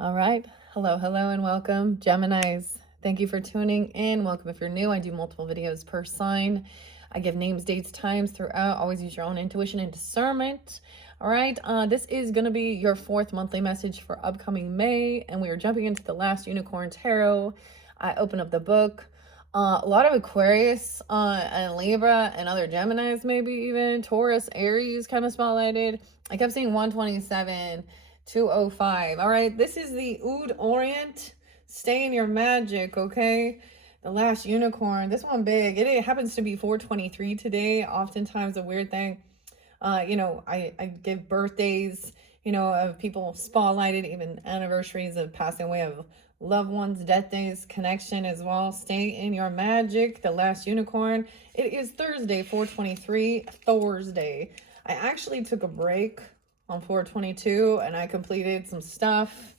All right. Hello, and welcome, Geminis. Thank you for tuning in. Welcome if you're new. I do multiple videos per sign. I give names, dates, times throughout. Always use your own intuition and discernment. All right. This is going to be your fourth monthly message for upcoming May, and we are jumping into the last Unicorn Tarot. I open up the book. A lot of Aquarius and Libra and other Geminis, maybe even Taurus, Aries kind of spotlighted. I kept seeing 127. 205. All right, this is the Oud Orient. Stay in your magic, okay? The last unicorn. This one big. It happens to be 423 today. Oftentimes a weird thing. I give birthdays, of people spotlighted, even anniversaries of passing away of loved ones, death days, connection as well. Stay in your magic. The last unicorn. It is Thursday, 423, Thursday. I actually took a break on 422 and I completed some stuff.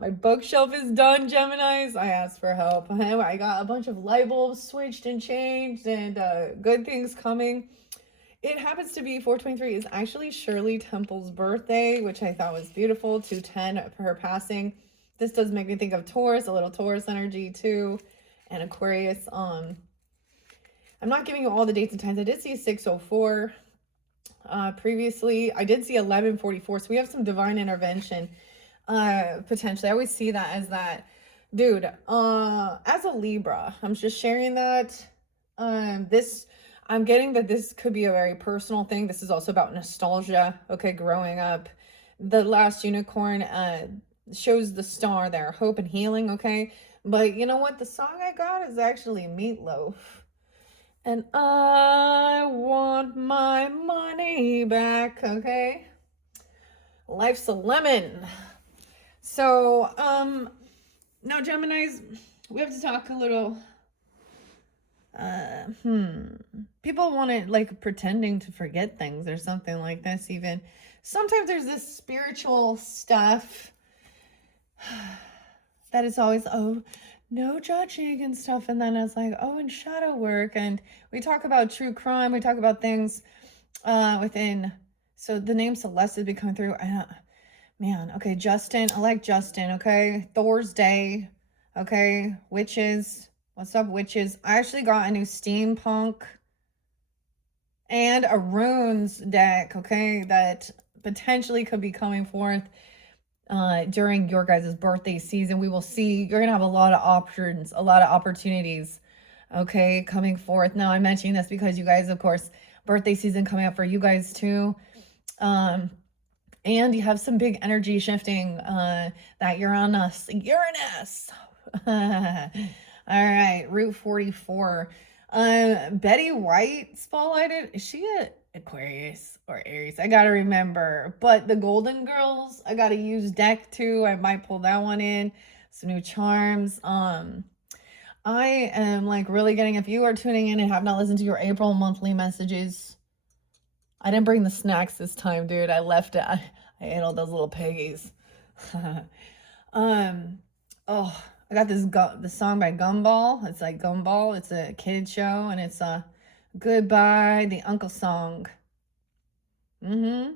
My bookshelf is done, Geminis. I asked for help. I got a bunch of light bulbs switched and changed and good things coming. It happens to be 423 is actually Shirley Temple's birthday, which I thought was beautiful. 210 for her passing. This does make me think of Taurus, a little Taurus energy too, and Aquarius. I'm not giving you all the dates and times. I did see 604. Previously I did see 1144, so we have some divine intervention potentially. I always see that as that, dude. As a Libra, I'm just sharing that I'm getting that this could be a very personal thing. This is also about nostalgia, okay? Growing up. The last unicorn shows the star there, hope and healing, okay? But you know what, the song I got is actually Meatloaf. And I want my money back, okay? Life's a lemon. So, now Geminis, we have to talk a little, people want to, like, pretending to forget things or something like this even. Sometimes there's this spiritual stuff that is always, oh, no judging and stuff, and then it's like, oh, and shadow work, and we talk about true crime, we talk about things within. So the name Celeste has been coming through. Man, okay, Justin, I like Justin, okay? Thursday, okay? Witches, what's up, witches? I actually got a new steampunk and a runes deck, okay, that potentially could be coming forth during your guys' birthday season. We will see. You're gonna have a lot of options, a lot of opportunities, okay, coming forth. Now I'm mentioning this because you guys, of course, birthday season coming up for you guys too. And you have some big energy shifting, that Uranus. All right, Route 44. Betty White spotlighted. Is she a Aquarius or Aries? I gotta remember. But the Golden Girls, I gotta use deck too. I might pull that one in. Some new charms. I am like really getting, if you are tuning in and have not listened to your April monthly messages, I didn't bring the snacks this time, dude. I left it. I ate all those little piggies. Oh, I got this song by Gumball. It's like Gumball. It's a kid show, and it's Goodbye, the Uncle Song. The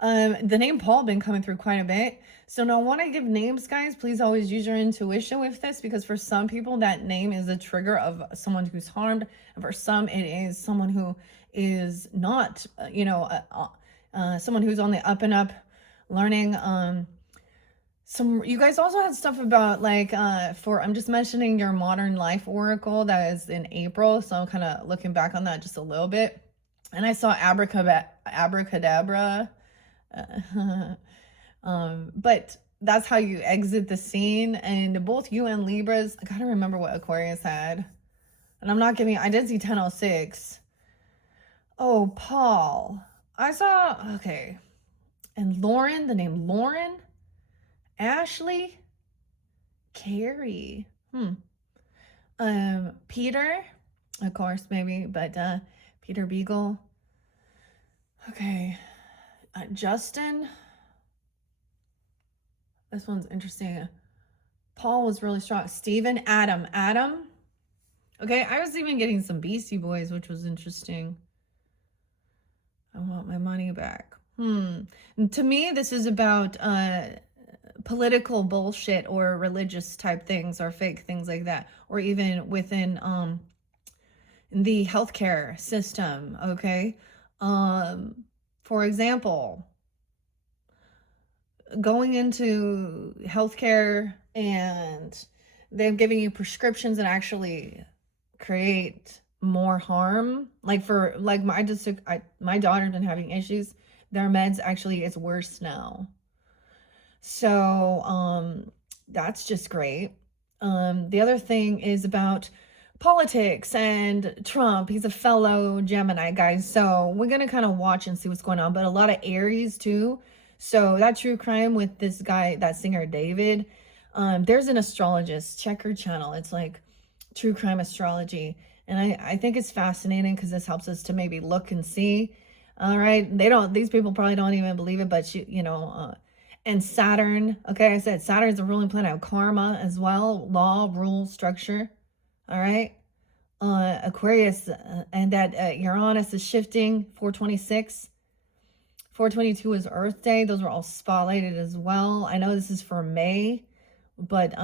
name Paul been coming through quite a bit. So now when I give names, guys, please always use your intuition with this, because for some people that name is a trigger of someone who's harmed, and for some it is someone who is not, someone who's on the up and up, learning. You guys also had stuff about like I'm just mentioning your modern life oracle that is in April, so I'm kind of looking back on that just a little bit, and I saw abracadabra. But that's how you exit the scene. And both you and Libras, I gotta remember what Aquarius had, and I'm not giving. I did see 1006. Oh, Paul, I saw. Okay, and Lauren, the name Lauren. Ashley, Carrie, Peter, of course, maybe, but Peter Beagle. Okay, Justin. This one's interesting. Paul was really strong. Stephen, Adam. Okay, I was even getting some Beastie Boys, which was interesting. I want my money back. To me, this is about political bullshit or religious type things or fake things like that, or even within the healthcare system. Okay, for example, going into healthcare and they're giving you prescriptions that actually create more harm. Like for like my daughter's been having issues. Their meds actually is worse now. So that's just great. The other thing is about politics and Trump. He's a fellow Gemini, guys. So we're gonna kind of watch and see what's going on. But a lot of Aries too. So that true crime with this guy, that singer David. There's an astrologist. Check her channel. It's like true crime astrology. And I think it's fascinating because this helps us to maybe look and see. All right. These people probably don't even believe it, but and Saturn. Okay. I said Saturn's a ruling planet of karma as well. Law, rule, structure. All right. Aquarius, and that Uranus is shifting 426. 422 is Earth Day. Those were all spotlighted as well. I know this is for May, but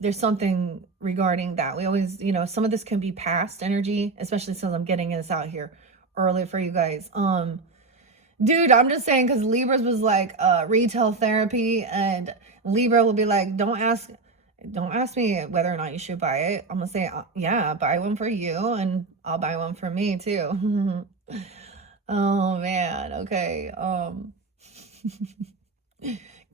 there's something regarding that. We always, some of this can be past energy, especially since I'm getting this out here early for you guys. Dude, I'm just saying, because Libras was like retail therapy, and Libra will be like, don't ask me whether or not you should buy it. I'm gonna say, yeah, buy one for you, and I'll buy one for me too. Oh man, okay.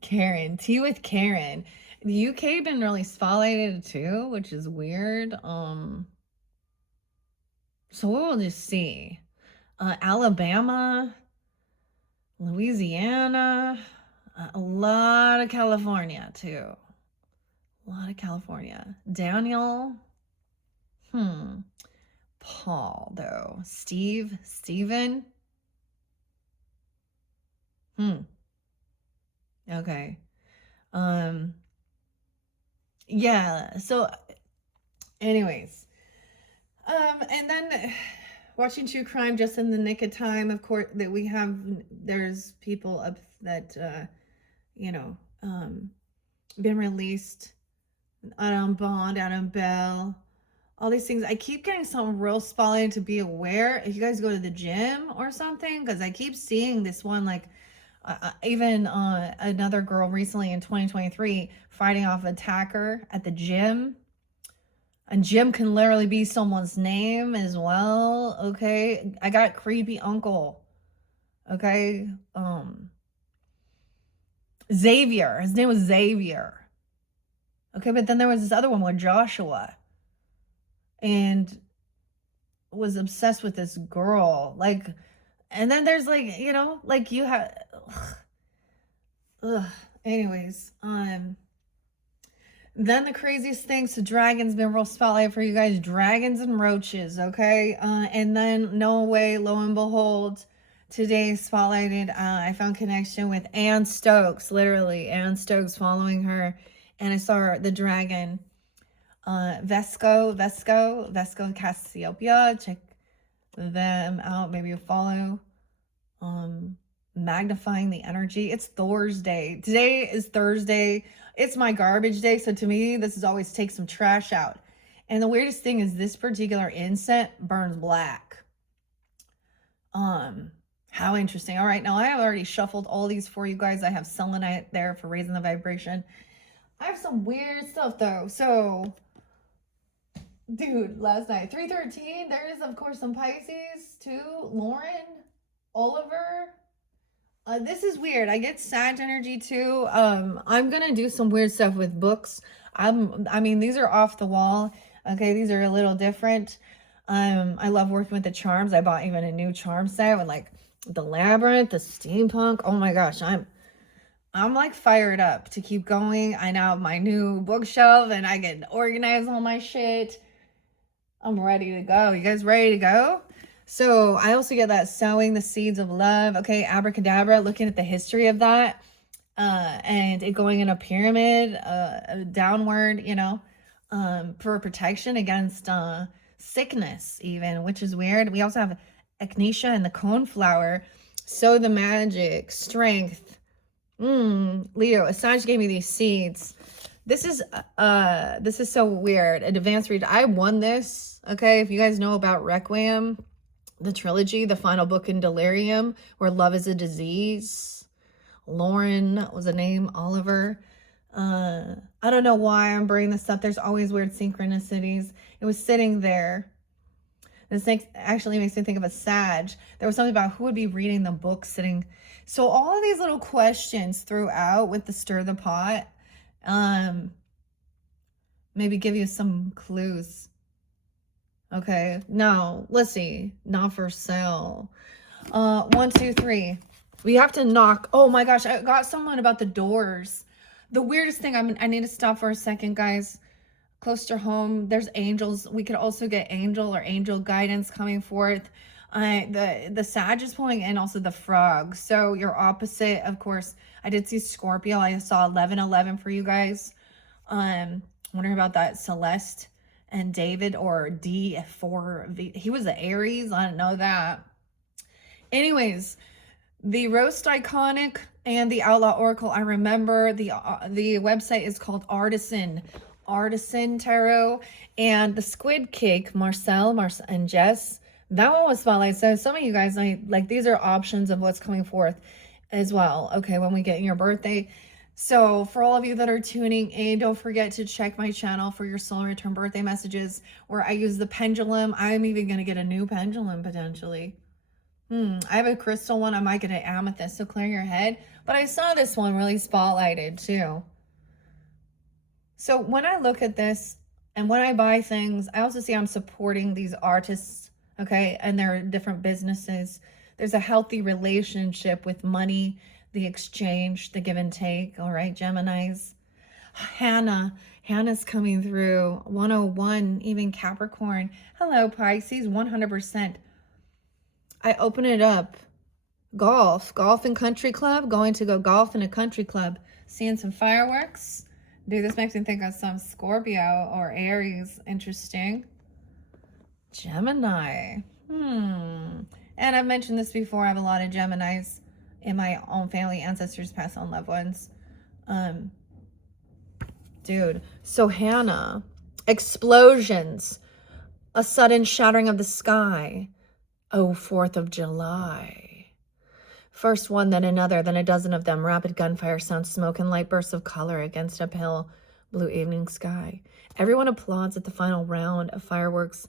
Karen, tea with Karen. The UK been really spotlighted too, which is weird. So we'll just see. Alabama, Louisiana, a lot of California too. A lot of California. Daniel. Paul though. Steven. Okay. Yeah, so anyways. And then watching true crime just in the nick of time, of course, that there's people up that been released out on bond, out on bail, all these things. I keep getting some real spotlight to be aware if you guys go to the gym or something, because I keep seeing this one, like even another girl recently in 2023 fighting off an attacker at the gym. And gym can literally be someone's name as well. Okay, I got creepy uncle. Okay, Xavier. His name was Xavier. Okay, but then there was this other one with Joshua, and was obsessed with this girl. Like, and then there's like, like you have. Anyways, then the craziest things to dragons been real spotlight for you guys. Dragons and roaches, okay? And then no way, lo and behold, today spotlighted, I found connection with Ann Stokes, literally. Ann Stokes, following her. And I saw the dragon, Vesco Cassiopeia. Check them out. Maybe you follow. Magnifying the energy. It's Thursday. Today is Thursday. It's my garbage day. So to me, this is always take some trash out. And the weirdest thing is this particular incense burns black. How interesting. All right. Now I have already shuffled all these for you guys. I have selenite there for raising the vibration. I have some weird stuff though. So dude, last night, 313, there is of course some Pisces too. Lauren, Oliver. This is weird. I get Sag energy too. I'm gonna do some weird stuff with books. I mean, these are off the wall. Okay, these are a little different. I love working with the charms. I bought even a new charm set with like the labyrinth, the steampunk. Oh my gosh, I'm like fired up to keep going. I now have my new bookshelf and I can organize all my shit. I'm ready to go. You guys ready to go? So I also get that sowing the seeds of love. Okay, abracadabra, looking at the history of that. And it going in a pyramid, downward, for protection against sickness even, which is weird. We also have echinacea and the coneflower. Sow the magic, strength, Leo, Assange gave me these seeds. This is so weird. An advanced read. I won this. Okay, if you guys know about Requiem, the trilogy, the final book in Delirium, where love is a disease. Lauren was a name, Oliver. I don't know why I'm bringing this up. There's always weird synchronicities. It was sitting there. This actually makes me think of a Sag. There was something about who would be reading the book sitting. So all of these little questions throughout with the stir the pot, maybe give you some clues. Okay, no, let's see, not for sale. 1, 2, 3. We have to knock. Oh my gosh, I got someone about the doors. The weirdest thing, I need to stop for a second, guys. Close to home, there's angels. We could also get angel or angel guidance coming forth. The Sag is pulling in also the frog. So your opposite, of course, I did see Scorpio. I saw 1111 for you guys. Wondering about that Celeste and David, or D4V. He was the Aries. I didn't know that. Anyways, the Roast Iconic and the Outlaw Oracle. I remember the website is called Artisan Tarot, and the Squid Cake, Marcel and Jess, that one was spotlight. So some of you guys, like these are options of what's coming forth as well. Okay, when we get in your birthday. So for all of you that are tuning in, don't forget to check my channel for your solar return birthday messages, where I use the pendulum. I'm even going to get a new pendulum potentially. I have a crystal one. I might get an amethyst, so clear your head. But I saw this one really spotlighted too. So when I look at this and when I buy things, I also see I'm supporting these artists, okay, and their different businesses. There's a healthy relationship with money, the exchange, the give and take. All right, Geminis. Hannah's coming through. 101, even Capricorn. Hello, Pisces, 100%. I open it up. Golf and country club. Going to go golf in a country club. Seeing some fireworks. Dude, this makes me think of some Scorpio or Aries. Interesting. Gemini. And I've mentioned this before. I have a lot of Geminis in my own family, ancestors, past on loved ones. Dude. So Hannah. Explosions. A sudden shattering of the sky. Oh, 4th of July. First one, then another, then a dozen of them. Rapid gunfire sound, smoke and light bursts of color against a pale blue evening sky. Everyone applauds at the final round of fireworks.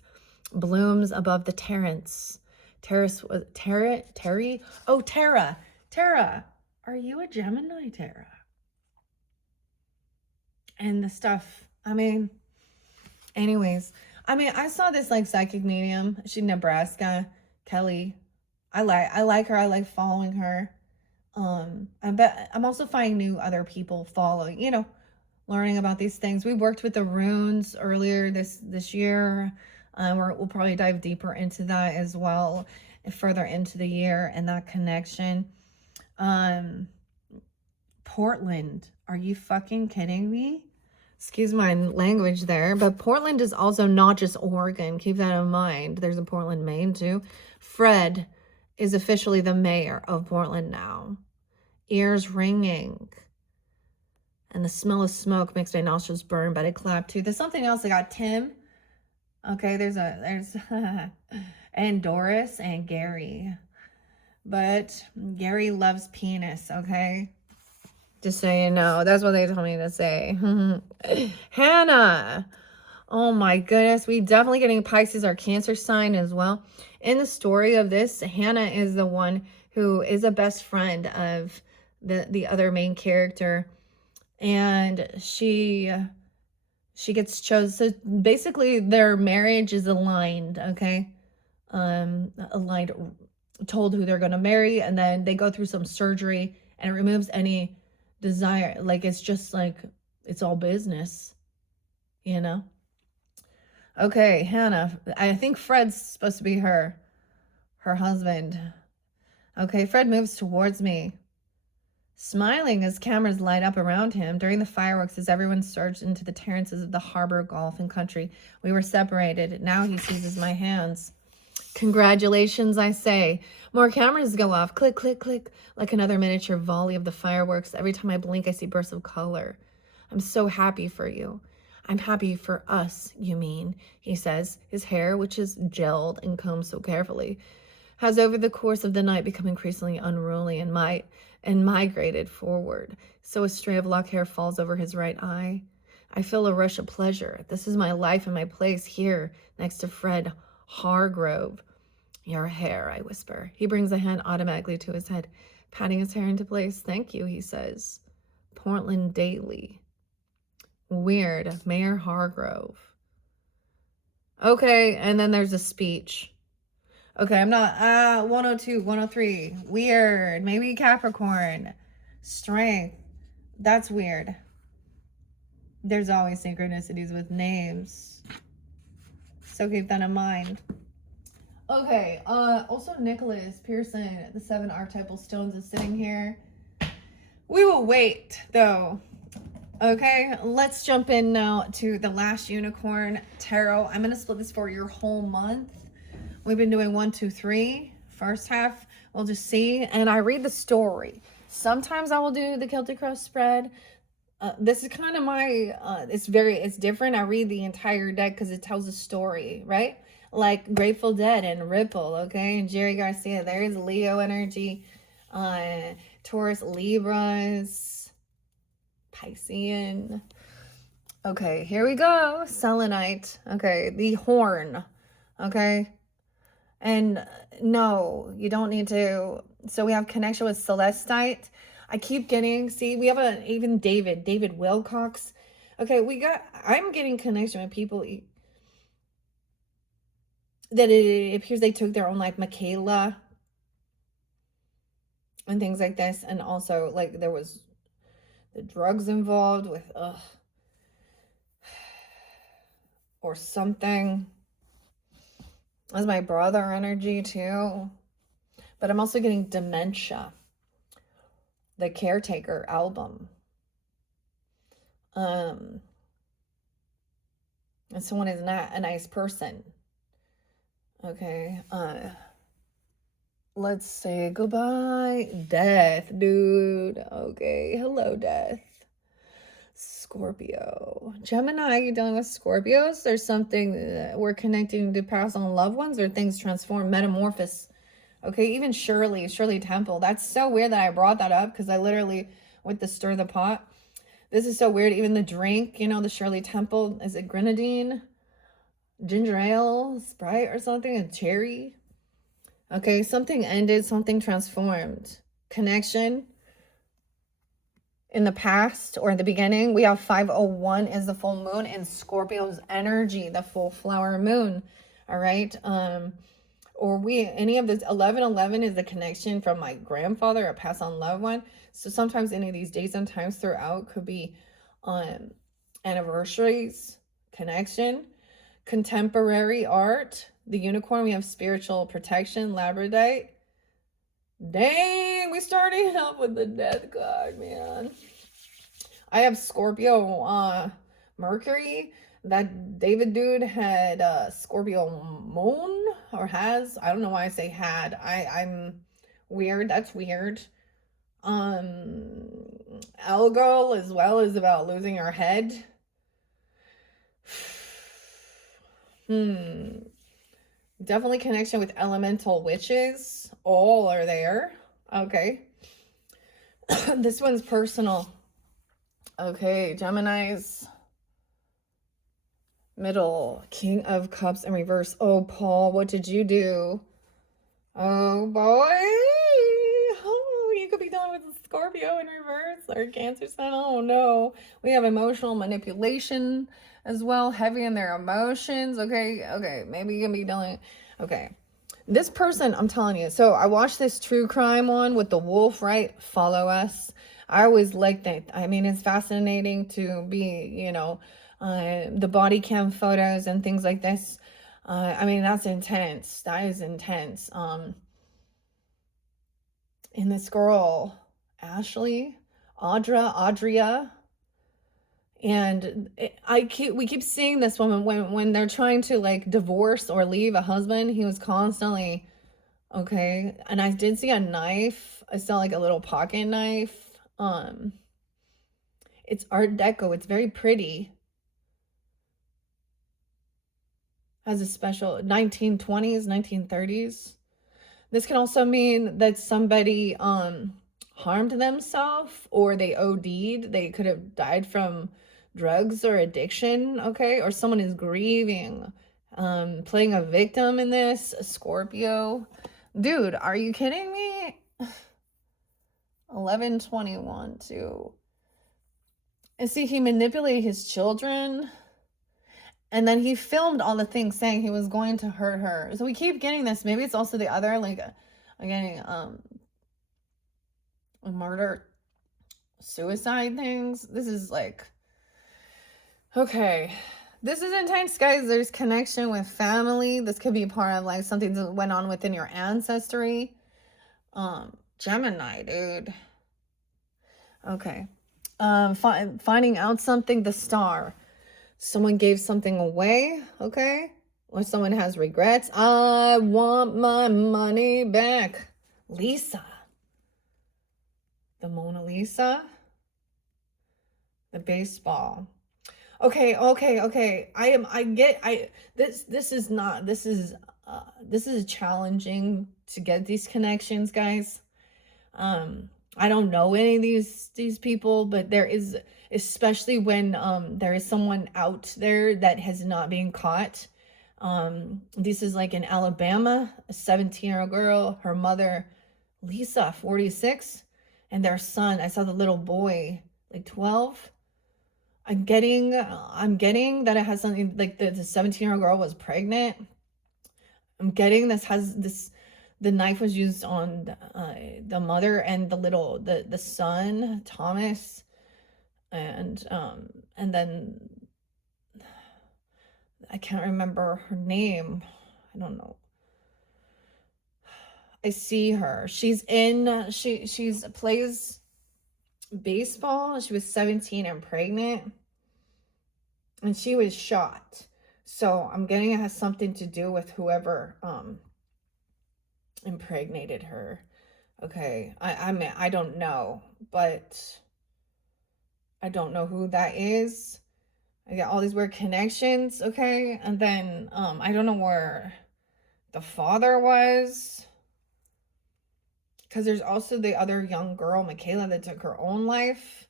Blooms above the terrace. Terry? Oh, Tara. Tara, are you a Gemini, Tara? And the stuff, anyways. I saw this like psychic medium. She's Nebraska, Kelly. I like her. I like following her. I'm also finding new other people following, learning about these things. We worked with the runes earlier this year. We'll probably dive deeper into that as well, further into the year and that connection. Portland, are you fucking kidding me? Excuse my language there, but Portland is also not just Oregon. Keep that in mind. There's a Portland, Maine too. Fred is officially the mayor of Portland now. Ears ringing. And the smell of smoke makes my nostrils burn, but I clap too. There's something else. I got Tim. Okay, there's and Doris and Gary. But Gary loves penis, okay? Just so you know, that's what they told me to say. Hannah. Oh my goodness. We definitely getting Pisces, our Cancer sign as well. In the story of this, Hannah is the one who is a best friend of the other main character. And she gets chosen. So basically their marriage is aligned, okay? Aligned, told who they're going to marry, and then they go through some surgery and it removes any desire. Like, it's just like, it's all business, Okay, Hannah. I think Fred's supposed to be her husband. Okay, Fred moves towards me, smiling as cameras light up around him. During the fireworks, as everyone surged into the terraces of the harbor, golf, and country, we were separated. Now he seizes my hands. Congratulations, I say. More cameras go off. Click, click, click. Like another miniature volley of the fireworks. Every time I blink, I see bursts of color. I'm so happy for you. I'm happy for us, you mean, he says. His hair, which is gelled and combed so carefully, has over the course of the night become increasingly unruly and migrated forward. So a stray of lock hair falls over his right eye. I feel a rush of pleasure. This is my life and my place here next to Fred Hargrove. Your hair, I whisper. He brings a hand automatically to his head, patting his hair into place. Thank you, he says. Portland Daily. Weird. Mayor Hargrove. Okay, and then there's a speech. Okay, I'm not, 102, 103. Weird. Maybe Capricorn. Strength. That's weird. There's always synchronicities with names. So keep that in mind. Okay, also Nicholas Pearson, the 7 archetypal stones is sitting here. We will wait, though. Okay, let's jump in now to the last unicorn tarot. I'm going to split this for your whole month. We've been doing 1, 2, 3. First half, we'll just see. And I read the story. Sometimes I will do the Celtic Cross spread. This is kind of my, it's different. I read the entire deck because it tells a story, right? Like Grateful Dead and Ripple, okay? And Jerry Garcia, there's Leo energy. Taurus, Libras, Piscean. Okay, here we go. Selenite. Okay, the horn. Okay. And no, you don't need to. So we have connection with Celestite. I keep getting, see, we have even David Wilcox. Okay, I'm getting connection with people that it appears they took their own life, Michaela, and things like this. And also, like, there was the drugs involved with, or something. That's my brother energy, too. But I'm also getting dementia. The Caretaker album. And someone is not a nice person. Okay, let's say goodbye. Death, dude. Okay, hello, Death. Scorpio. Gemini, you're dealing with Scorpios? There's something we're connecting to pass on loved ones, or things transform, metamorphosis. Okay, even Shirley Temple. That's so weird that I brought that up, because I literally, with the stir the pot. This is so weird. Even the drink, the Shirley Temple, is it grenadine? Ginger ale, Sprite or something, and cherry. Okay, something ended, something transformed. Connection in the past or in the beginning. We have 501 is the full moon in Scorpio's energy, the full flower moon. All right. Or any of this 1111 is the connection from my grandfather, a passed on loved one. So sometimes any of these days and times throughout could be anniversaries, connection. Contemporary art, the unicorn, we have spiritual protection, labradorite. Dang, we starting off with the death card, man. I have Scorpio, Mercury. That David dude had Scorpio moon, or has. I don't know why I say had. I'm weird. That's weird. Algol as well is about losing our head. Definitely connection with elemental witches. All are there. Okay. This one's personal. Okay, Gemini's middle. King of Cups in reverse. Oh, Paul, what did you do? Oh, boy. Oh, you could be dealing with a Scorpio in reverse or Cancer Sun. Oh, no. We have emotional manipulation as well, heavy in their emotions. Okay, maybe you can be dealing. Okay, this person, I'm telling you. So I watched this true crime one with the wolf, right? Follow Us. I always like that. I mean, it's fascinating to be, the body cam photos and things like this. I mean, that's intense. That is intense. And this girl, Audria, And we keep seeing this woman when they're trying to like divorce or leave a husband, he was constantly, okay. And I did see a knife. I saw like a little pocket knife. It's Art Deco. It's very pretty. Has a special 1920s, 1930s. This can also mean that somebody harmed themselves or they OD'd. They could have died from drugs or addiction, okay? Or someone is grieving, playing a victim in this, a Scorpio. Dude, are you kidding me? 1121 too. And see, he manipulated his children. And then he filmed all the things saying he was going to hurt her. So we keep getting this. Maybe it's also the other, like, I'm getting a murder, suicide things. This is like, okay. This is intense, guys. There's connection with family. This could be part of like something that went on within your ancestry. Gemini, dude. Okay. Finding out something, the star. Someone gave something away, okay? Or someone has regrets. I want my money back. Lisa. The Mona Lisa. The baseball. Okay. This is challenging to get these connections, guys. I don't know any of these people, but there is, especially when there is someone out there that has not been caught. This is like in Alabama, a 17-year-old girl, her mother, Lisa, 46, and their son, I saw the little boy, like 12. I'm getting that it has something like the 17-year-old girl was pregnant. I'm getting the knife was used on the mother and the son, Thomas, and then I can't remember her name. I don't know. I see her. She's plays baseball. She was 17 and pregnant, and she was shot. So I'm getting it has something to do with whoever impregnated her. Okay, I mean, I don't know, but I don't know who that is. I got all these weird connections, okay? And then I don't know where the father was, because there's also the other young girl, Michaela, that took her own life,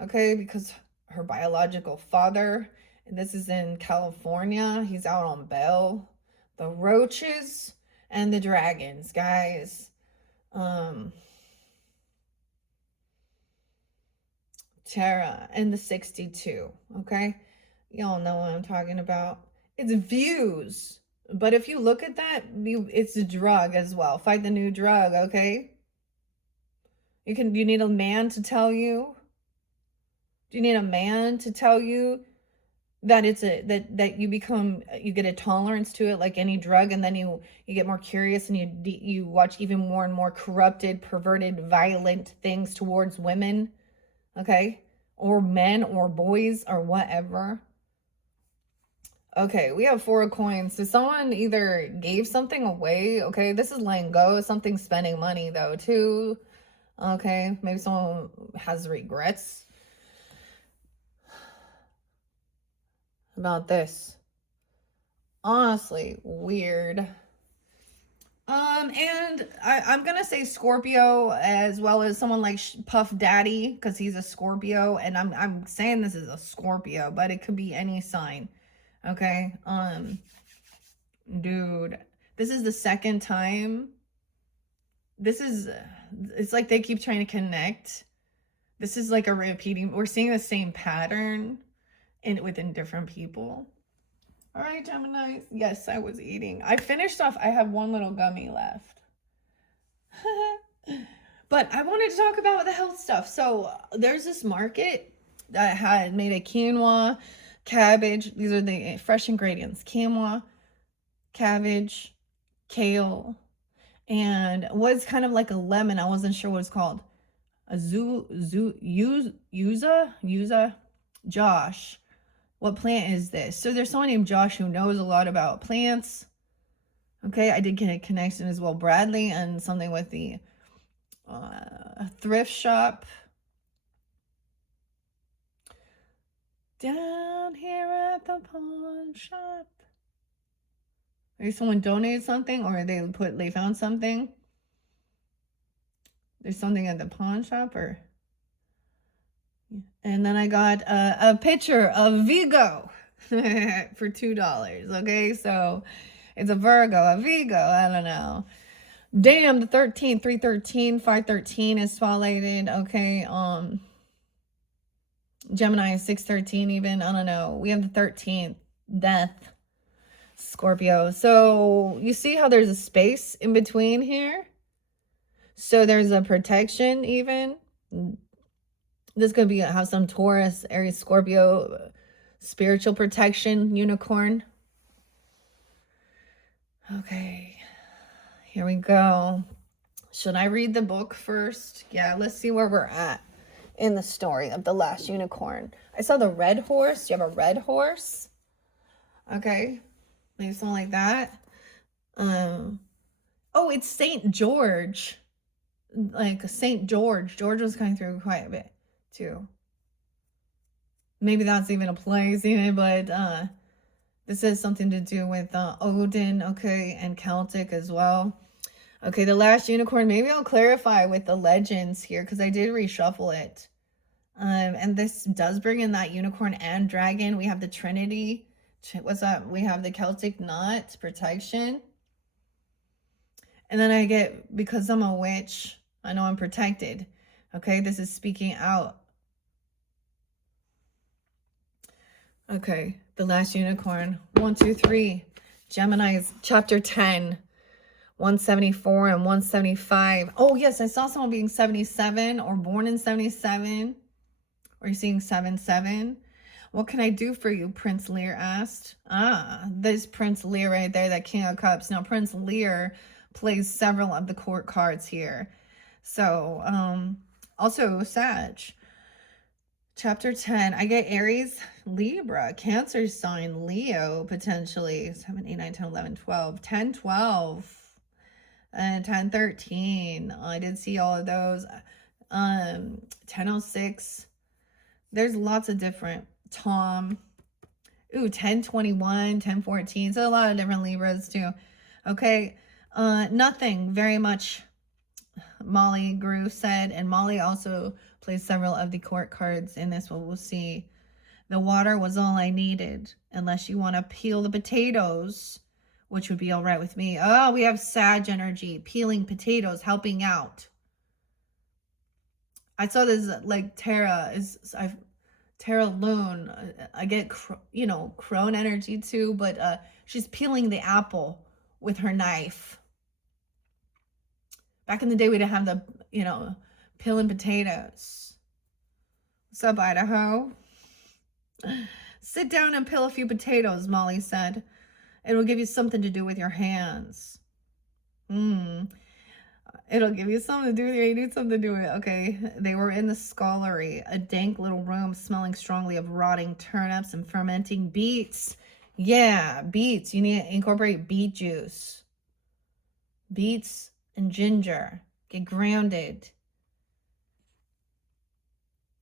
okay? Because her biological father, and this is in California, he's out on bail. The roaches and the dragons, guys. Tara and the 62, okay? Y'all know what I'm talking about. It's views. But if you look at that, it's a drug as well. Fight the new drug, okay? You need a man to tell you. Do you need a man to tell you that that you get a tolerance to it like any drug, and then you get more curious and you watch even more and more corrupted, perverted, violent things towards women, okay? Or men or boys or whatever. Okay, we have 4 of coins. So someone either gave something away, okay? This is letting go. Something spending money though too. Okay, maybe someone has regrets about this. Honestly, weird. And I'm gonna say Scorpio, as well as someone like Puff Daddy, because he's a Scorpio, and I'm saying this is a Scorpio, but it could be any sign. Okay, dude, this is the second time. It's like they keep trying to connect. This is like a repeating, we're seeing the same pattern within different people. All right, Gemini. Yes, I was eating. I finished off, I have one little gummy left. But I wanted to talk about the health stuff. So there's this market that had made a quinoa, cabbage. These are the fresh ingredients: quinoa, cabbage, kale, and was kind of like a lemon. I wasn't sure what it's called. A yuza. Josh, what plant is this? So there's someone named Josh who knows a lot about plants. Okay, I did get a connection as well, Bradley, and something with the thrift shop. Down here at the pawn shop. Maybe someone donated something, or they found something. There's something at the pawn shop, or. And then I got a picture of Vigo for $2. Okay, so it's a Virgo, a Vigo. I don't know. Damn, the 13th, 313, 513 is spotlighted. Okay, Gemini is 613 even. I don't know. We have the 13th, death, Scorpio. So you see how there's a space in between here? So there's a protection even. This could be have some Taurus, Aries, Scorpio, spiritual protection, unicorn. Okay, here we go. Should I read the book first? Yeah, let's see where we're at in the story of the last unicorn. I saw the red horse. You have a red horse? Okay, maybe something like that. Oh, it's Saint George. Like Saint George. George was coming through quite a bit too. Maybe that's even a place, but this has something to do with Odin, okay, and Celtic as well. Okay, the last unicorn, maybe I'll clarify with the legends here because I did reshuffle it. And this does bring in that unicorn and dragon. We have the Trinity. What's that? We have the Celtic knot, protection. And then I get, because I'm a witch, I know I'm protected. Okay, this is speaking out. Okay, the last unicorn. 1, 2, 3. Gemini's chapter 10. 174 and 175. Oh, yes, I saw someone being 77 or born in 77. Or you're seeing 77. What can I do for you? Prince Lear asked. This Prince Lear right there, that King of Cups. Now, Prince Lear plays several of the court cards here. So, also Sag. Chapter 10. I get Aries, Libra, Cancer sign, Leo, potentially. 7, 8, 9, 10, 11, 12. 10, 12. And 10, 13. I did see all of those. 1006. There's lots of different. Tom. Ooh, 10, 21, 10, 14. So a lot of different Libras too. Okay. Nothing very much, Molly Grew said. And Molly also plays several of the court cards in this one. We'll see. The water was all I needed. Unless you want to peel the potatoes, which would be all right with me. Oh, we have Sag energy. Peeling potatoes, helping out. I saw this, like, Tara Loon. I get, crone energy too, but she's peeling the apple with her knife. Back in the day, we didn't have the, peeling potatoes. What's up, Idaho? Sit down and peel a few potatoes, Molly said. It will give you something to do with your hands. It'll give you something to do with you need something to do with it. Okay. They were in the scullery, a dank little room smelling strongly of rotting turnips and fermenting beets. Yeah, beets. You need to incorporate beet juice. Beets and ginger. Get grounded.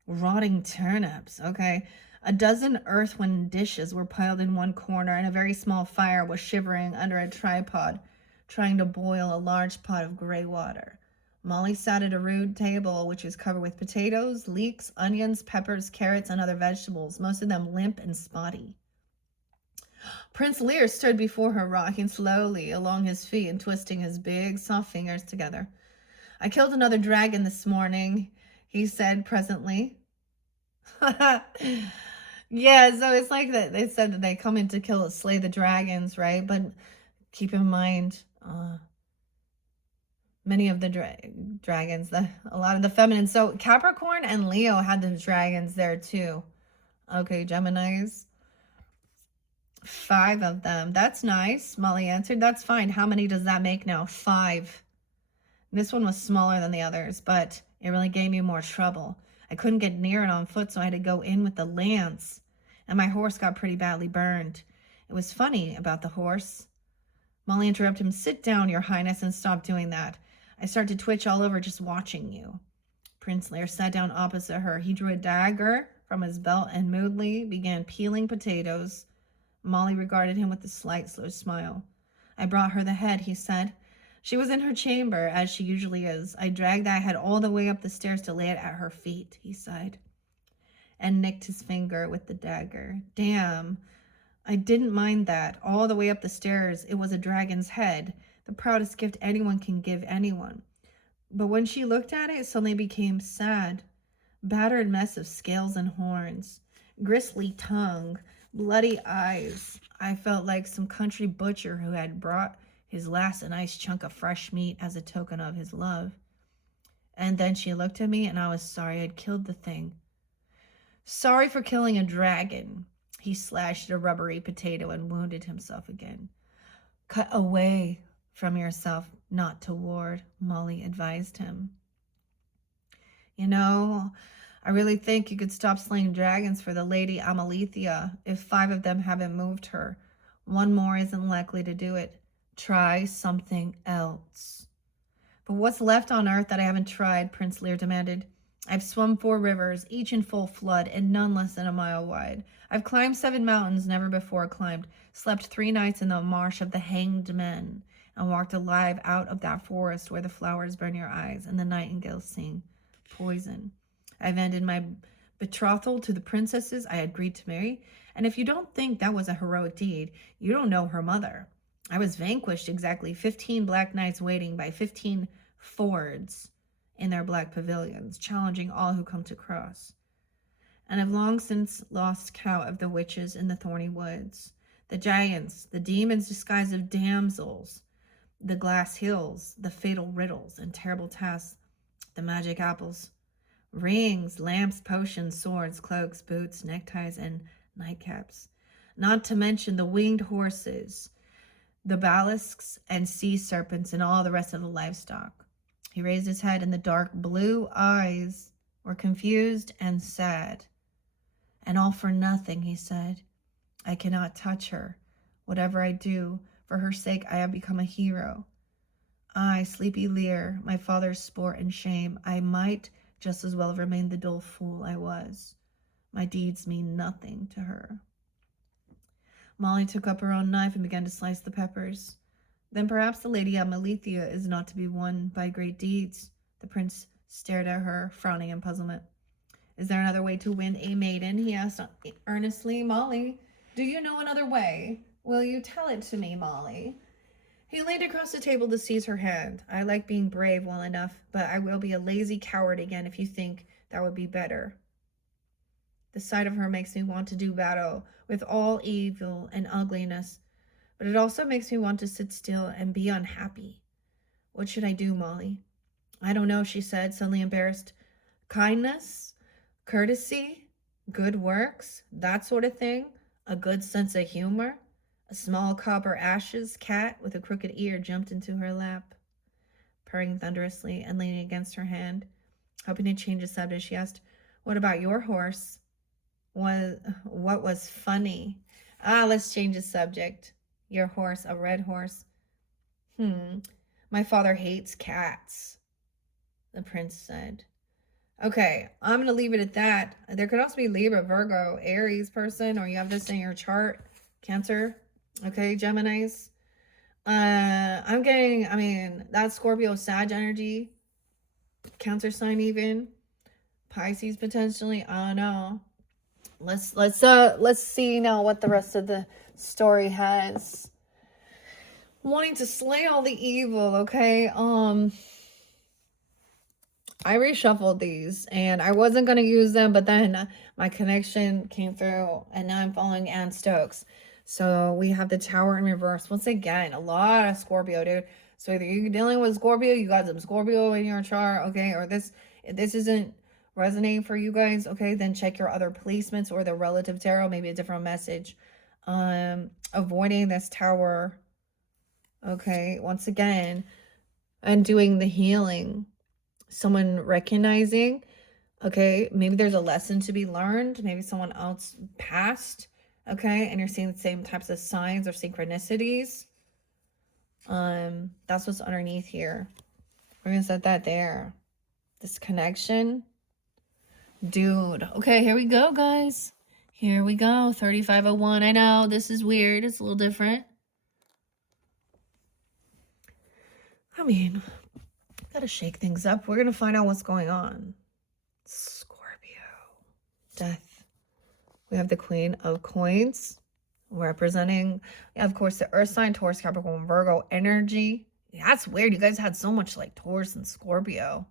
Rotting turnips. Okay. A dozen earthen dishes were piled in one corner, and a very small fire was shivering under a tripod, trying to boil a large pot of gray water. Molly sat at a rude table, which was covered with potatoes, leeks, onions, peppers, carrots, and other vegetables, most of them limp and spotty. Prince Lear stood before her, rocking slowly along his feet and twisting his big, soft fingers together. I killed another dragon this morning, he said presently. Yeah, so it's like that. They said that they come in to slay the dragons, right? But keep in mind, many of the dragons, a lot of the feminine. So Capricorn and Leo had the dragons there too. Okay, Geminis. 5 of them. That's nice. Molly answered. That's fine. How many does that make now? 5. This one was smaller than the others, but it really gave me more trouble. I couldn't get near it on foot, so I had to go in with the lance. And my horse got pretty badly burned. It was funny about the horse. Molly interrupted him. Sit down, Your Highness, and stop doing that. I start to twitch all over just watching you. Prince Lear sat down opposite her. He drew a dagger from his belt and moodily began peeling potatoes. Molly regarded him with a slight, slow smile. I brought her the head, he said. She was in her chamber, as she usually is. I dragged that head all the way up the stairs to lay it at her feet, he sighed, and nicked his finger with the dagger. Damn, I didn't mind that. All the way up the stairs, it was a dragon's head, the proudest gift anyone can give anyone. But when she looked at it, it suddenly became sad. Battered mess of scales and horns, gristly tongue, bloody eyes. I felt like some country butcher who had brought his last a nice chunk of fresh meat as a token of his love. And then she looked at me, and I was sorry I'd killed the thing. Sorry for killing a dragon. He slashed a rubbery potato and wounded himself again. Cut away from yourself, not toward, Molly advised him. You know, I really think you could stop slaying dragons for the Lady Amalethea if 5 of them haven't moved her. 1 more isn't likely to do it. Try something else. But what's left on earth that I haven't tried? Prince Lear demanded. I've swum 4 rivers, each in full flood, and none less than a mile wide. I've climbed 7 mountains never before climbed, slept 3 nights in the marsh of the hanged men, and walked alive out of that forest where the flowers burn your eyes and the nightingales sing poison. I've ended my betrothal to the princesses I had agreed to marry, and if you don't think that was a heroic deed, you don't know her mother. I was vanquished exactly 15 black knights waiting by 15 fords in their black pavilions, challenging all who come to cross. And I've long since lost count of the witches in the thorny woods, the giants, the demons disguised as damsels, the glass hills, the fatal riddles and terrible tasks, the magic apples, rings, lamps, potions, swords, cloaks, boots, neckties, and nightcaps. Not to mention the winged horses, the basilisks and sea serpents, and all the rest of the livestock. He raised his head, and the dark blue eyes were confused and sad. And all for nothing, he said. I cannot touch her. Whatever I do, for her sake I have become a hero. I, sleepy Lear, my father's sport and shame, I might just as well have remained the dull fool I was. My deeds mean nothing to her. Molly took up her own knife and began to slice the peppers. Then perhaps the Lady Amalethea is not to be won by great deeds. The prince stared at her, frowning in puzzlement. Is there another way to win a maiden? He asked earnestly. Molly, do you know another way? Will you tell it to me, Molly? He leaned across the table to seize her hand. I like being brave well enough, but I will be a lazy coward again if you think that would be better. The sight of her makes me want to do battle with all evil and ugliness, but it also makes me want to sit still and be unhappy. What should I do, Molly? I don't know, she said, suddenly embarrassed. Kindness, courtesy, good works, that sort of thing, a good sense of humor. A small copper ashes cat with a crooked ear jumped into her lap, purring thunderously and leaning against her hand. Hoping to change the subject, she asked, what about your horse? What was funny? Let's change the subject. Your horse, a red horse. My father hates cats, the prince said. Okay, I'm going to leave it at that. There could also be Libra, Virgo, Aries person, or you have this in your chart, Cancer. Okay, Geminis. I'm getting, that's Scorpio, Sag energy, Cancer sign even, Pisces potentially. I don't know. Let's see now what the rest of the story has. Wanting to slay all the evil, okay? I reshuffled these and I wasn't going to use them, but then my connection came through and now I'm following Ann Stokes. So we have the Tower in reverse. Once again, a lot of Scorpio, dude. So either you're dealing with Scorpio, you got some Scorpio in your chart, okay? Or if this isn't resonating for you guys, okay, then check your other placements or the relative tarot, maybe a different message. Avoiding this Tower, okay, once again, and doing the healing. Someone recognizing Okay, maybe there's a lesson to be learned. Maybe someone else passed. Okay, and you're seeing the same types of signs or synchronicities. That's what's underneath here. We're gonna set that there. This connection. Dude. Okay, here we go, guys. Here we go. 3501. I know this is weird. It's a little different. I mean, gotta shake things up. We're gonna find out what's going on. Scorpio. Death. We have the Queen of Coins representing, of course, the Earth sign, Taurus, Capricorn, Virgo energy. That's weird. You guys had so much like Taurus and Scorpio.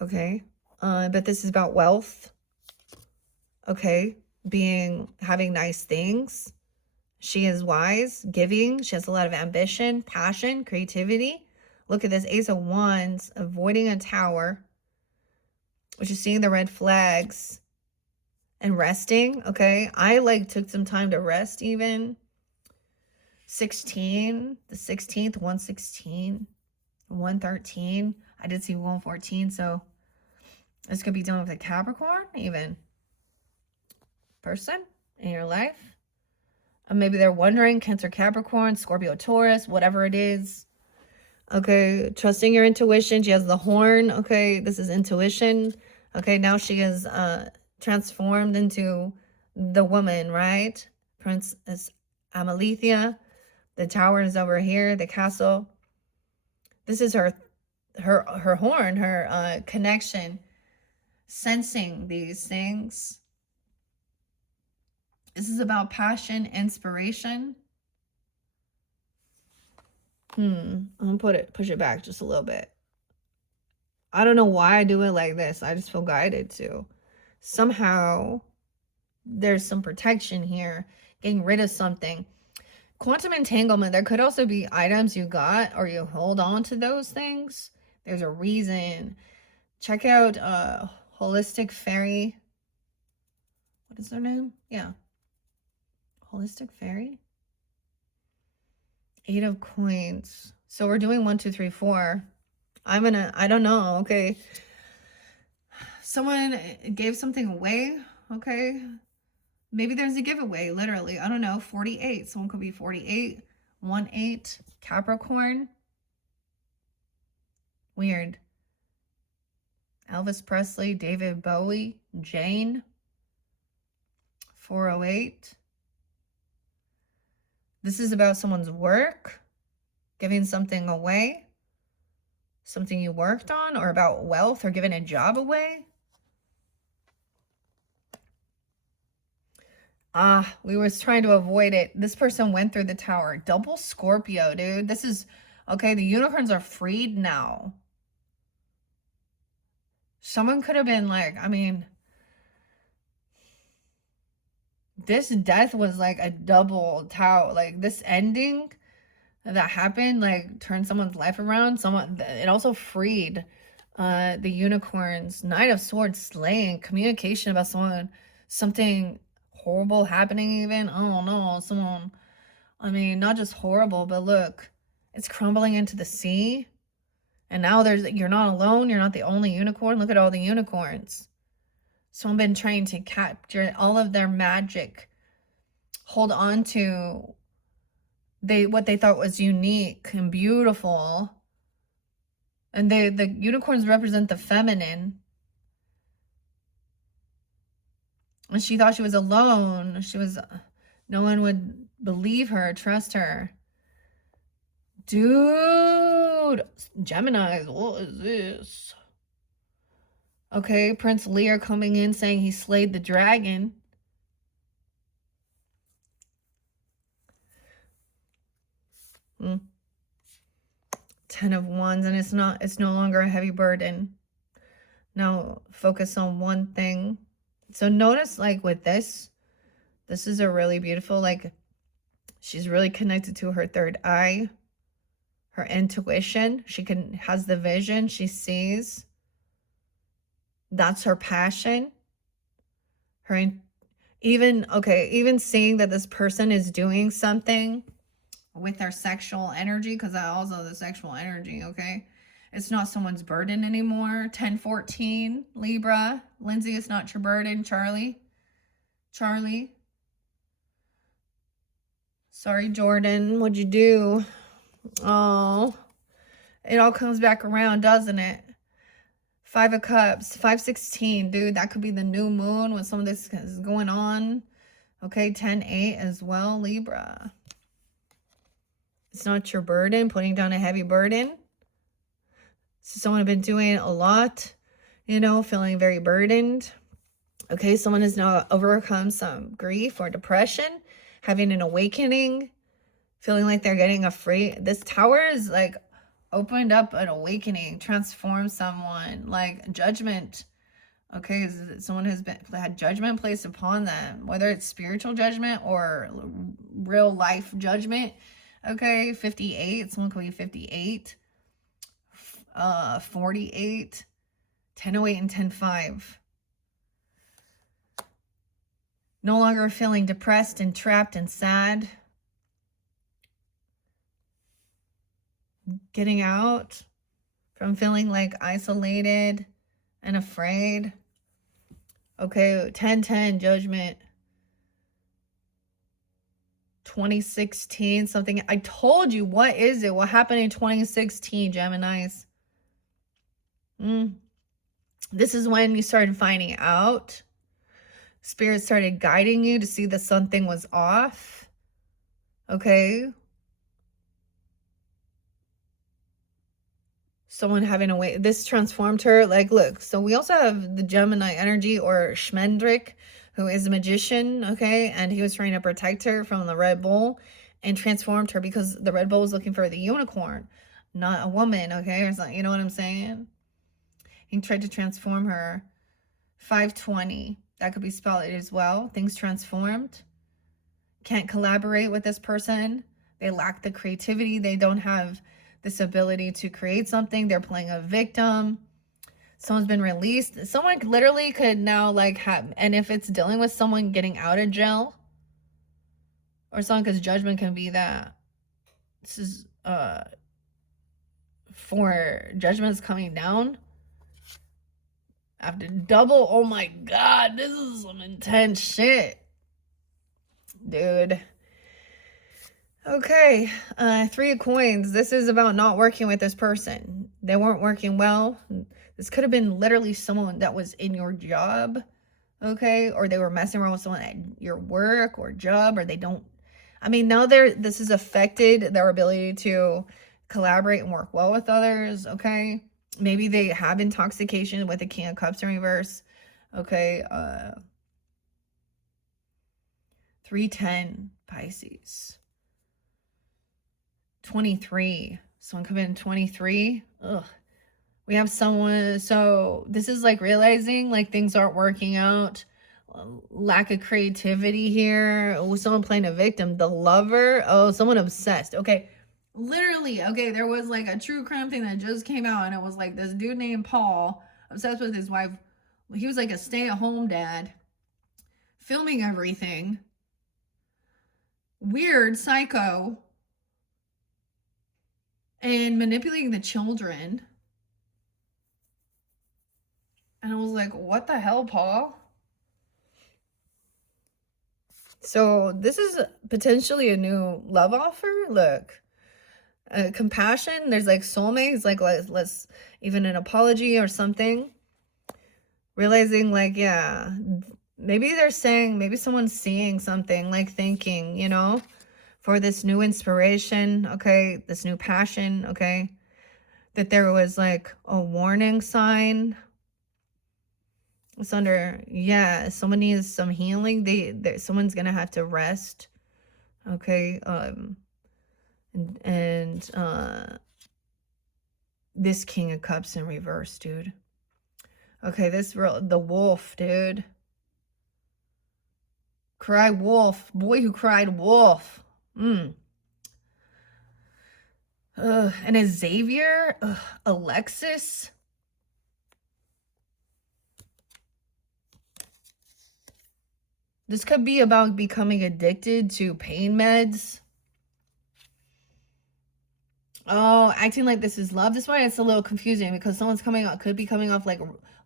Okay. But this is about wealth. Okay. Having nice things. She is wise, giving. She has a lot of ambition, passion, creativity. Look at this Ace of Wands, avoiding a tower, which is seeing the red flags and resting. Okay. I like took some time to rest even. 16, the 16th, 116, 113. I did see 114. So this could be dealing with a Capricorn even person in your life. Maybe they're wondering, Cancer, Capricorn, Scorpio, Taurus, whatever it is. Okay, trusting your intuition. She has the horn. Okay, this is intuition. Okay, now she is transformed into the woman, right? Princess Amalethea. The tower is over here, the castle. This is her horn, her connection, sensing these things. This is about passion, inspiration. I'm gonna push it back just a little bit. I don't know why I do it like this. I just feel guided to. Somehow there's some protection here, getting rid of something. Quantum entanglement, there could also be items you got or you hold on to those things. There's a reason. Check out Holistic Fairy. What is their name? Yeah. Holistic Fairy. 8 of Coins. So we're doing 1, 2, 3, 4. I don't know. Okay. Someone gave something away. Okay. Maybe there's a giveaway, literally. I don't know. 48. Someone could be 48. 1-8. Capricorn. Weird. Elvis Presley, David Bowie, Jane. 408. This is about someone's work, giving something away, something you worked on, or about wealth or giving a job away. We was trying to avoid it. This person went through the tower. Double Scorpio, dude. This is, okay, the unicorns are freed now. Someone could have been like, I mean, this death was like a double tower. Like this ending that happened, like turned someone's life around. It also freed the unicorns. Knight of Swords, slaying, communication about something horrible happening even. Oh no, someone, I mean, not just horrible, but look, it's crumbling into the sea. And now you're not alone. You're not the only unicorn. Look at all the unicorns. Someone been trying to capture all of their magic, hold on to what they thought was unique and beautiful. And the unicorns represent the feminine. And she thought she was alone. No one would believe her, trust her. Dude, Gemini, what is this? Okay, Prince Lear coming in saying he slayed the dragon. Ten of Wands, and it's no longer a heavy burden. Now focus on one thing. So notice, like with this is a really beautiful, like she's really connected to her third eye, her intuition. She has the vision, she sees. That's her passion. Even seeing that this person is doing something with their sexual energy, because I also the sexual energy, okay? It's not someone's burden anymore. 1014, Libra. Lindsay, it's not your burden. Charlie. Sorry, Jordan. What'd you do? Oh, it all comes back around, doesn't it? 5 of Cups, 516, dude. That could be the new moon when some of this is going on. Okay, 10-8 as well, Libra. It's not your burden, putting down a heavy burden. So someone has been doing a lot, you know, feeling very burdened. Okay, someone has now overcome some grief or depression, having an awakening, feeling like they're getting afraid. This Tower is like opened up an awakening, transformed someone, like judgment. Okay, someone has had judgment placed upon them, whether it's spiritual judgment or real life judgment. Okay, 58, someone could be 58, 48, 1008 and 10-5. No longer feeling depressed and trapped and sad. Getting out from feeling like isolated and afraid. Okay, 10-10, judgment. 2016, something. I told you, what is it? What happened in 2016, Geminis? This is when you started finding out. Spirit started guiding you to see that something was off. Okay. Someone having a way. This transformed her. Like, look, so we also have the Gemini energy, or Schmendrick, who is a magician, okay? And he was trying to protect her from the Red Bull and transformed her, because the Red Bull was looking for the unicorn, not a woman, okay? Or something, you know what I'm saying? He tried to transform her. 520, that could be spelled as well. Things transformed. Can't collaborate with this person. They lack the creativity. They don't have this ability to create something. They're playing a victim. Someone's been released. Someone literally could now like have, and if it's dealing with someone getting out of jail or something, because judgment can be that. This is for judgments coming down after double. Oh my God, this is some intense shit, dude. Okay, 3 of Coins. This is about not working with this person. They weren't working well. This could have been literally someone that was in your job, okay? Or they were messing around with someone at your work or job, or they don't. I mean, now this has affected their ability to collaborate and work well with others, okay? Maybe they have intoxication with the King of Cups in reverse, okay? 310, Pisces. 23. Someone come in 23. Ugh. We have someone, so this is like realizing like things aren't working out. Lack of creativity here. Oh, someone playing a victim. The Lover. Oh, someone obsessed. Okay. Literally, okay, there was like a true crime thing that just came out, and it was like this dude named Paul, obsessed with his wife. He was like a stay-at-home dad, filming everything. Weird, psycho. And manipulating the children. And I was like, what the hell, Paul? So this is potentially a new love offer. Look, compassion. There's like soulmates, like let's even an apology or something. Realizing like, yeah, maybe they're saying, maybe someone's seeing something, like thinking, you know, for this new inspiration, okay, this new passion, okay, that there was like a warning sign. It's under, yeah, someone needs some healing. Someone's gonna have to rest, okay, and this King of Cups in reverse, dude. Okay, the Wolf, dude. Cry wolf. Boy who cried wolf. And a Xavier. Alexis. This could be about becoming addicted to pain meds. Oh, acting like this is love. This is why it's a little confusing, because someone's coming out, could be coming off like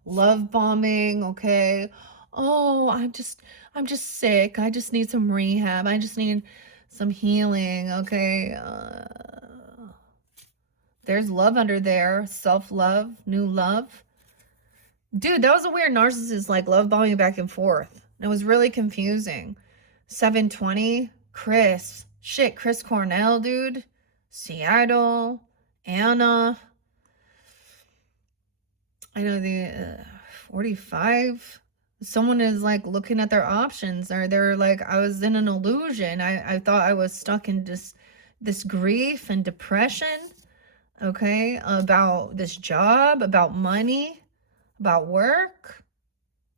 love bombing, okay? Oh, I'm just sick. I just need some rehab. I just need some healing, okay? There's love under there. Self-love, new love. Dude, that was a weird narcissist, like love bombing back and forth. It was really confusing. 720, Chris. Shit, Chris Cornell, dude. Seattle, Anna. I know the 45. Someone is like looking at their options, or they're like, I was in an illusion. I thought I was stuck in this grief and depression, okay, about this job, about money, about work,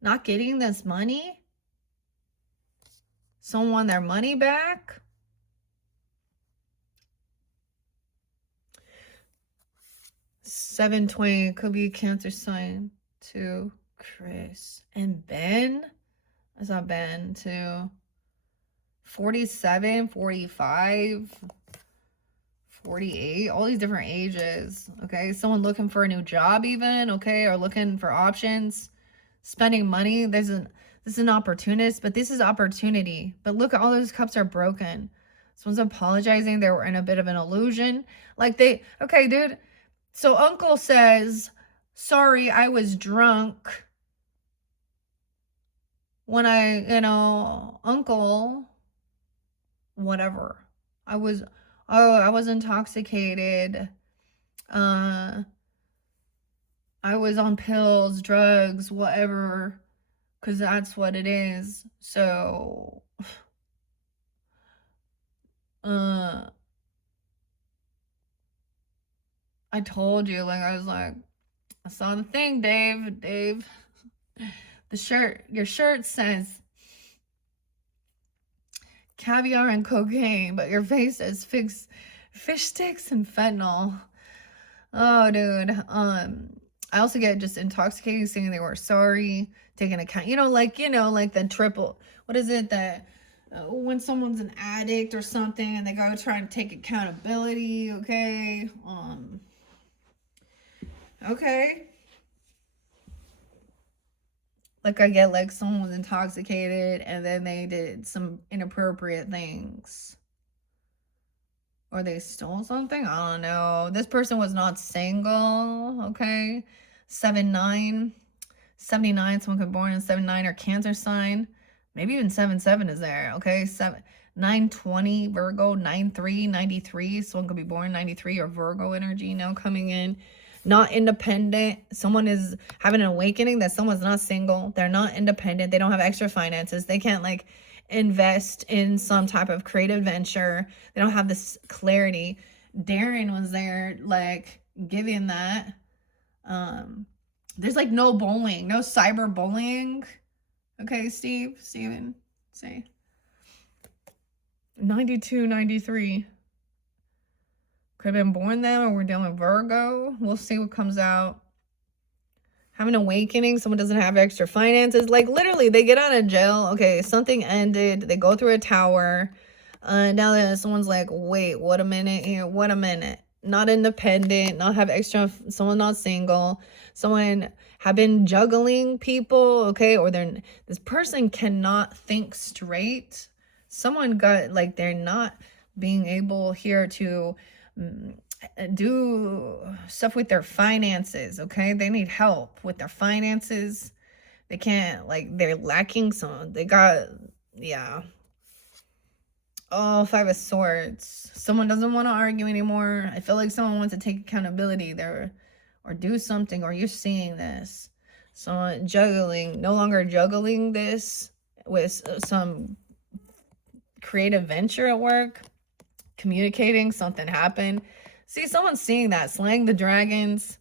not getting this money. Someone want their money back. $720 could be a Cancer sign too. Chris and Ben. I saw Ben too. 47, 45, 48, all these different ages. Okay, someone looking for a new job, even, okay, or looking for options, spending money. This is an opportunist, but this is opportunity. But look, all those cups are broken. Someone's apologizing. They were in a bit of an illusion. Like okay, dude. So uncle says, sorry, I was drunk. When uncle, whatever. I was intoxicated. I was on pills, drugs, whatever, because that's what it is. So, I told you, like, I was like, I saw the thing, Dave, your shirt says caviar and cocaine, but your face says fish sticks and fentanyl. Oh, dude. I also get just intoxicated, saying they were sorry, taking account, like the triple, what is it, that when someone's an addict or something and they go try to take accountability, okay? Okay. Like, I get like someone was intoxicated and then they did some inappropriate things. Or they stole something? I don't know. This person was not single, okay? 79, 79, someone could be born in 79 or Cancer sign. Maybe even 77 is there, okay? 920, Virgo, 93, 93. Someone could be born 93 or Virgo energy now coming in. Not independent. Someone is having an awakening that someone's not single. They're not independent. They don't have extra finances. They can't like invest in some type of creative venture. They don't have this clarity. Darren was there like giving that. There's like no bullying, no cyber bullying. Okay, Steven, say 92, 93. Could have been born then, or we're dealing with Virgo. We'll see what comes out. Have an awakening. Someone doesn't have extra finances. Like, literally, they get out of jail. Okay, something ended. They go through a tower. Now that someone's like, wait, what a minute here. What a minute. Not independent. Not have extra. Someone not single. Someone have been juggling people. Okay, or this person cannot think straight. Someone got, like, they're not being able here to do stuff with their finances, okay? They need help with their finances. They can't, like, they're lacking some. They got, yeah. Oh, 5 of Swords. Someone doesn't want to argue anymore. I feel like someone wants to take accountability there or do something, or you're seeing this. Someone juggling, no longer juggling this with some creative venture at work. Communicating, something happened. See, someone's seeing that, slaying the dragons,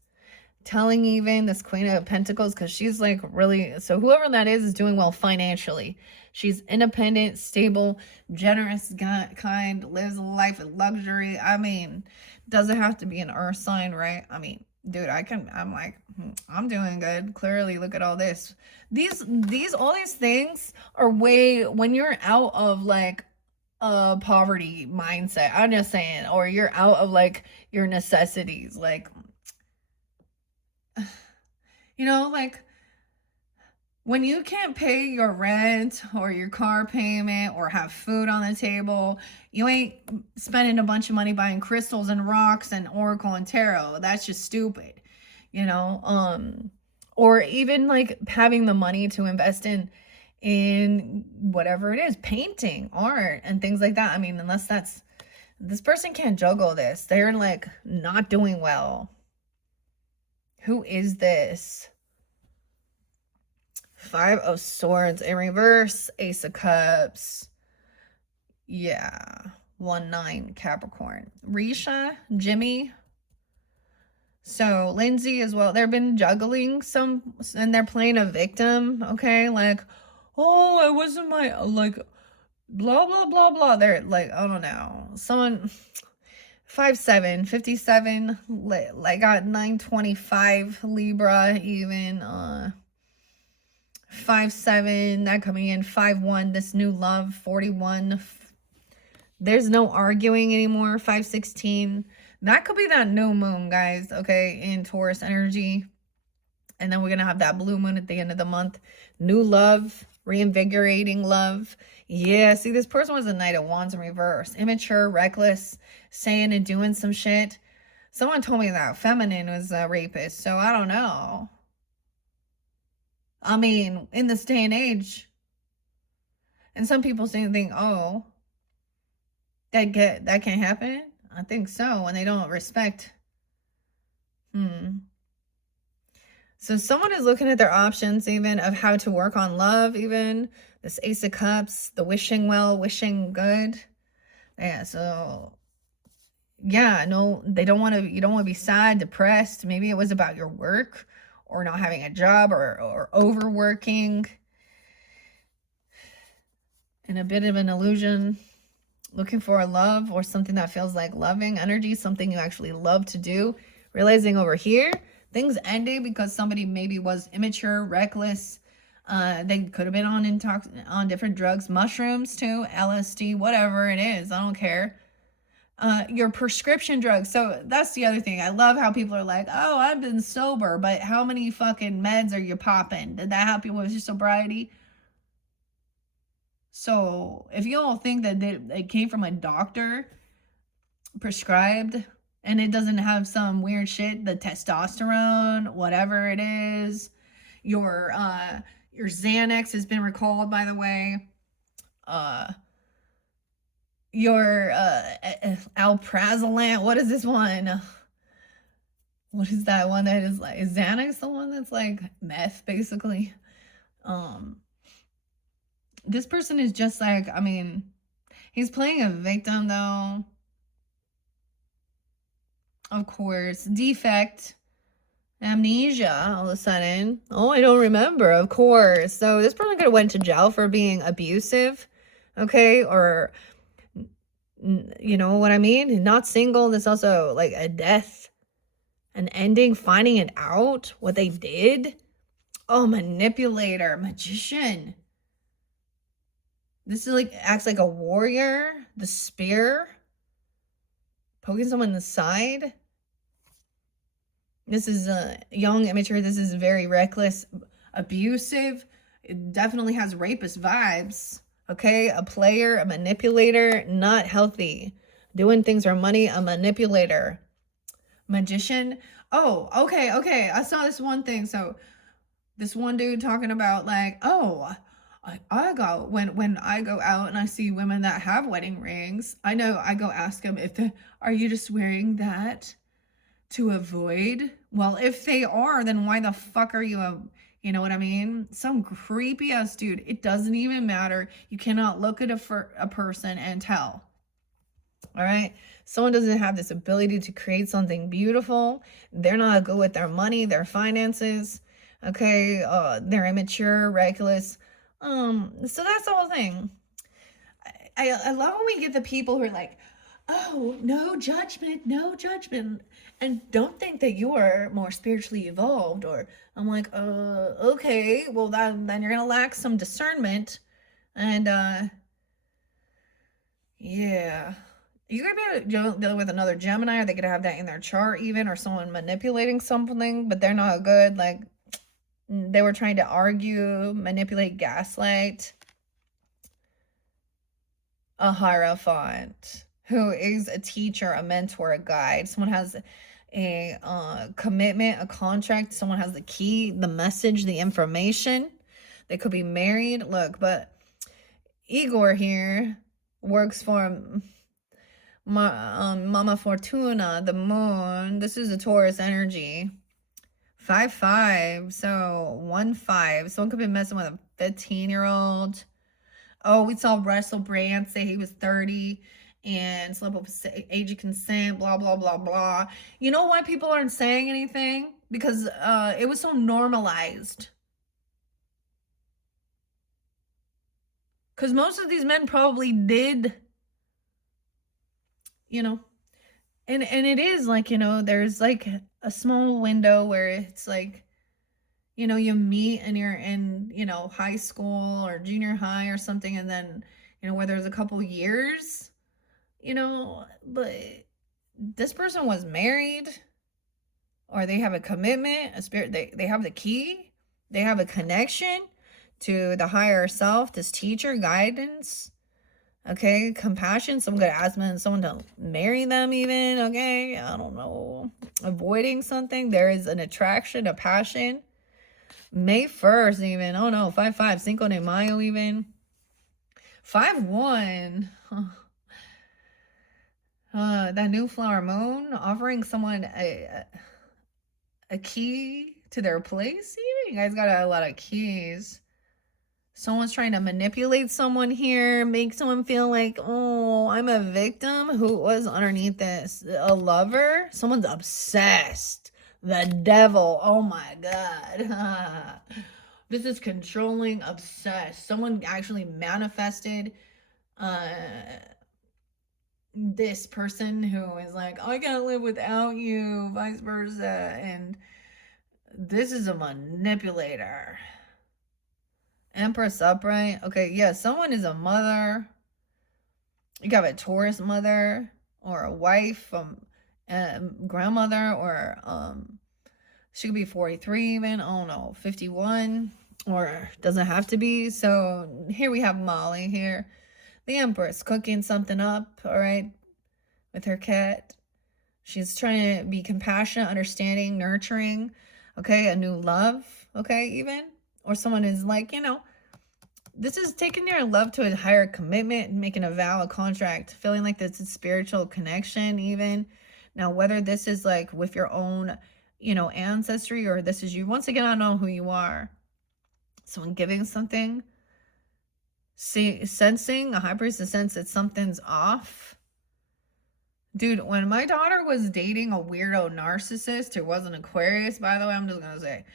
telling even this Queen of Pentacles, because she's like really, so whoever that is doing well financially. She's independent, stable, generous, kind, lives a life of luxury. I mean, doesn't have to be an earth sign, right? I mean, dude, I'm like, I'm doing good. Clearly, look at all this. All these things are way, when you're out of like poverty mindset. I'm just saying, or you're out of like your necessities. Like, you know, like when you can't pay your rent or your car payment or have food on the table, you ain't spending a bunch of money buying crystals and rocks and oracle and tarot. That's just stupid, you know. Or even like having the money to invest in whatever it is, painting, art, and things like that. I mean, unless that's, this person can't juggle this. They're like not doing well. Who is this? Five of Swords in reverse, Ace of Cups. Yeah. 1-9 Capricorn. Risha, Jimmy. So Lindsay as well. They've been juggling some, and they're playing a victim. Okay, like, oh, I wasn't my, like, blah blah blah blah. They're like, I don't know. Someone 5'7", 57. Like got 925 Libra even. 5'7", that coming in 5'1", this new love 41. There's no arguing anymore. 5'16", that could be that new moon, guys, okay, in Taurus energy. And then we're gonna have that blue moon at the end of the month. New love, reinvigorating love. Yeah, see, this person was a Knight of Wands in reverse. Immature, reckless, saying and doing some shit. Someone told me that feminine was a rapist, so I don't know. I mean, in this day and age, and some people think, oh, that can't happen. I think so, when they don't respect. So someone is looking at their options, even of how to work on love. Even this Ace of Cups, the wishing well, wishing good. Yeah. So yeah, no, they don't want to. You don't want to be sad, depressed. Maybe it was about your work, or not having a job, or overworking. And a bit of an illusion, looking for a love or something that feels like loving energy, something you actually love to do. Realizing over here, things ended because somebody maybe was immature, reckless. They could have been on different drugs, mushrooms too, LSD, whatever it is. I don't care. Your prescription drugs. So that's the other thing. I love how people are like, oh, I've been sober, but how many fucking meds are you popping? Did that help you with your sobriety? So if you don't think that they came from a doctor prescribed, and it doesn't have some weird shit, the testosterone, whatever it is, your Xanax has been recalled, by the way. Your alprazolam, what is this one? What is that one that is like, is Xanax the one that's like meth, basically? This person is just like, I mean, he's playing a victim though. Of course, defect, amnesia, all of a sudden. Oh, I don't remember, of course. So this person could have went to jail for being abusive, okay? Or, you know what I mean? Not single. There's also like a death, an ending, finding it out, what they did. Oh, manipulator, magician. This is like, acts like a warrior, the spear, poking someone in the side. This is young, immature. This is very reckless, abusive. It definitely has rapist vibes. Okay, a player, a manipulator, not healthy. Doing things for money, a manipulator. Magician. Oh, okay. I saw this one thing. So this one dude talking about like, oh, I go when I go out and I see women that have wedding rings, I know I go ask them if are you just wearing that to avoid? Well, if they are, then why the fuck are you you know what I mean? Some creepy ass dude. It doesn't even matter. You cannot look at a person and tell. All right. Someone doesn't have this ability to create something beautiful. They're not good with their money, their finances. Okay. They're immature, reckless. So that's the whole thing. I love when we get the people who are like, oh, no judgment, and don't think that you are more spiritually evolved. Or I'm like, okay, well then you're gonna lack some discernment. And Yeah. You could be dealing with another Gemini, or they could have that in their chart even, or someone manipulating something, but they're not good. Like, they were trying to argue, manipulate, gaslight. A hierophant who is a teacher, a mentor, a guide. Someone has a commitment, a contract. Someone has the key, the message, the information. They could be married. Look, but Igor here works for Mama Fortuna, the moon. This is a Taurus energy. 5-5, so 1-5. Someone could be messing with a 15-year-old. Oh, we saw Russell Brand say he was 30 and slept with age of consent, blah, blah, blah, blah. You know why people aren't saying anything? Because it was so normalized. Because most of these men probably did, you know, and it is like, you know, there's like a small window where it's like, you know, you meet and you're in, you know, high school or junior high or something, and then, you know, where there's a couple years, you know, but this person was married, or they have a commitment, a spirit, they have the key, they have a connection to the higher self, this teacher, guidance, okay, compassion. Someone could ask someone to marry them even, okay, I don't know, avoiding something. There is an attraction, a passion. May 1st even, oh no, 5-5, Cinco de Mayo even. 5-1, that new flower moon, offering someone a key to their place. You guys got a lot of keys. Someone's trying to manipulate someone here, make someone feel like, oh, I'm a victim. Who was underneath this? A lover? Someone's obsessed. The devil. Oh my God. This is controlling, obsessed. Someone actually manifested this person who is like, oh, I can't live without you, vice versa. And this is a manipulator. Empress upright. Okay, yeah, someone is a mother. You got a Taurus mother or a wife, grandmother, or she could be 43 even. Oh no, 51, or doesn't have to be. So here we have Molly here, the Empress, cooking something up, all right, with her cat. She's trying to be compassionate, understanding, nurturing, okay, a new love, okay, even. Or someone is like, you know, this is taking your love to a higher commitment, making a vow, a contract, feeling like this is spiritual connection even. Now, whether this is like with your own, you know, ancestry, or this is you, once again, I don't know who you are. Someone giving something, sensing, a high priestess sense that something's off. Dude, when my daughter was dating a weirdo narcissist who was an Aquarius, by the way, I'm just going to say,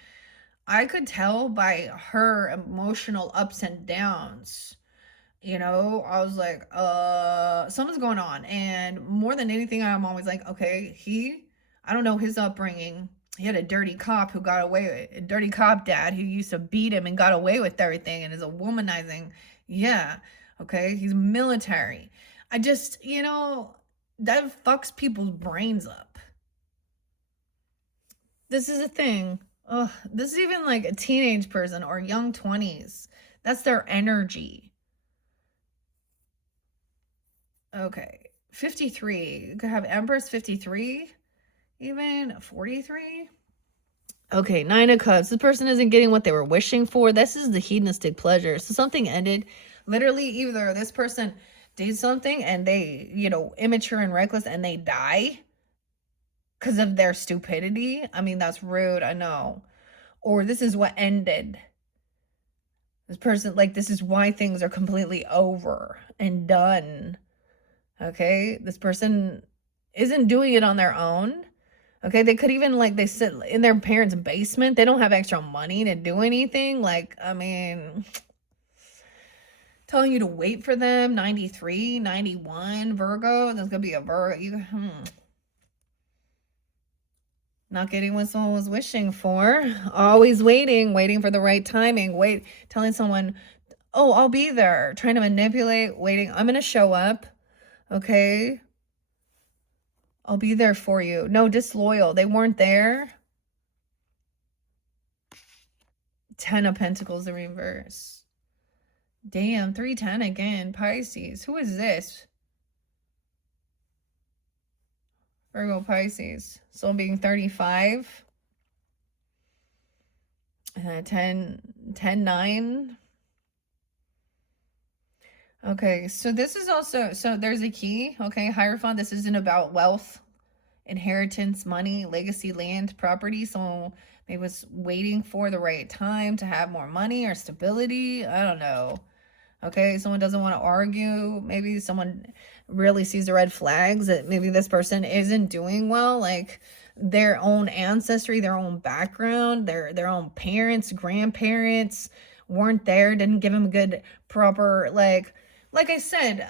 I could tell by her emotional ups and downs. You know, I was like, something's going on. And more than anything, I'm always like, okay, I don't know his upbringing. He had a dirty cop who got away with a dirty cop dad who used to beat him and got away with everything and is a womanizing. Yeah. Okay. He's military. I just, you know, that fucks people's brains up. This is a thing. This is even like a teenage person or young 20s. That's their energy. Okay. 53. You could have Empress 53, even 43. Okay, 9 of Cups. This person isn't getting what they were wishing for. This is the hedonistic pleasure. So something ended. Literally, either this person did something and they, you know, immature and reckless, and they die because of their stupidity. I mean, that's rude, I know. Or this is what ended. This person, like, this is why things are completely over and done. Okay, this person isn't doing it on their own. Okay, they could even, like, they sit in their parents' basement. They don't have extra money to do anything. Like, I mean, telling you to wait for them. 93, 91, Virgo. There's gonna be a Virgo. Not getting what someone was wishing for. Always waiting for the right timing. Telling someone, oh, I'll be there. Trying to manipulate, waiting. I'm going to show up. Okay. I'll be there for you. No, disloyal. They weren't there. 10 of Pentacles in reverse. Damn, 310 again. Pisces. Who is this? Virgo, Pisces. Soul being 35. 10, 9. Okay, so this is also, so there's a key. Okay, Hierophant. This isn't about wealth, inheritance, money, legacy, land, property. Someone maybe was waiting for the right time to have more money or stability. I don't know. Okay, someone doesn't want to argue. Maybe someone really sees the red flags that maybe this person isn't doing well, like their own ancestry, their own background, their own parents, grandparents weren't there, didn't give them a good proper, like I said,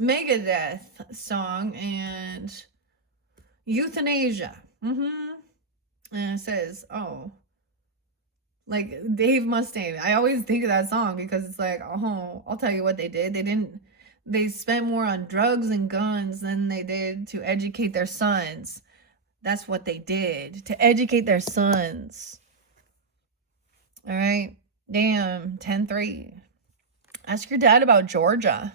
Megadeth song and euthanasia. And it says, oh, like Dave Mustaine. I always think of that song because it's like, oh, I'll tell you what they did. They spent more on drugs and guns than they did to educate their sons. That's what they did, to educate their sons. All right. Damn, 10-3. Ask your dad about Georgia.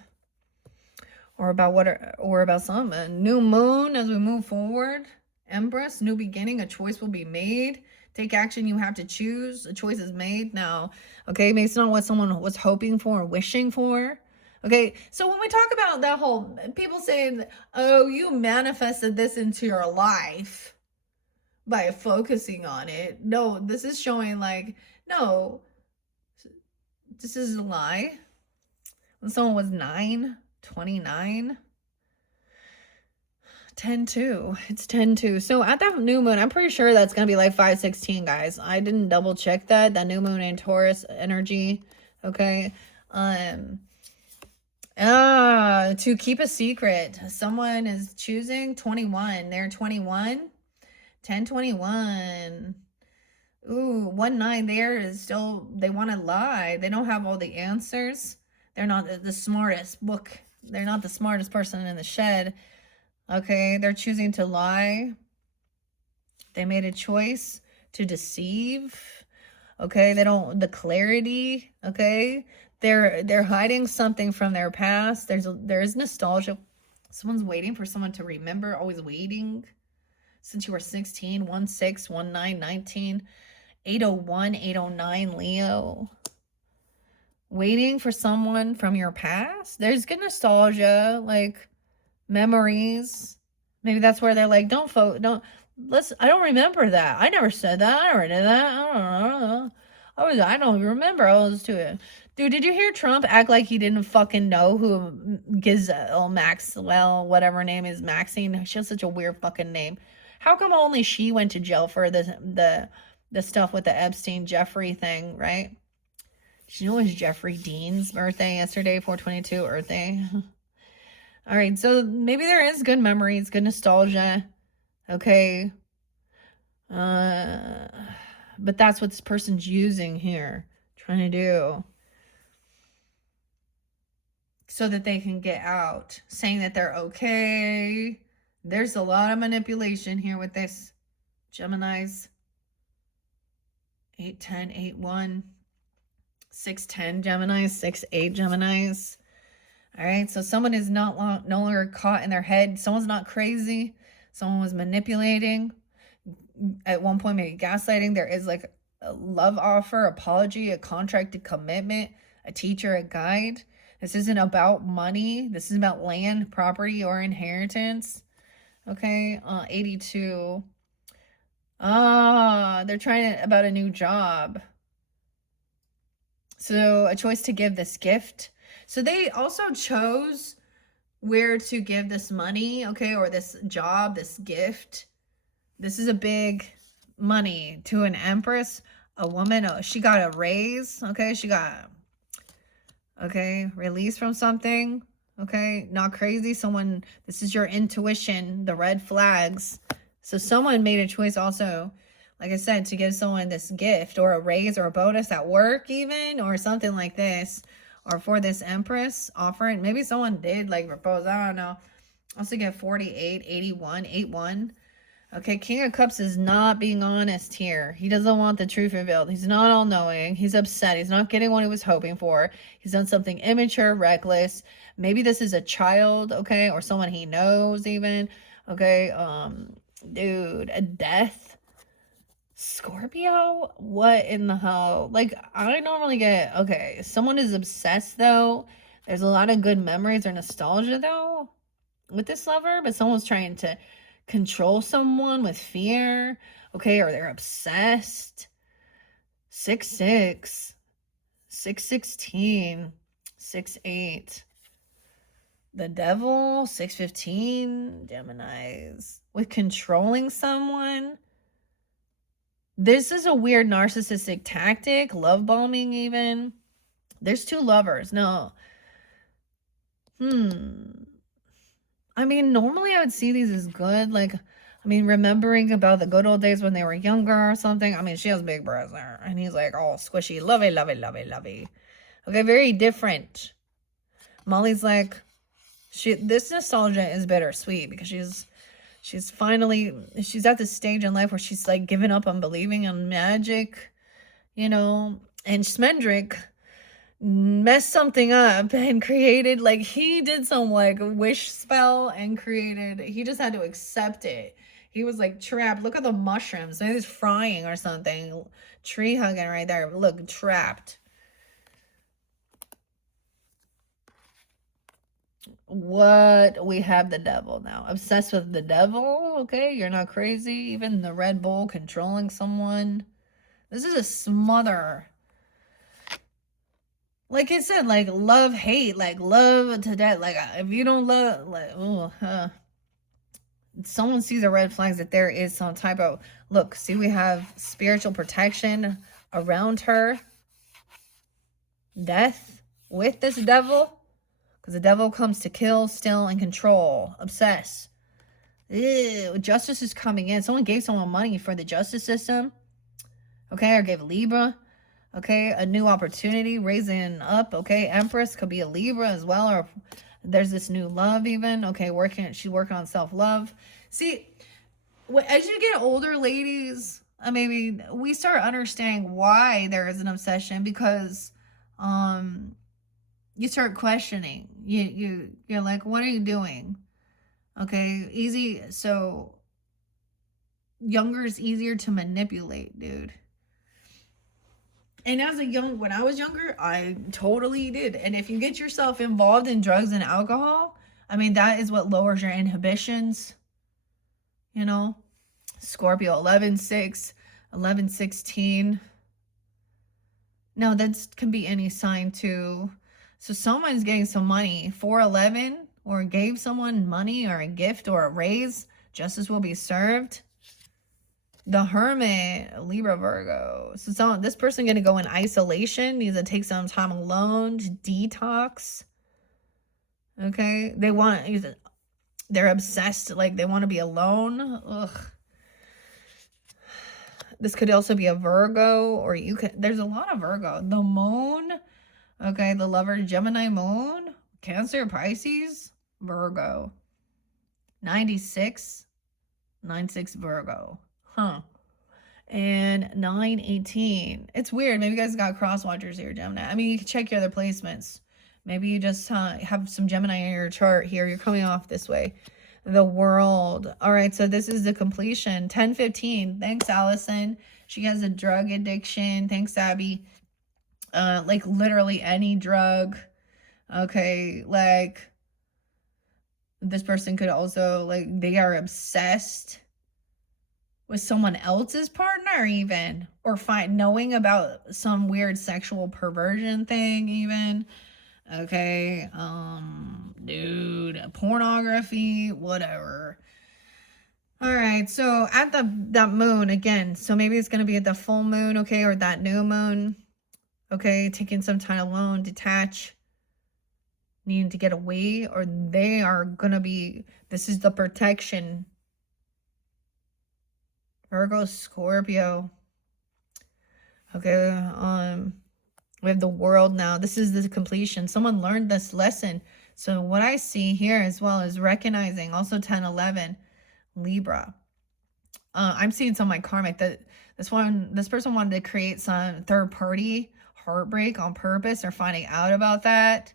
Or about some new moon as we move forward. Empress, new beginning, a choice will be made. Take action, you have to choose. A choice is made now. Okay, maybe it's not what someone was hoping for or wishing for. Okay, so when we talk about that whole, people saying, oh, you manifested this into your life by focusing on it. No, this is showing like, no, this is a lie. When someone was 29, 10-2. It's 10-2. So at that new moon, I'm pretty sure that's going to be like 5-16, guys. I didn't double check that. That new moon in Taurus energy. Okay. To keep a secret. Someone is choosing 21. They're 21. 10-21. Ooh, 1-9 there is still, they want to lie. They don't have all the answers. They're not the smartest book. They're not the smartest person in the shed. Okay, they're choosing to lie. They made a choice to deceive. Okay, they don't, the clarity, okay? They're hiding something from their past. There is nostalgia. Someone's waiting for someone to remember, always waiting. Since you were 16, 1-6, 1-9, 19, 801, 809, Leo. Waiting for someone from your past. There's good nostalgia, like memories. Maybe that's where they're like, I don't remember that. I never said that. I never did that. I don't remember. I was too. Dude, did you hear Trump act like he didn't fucking know who Ghislaine Maxwell, whatever her name is, Maxine? She has such a weird fucking name. How come only she went to jail for the stuff with the Epstein Jeffrey thing, right? Did you know it was Jeffrey Dean's birthday yesterday, 4/22 Earth Day? All right, so maybe there is good memories, good nostalgia. Okay. But that's what this person's using here, trying to do. So that they can get out, saying that they're okay. There's a lot of manipulation here with this. Geminis. 8-10, 8-1. 6-10 Geminis, 6-8 Geminis. All right, so someone is no longer caught in their head. Someone's not crazy. Someone was manipulating. At one point, maybe gaslighting. There is like a love offer, apology, a contract, a commitment, a teacher, a guide. This isn't about money. This is about land, property, or inheritance. Okay, 82. They're trying about a new job. So a choice to give this gift. So they also chose where to give this money, okay, or this job, this gift. This is a big money to an empress, a woman. She got a raise, okay? She got, okay, release from something, okay? Not crazy. Someone, this is your intuition, the red flags. So someone made a choice also, like I said, to give someone this gift or a raise or a bonus at work even, or something like this. or for this Empress offering. Maybe someone did like propose. I don't know. Also get 48, 81, 81. Okay, King of Cups is not being honest here. He doesn't want the truth revealed. He's not all-knowing. He's upset. He's not getting what he was hoping for. He's done something immature, reckless. Maybe this is a child, okay, or someone he knows even. Okay, dude, a death. Scorpio? What in the hell? Like, I normally get, okay, someone is obsessed though. There's a lot of good memories or nostalgia though with this lover, but someone's trying to control someone with fear, okay, or they're obsessed. 6-6, 6-16, 6-8. The devil, 6-15, Geminis. With controlling someone. This is a weird narcissistic tactic, love bombing even. There's two lovers. No. I mean, normally I would see these as good. Like, I mean, remembering about the good old days when they were younger or something. I mean, she has big breasts there. And he's like, all squishy, lovey, lovey, lovey, lovey. Okay, very different. Molly's like, this nostalgia is bittersweet because she's at this stage in life where she's like giving up on believing in magic, you know. And Smendrick messed something up and created, like, he did some like wish spell and created, he just had to accept it. He was like trapped. Look at the mushrooms. Maybe he's frying or something. Tree hugging right there. Look, trapped. What? We have the devil now. Obsessed with the devil? Okay, you're not crazy. Even the Red Bull controlling someone. This is a smother. Like I said, like love, hate, like love to death. Like if you don't love, like, someone sees the red flags that there is some type of, look, see, we have spiritual protection around her. Death with this devil. Because the devil comes to kill, steal, and control. Obsess. Ew, justice is coming in. Someone gave someone money for the justice system. Okay, or gave Libra. Okay, a new opportunity, raising up. Okay, Empress could be a Libra as well. Or there's this new love even. Okay, she's working on self-love. See, as you get older, ladies, maybe we start understanding why there is an obsession, because you start questioning. You're like, what are you doing? Okay, easy. So younger is easier to manipulate, dude. And when I was younger, I totally did. And if you get yourself involved in drugs and alcohol, I mean, that is what lowers your inhibitions. You know, Scorpio, 11-6, 11-16. No, that can be any sign too. So someone's getting some money, 4-11, or gave someone money or a gift or a raise. Justice will be served. The Hermit, Libra, Virgo. So this person going to go in isolation, needs to take some time alone to detox. Okay, they're obsessed, like they want to be alone. Ugh. This could also be a Virgo, or there's a lot of Virgo. The Moon, okay, the lover, Gemini Moon, Cancer, Pisces, Virgo. 96, 96 Virgo. Huh. And 9-18. It's weird. Maybe you guys got cross watchers here, Gemini. I mean, you can check your other placements. Maybe you just have some Gemini in your chart here. You're coming off this way. The World. All right, so this is the completion. 10-15. Thanks, Allison. She has a drug addiction. Thanks, Abby. Like literally any drug. Okay, like this person could also, like, they are obsessed with someone else's partner even, or knowing about some weird sexual perversion thing even. Okay, dude, pornography, whatever. All right, so at that moon again, so maybe it's gonna be at the full moon, okay, or that new moon. Okay, taking some time alone, detach, needing to get away, or they are gonna be, this is the protection. Virgo, Scorpio. Okay, We have the world now. This is the completion. Someone learned this lesson. So what I see here as well is recognizing also 1011 Libra. I'm seeing some of my karmic that this person wanted to create some third party heartbreak on purpose. They're finding out about that.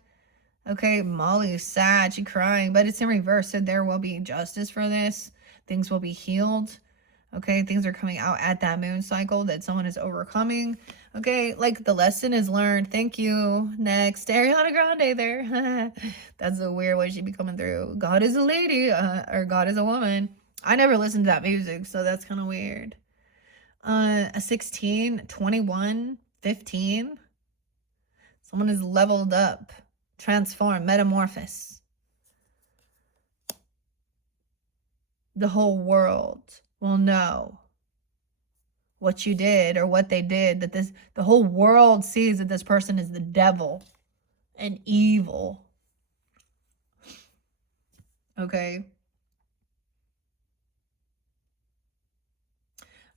Okay, Molly's sad, she's crying, but it's in reverse. So there will be justice for this. Things will be healed. Okay, things are coming out at that moon cycle that someone is overcoming. Okay, like the lesson is learned. Thank you. Next, Ariana Grande there. That's a weird way she'd be coming through. God is a lady, or God is a woman. I never listened to that music, so that's kind of weird. A 16, 21, 15. Someone is leveled up, transformed, metamorphosis. The whole world will know what you did or what they did, that the whole world sees that this person is the devil and evil. Okay.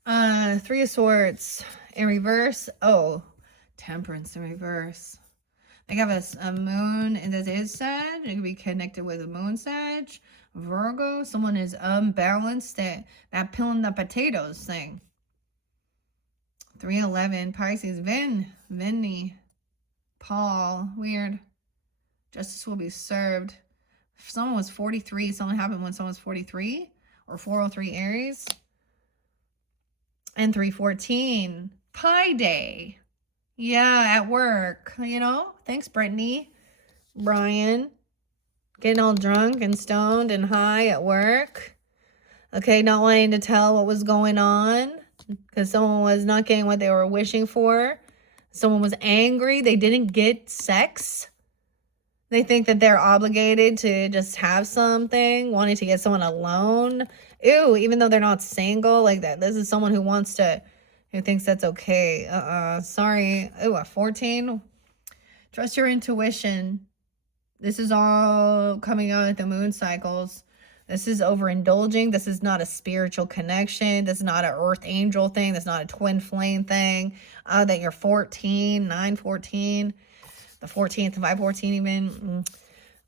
Three of Swords in reverse. Oh, Temperance in reverse. They have a moon, and this is Sag. It could be connected with a moon Sag. Virgo. Someone is unbalanced. That peeling the potatoes thing. 311 Pisces. Vinny. Paul. Weird. Justice will be served. If someone was 43, something happened when someone was 43. Or 403 Aries. And 314, Pi Day. Yeah, at work, you know? Thanks, Brittany. Brian. Getting all drunk and stoned and high at work. Okay, not wanting to tell what was going on because someone was not getting what they were wishing for. Someone was angry. They didn't get sex. They think that they're obligated to just have something, wanting to get someone alone. Ew, even though they're not single, like that. This is someone who thinks that's okay. Sorry. Ooh, a 14. Trust your intuition. This is all coming out at the moon cycles. This is overindulging. This is not a spiritual connection. This is not an earth angel thing. That's not a twin flame thing. That you're 14, 914. The 14th, 514 even.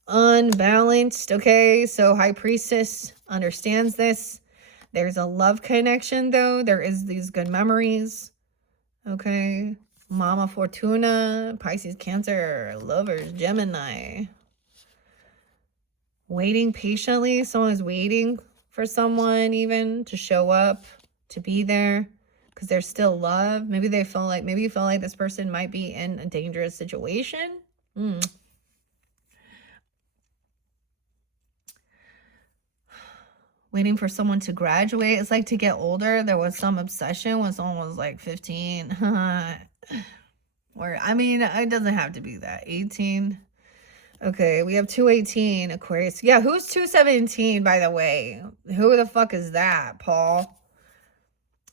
Unbalanced. Okay, so High Priestess understands this. There's a love connection, though. There is these good memories. Okay. Mama Fortuna, Pisces, Cancer, Lovers, Gemini. Waiting patiently. Someone is waiting for someone even to show up, to be there. Because there's still love. Maybe you feel like this person might be in a dangerous situation. Waiting for someone to graduate. It's like to get older. There was some obsession when someone was like 15. Or, I mean, it doesn't have to be that. 18. Okay, we have 218, Aquarius. Yeah, who's 217, by the way? Who the fuck is that, Paul?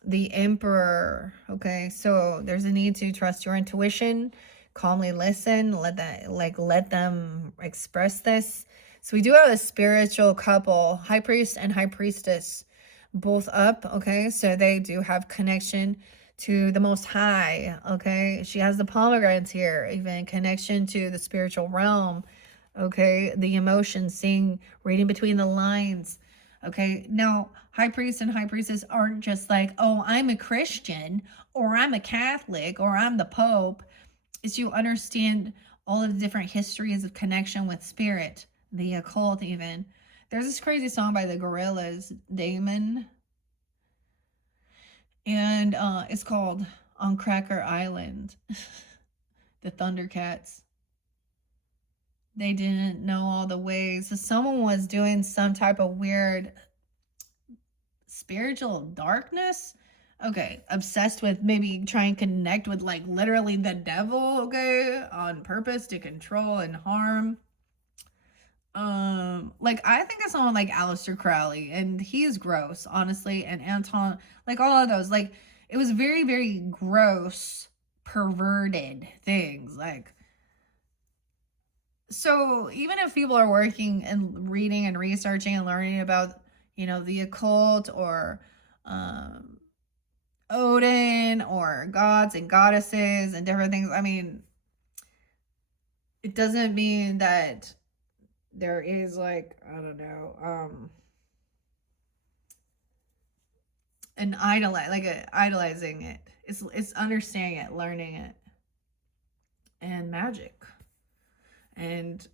The Emperor. Okay, so there's a need to trust your intuition, calmly listen, let them express this. So we do have a spiritual couple, High Priest and High Priestess, both up. Okay, so they do have connection to the Most High. Okay, she has the pomegranates here, even connection to the spiritual realm. Okay, the emotions, reading between the lines. Okay, now High Priest and High Priestess aren't just like, oh, I'm a Christian, or I'm a Catholic, or I'm the Pope. It's you understand all of the different histories of connection with spirit, the occult even. There's this crazy song by the Gorillaz, Damon, and it's called On Cracker Island. The Thundercats. They didn't know all the ways. So someone was doing some type of weird spiritual darkness. Okay, obsessed with maybe trying to connect with like literally the devil, okay, on purpose to control and harm. Like I think of someone like Aleister Crowley, and he is gross, honestly, and Anton, like all of those, like it was very, very gross, perverted things, like. So even if people are working and reading and researching and learning about, you know, the occult or Odin or gods and goddesses and different things, I mean, it doesn't mean that there is like, I don't know, an idolizing it. It's understanding it, learning it, and magic and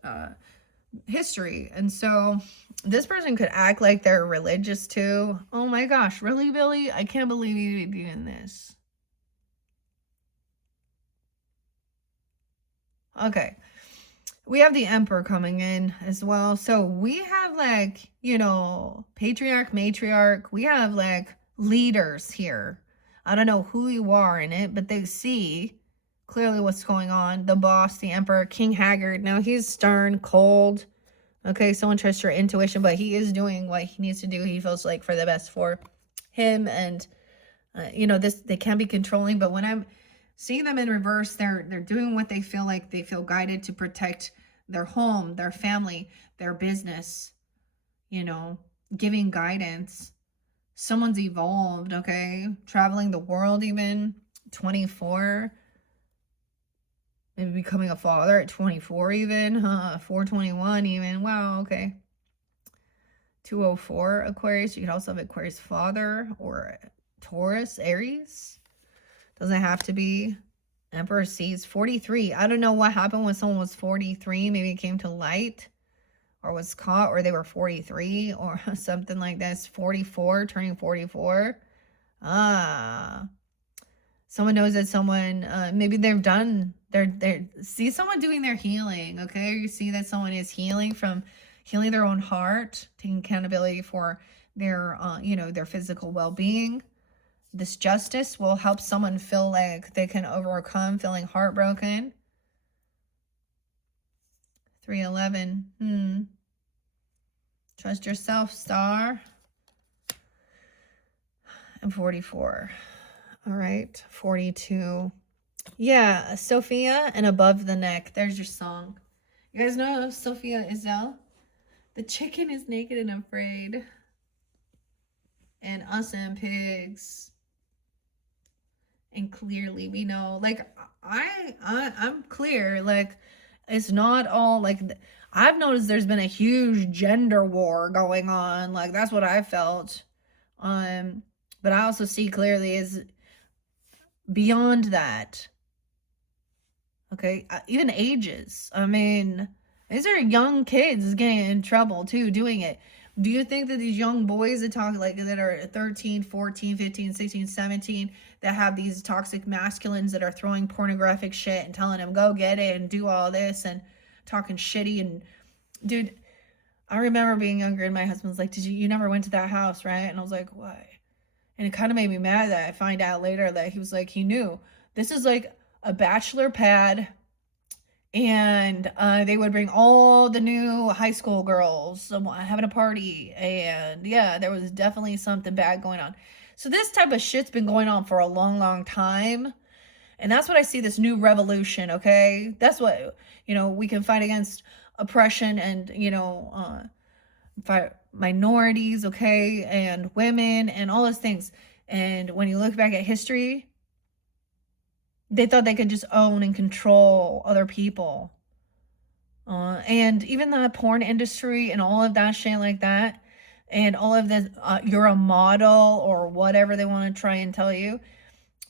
history. And so this person could act like they're religious too. Oh my gosh, really, Billy? I can't believe you'd be doing this. Okay. We have the emperor coming in as well. So we have like, patriarch, matriarch. We have like leaders here. I don't know who you are in it, but they see clearly what's going on. The boss, the emperor, King Haggard. Now he's stern, cold. Okay, someone trusts your intuition, but he is doing what he needs to do. He feels like for the best for him. And, they can be controlling, but when I'm seeing them in reverse, they're doing what they feel like. They feel guided to protect their home, their family, their business, giving guidance. Someone's evolved, okay? Traveling the world even, 24. Maybe becoming a father at 24 even, 421 even. Wow, okay. 204 Aquarius. You could also have Aquarius father or Taurus, Aries. Doesn't have to be. Emperor sees 43. I don't know what happened when someone was 43. Maybe it came to light or was caught, or they were 43 or something like this. 44, turning 44. Someone knows that someone, maybe they've done, see someone doing their healing, okay? You see that someone is healing their own heart, taking accountability for their, their physical well-being. This justice will help someone feel like they can overcome feeling heartbroken. 311. Trust yourself, star. And 44. All right. 42. Yeah, Sophia and Above the Neck. There's your song. You guys know Sophia Isel? The chicken is naked and afraid. And Us and Pigs. And clearly we know, like, I'm clear, like, it's not all like, I've noticed there's been a huge gender war going on, like that's what I felt, but I also see clearly is beyond that, okay? Even ages, I mean, these are young kids getting in trouble too doing it. Do you think that these young boys that talk like that are 13, 14, 15, 16, 17, that have these toxic masculines that are throwing pornographic shit and telling them go get it and do all this and talking shitty? And dude, I remember being younger and my husband's like, you never went to that house, right? And I was like, why? And it kind of made me mad that I find out later that he was like, he knew this is like a bachelor pad. And they would bring all the new high school girls having a party. And yeah, there was definitely something bad going on. So this type of shit's been going on for a long, long time. And that's what I see, this new revolution, okay? That's what, we can fight against oppression and, fight minorities, okay? And women and all those things. And when you look back at history, they thought they could just own and control other people. And even the porn industry and all of that shit like that, and all of this, you're a model or whatever they want to try and tell you,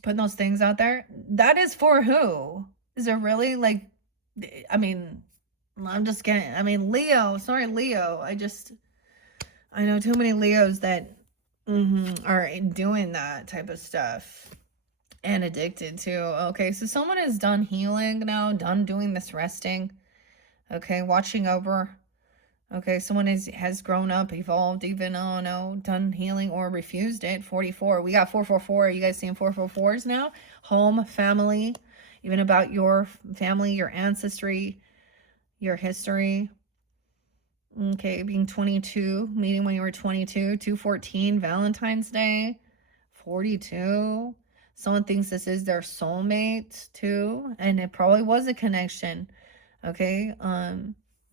putting those things out there, that is for who? Is it really like, I mean, I'm just kidding. I mean, Leo, sorry, Leo. I know too many Leos that are doing that type of stuff. And addicted too. Okay, so someone is done healing now, done doing this resting. Okay, watching over. Okay, someone has grown up, evolved, even, oh no, done healing or refused it. 44. We got 444. You guys seeing 444s now? Home, family, even about your family, your ancestry, your history. Okay, being 22, meeting when you were 22. 214, Valentine's Day. 42. Someone thinks this is their soulmate too, and it probably was a connection. Okay,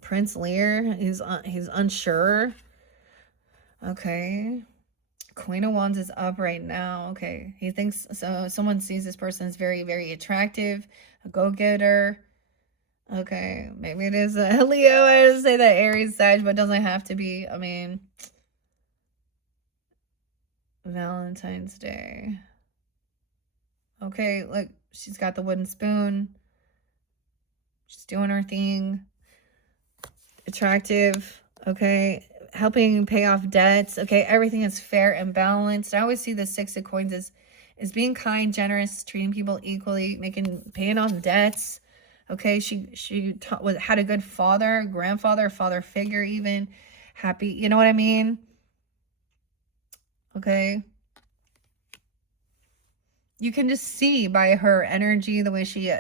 Prince Lear, he's unsure. Okay, Queen of Wands is up right now. Okay, he thinks so. Someone sees this person as very, very attractive, a go-getter. Okay, maybe it is a Leo. I would say that Aries, Sag, but it doesn't have to be. I mean, Valentine's Day. Okay, look, she's got the wooden spoon. She's doing her thing. Attractive. Okay, helping pay off debts. Okay, everything is fair and balanced. I always see the Six of Coins as being kind, generous, treating people equally, paying off debts. Okay, she had a good father, grandfather, father figure, even happy. You know what I mean? Okay. You can just see by her energy, the way she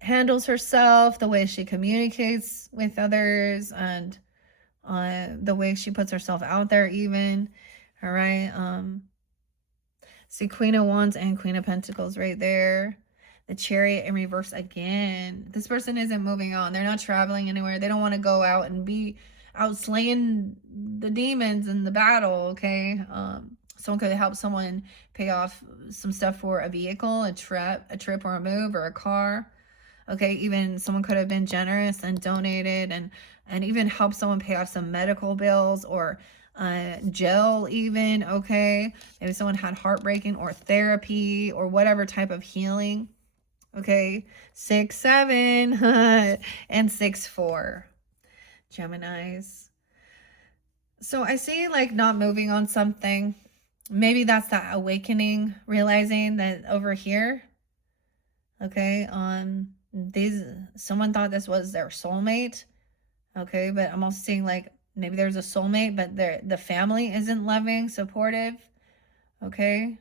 handles herself, the way she communicates with others, and the way she puts herself out there even. All right. See Queen of Wands and Queen of Pentacles right there. The Chariot in reverse again. This person isn't moving on. They're not traveling anywhere. They don't want to go out and be out slaying the demons in the battle, okay? Someone could help someone pay off some stuff for a vehicle, a trip or a move or a car. Okay, even someone could have been generous and donated and even help someone pay off some medical bills or jail even, okay? Maybe someone had heartbreaking or therapy or whatever type of healing. Okay, 6, 7, and 6, 4. Geminis. So I see like not moving on something. Maybe that's that awakening, realizing that over here, okay, on someone thought this was their soulmate. Okay, but I'm also seeing like maybe there's a soulmate, but the family isn't loving, supportive. Okay,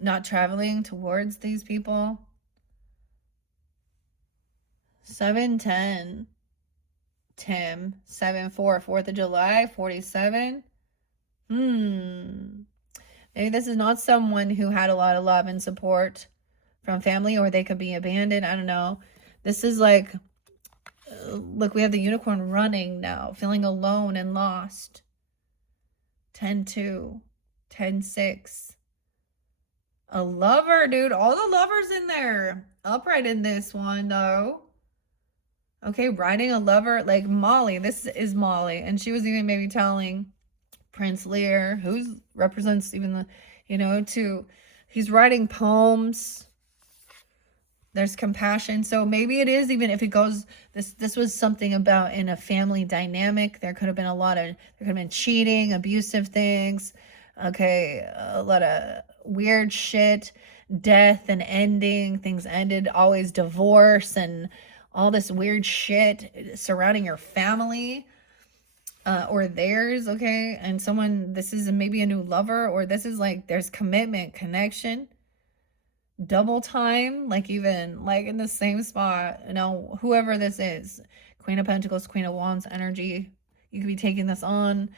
not traveling towards these people. 7, 10. Tim, 7, 4, 4th of July, 47. Maybe this is not someone who had a lot of love and support from family, or they could be abandoned. I don't know. This is like, look, we have the unicorn running now, feeling alone and lost. 10, 2, 10, 6. A lover, dude. All the lovers in there. Upright in this one, though. Okay, riding a lover like Molly. This is Molly. And she was even maybe telling Prince Lear, who represents even the, he's writing poems. There's compassion. So maybe it is, even if it goes, this was something about in a family dynamic. There could have been there could have been cheating, abusive things. Okay, a lot of weird shit, death and ending. Things ended, always divorce and all this weird shit surrounding your family. Or theirs, okay? And this is maybe a new lover, or this is like there's commitment, connection, double time, like even like in the same spot. Whoever this is, Queen of Pentacles, Queen of Wands energy, you could be taking this on.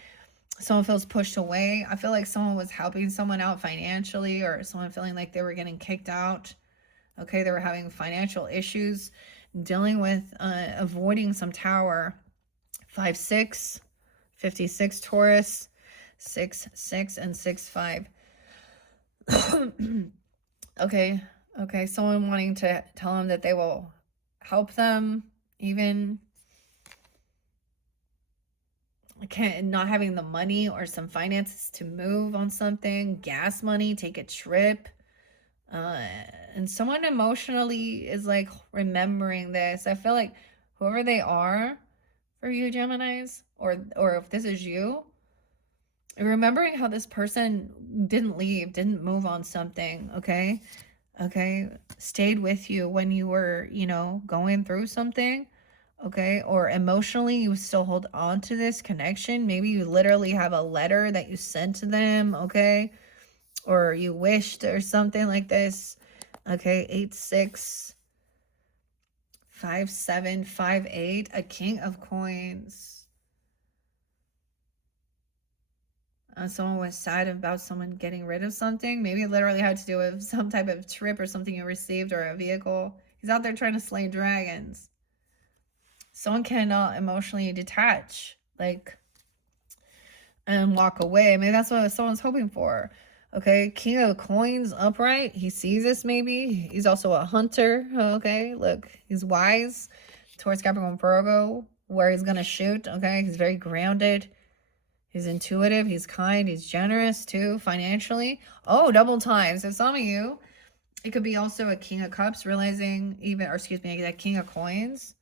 Someone feels pushed away. I feel like someone was helping someone out financially, or someone feeling like they were getting kicked out. Okay, they were having financial issues, dealing with avoiding some tower. 5, 6. 56 Taurus, 6, 6, and 6, 5. Okay. Someone wanting to tell them that they will help them, even not having the money or some finances to move on something, gas money, take a trip. And someone emotionally is like remembering this. I feel like whoever they are for you, Geminis, or if this is you, remembering how this person didn't leave, didn't move on something, okay, stayed with you when you were, going through something, okay, or emotionally you still hold on to this connection. Maybe you literally have a letter that you sent to them, okay, or you wished or something like this. Okay, 8, 6. 5, 7, 5, 8, a King of Coins. Someone was sad about someone getting rid of something. Maybe it literally had to do with some type of trip or something you received or a vehicle. He's out there trying to slay dragons. Someone cannot emotionally detach, and walk away. Maybe that's what someone's hoping for. Okay, King of Coins upright. He sees this maybe. He's also a hunter. Okay, look, he's wise. Taurus, Capricorn, Virgo, where he's going to shoot, okay? He's very grounded. He's intuitive. He's kind. He's generous, too, financially. Oh, double time. So some of you, it could be also a King of Cups, realizing even, or excuse me, that King of Coins.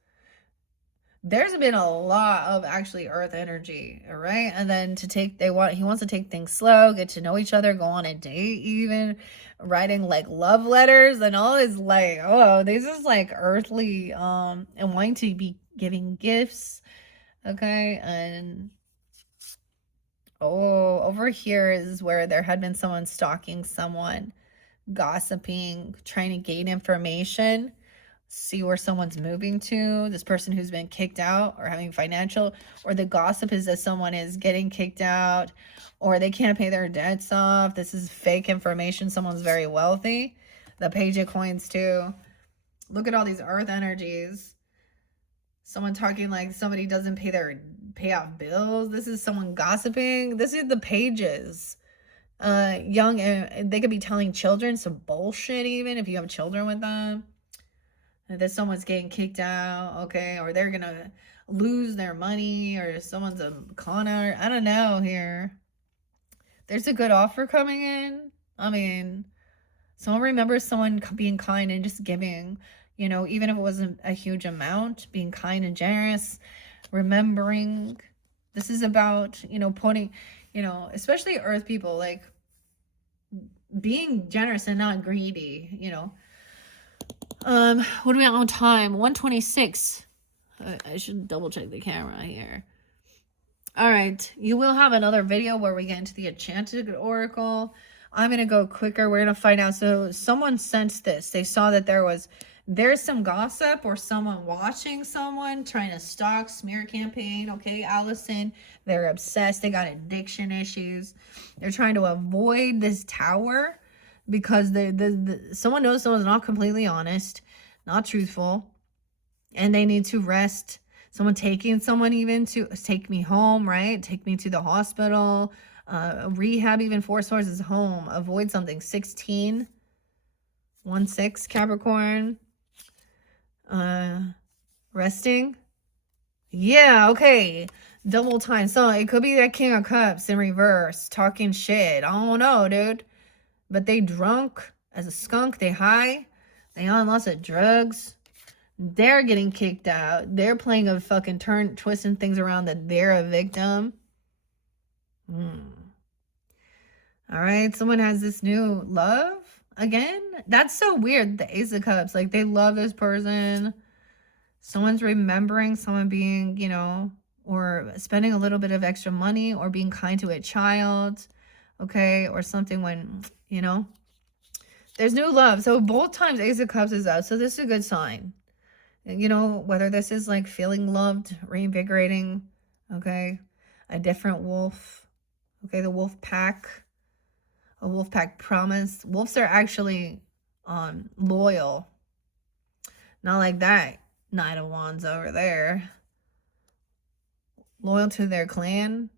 There's been a lot of actually earth energy, all right? And then he wants to take things slow, get to know each other, go on a date even, writing like love letters and all is like, oh, this is like earthly, and wanting to be giving gifts, okay? And oh, over here is where there had been someone stalking someone, gossiping, trying to gain information, see where someone's moving to, this person who's been kicked out or having financial, or the gossip is that someone is getting kicked out or they can't pay their debts off. This is fake information. Someone's very wealthy. The Page of Coins too. Look at all these earth energies. Someone talking like somebody doesn't pay off bills. This is someone gossiping. This is the Pages. Young, they could be telling children some bullshit even if you have children with them. That someone's getting kicked out, okay, or they're gonna lose their money, or someone's a con artist. I don't know here. There's a good offer coming in. I mean, someone remembers someone being kind and just giving, you know, even if it wasn't a huge amount, being kind and generous, remembering. This is about, you know, putting, you know, especially earth people, like being generous and not greedy, you know. What are we on time? 1:26. I should double check the camera here. All right, you will have another video where we get into the Enchanted Oracle. I'm going to go quicker. We're going to find out. So someone sensed this. They saw that there's some gossip or someone watching someone trying to stalk, smear campaign. Okay, Allison, they're obsessed. They got addiction issues. They're trying to avoid this tower because someone knows someone's not completely honest, not truthful, and they need to rest. Someone taking someone even to take me home, right? Take me to the hospital, rehab, even 4 sources home. Avoid something. 16, 1-6, Capricorn. Resting. Yeah, okay. Double time. So it could be that King of Cups in reverse, talking shit. I don't know, dude. But they drunk as a skunk. They high. They on lots of drugs. They're getting kicked out. They're playing a fucking turn, twisting things around that they're a victim. All right. Someone has this new love again. That's so weird. The Ace of Cups. Like they love this person. Someone's remembering someone being, you know, or spending a little bit of extra money or being kind to a child. Okay. Or something when, you know, there's new love. So both times Ace of Cups is out. So this is a good sign. You know, whether this is like feeling loved, reinvigorating, okay, a different wolf, okay, the wolf pack, a wolf pack promise. Wolves are actually loyal, not like that Knight of Wands over there. Loyal to their clan.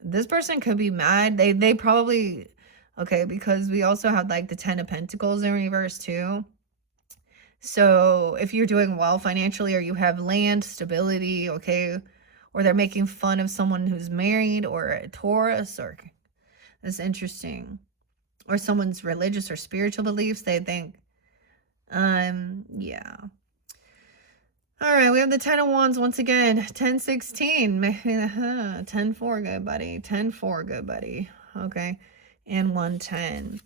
This person could be mad. They probably, okay, because we also have like the 10 of Pentacles in reverse too. So if you're doing well financially or you have land, stability, okay, or they're making fun of someone who's married or a Taurus, or that's interesting, or someone's religious or spiritual beliefs, they think, yeah. All right, we have the 10 of Wands once again, 10-16, 10-4, good buddy, 10-4, good buddy, okay, and 110.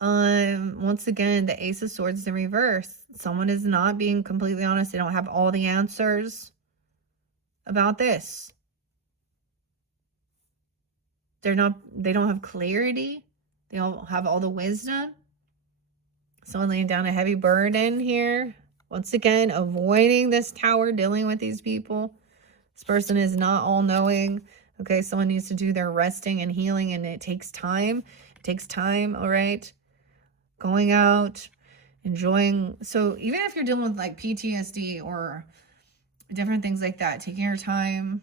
Once again, the Ace of Swords in reverse. Someone is not being completely honest. They don't have all the answers about this. They don't have clarity. They don't have all the wisdom. Someone laying down a heavy burden here. Once again, avoiding this tower, dealing with these people. This person is not all-knowing. Okay, someone needs to do their resting and healing, and it takes time. It takes time, all right? Going out, enjoying. So even if you're dealing with like PTSD or different things like that, taking your time,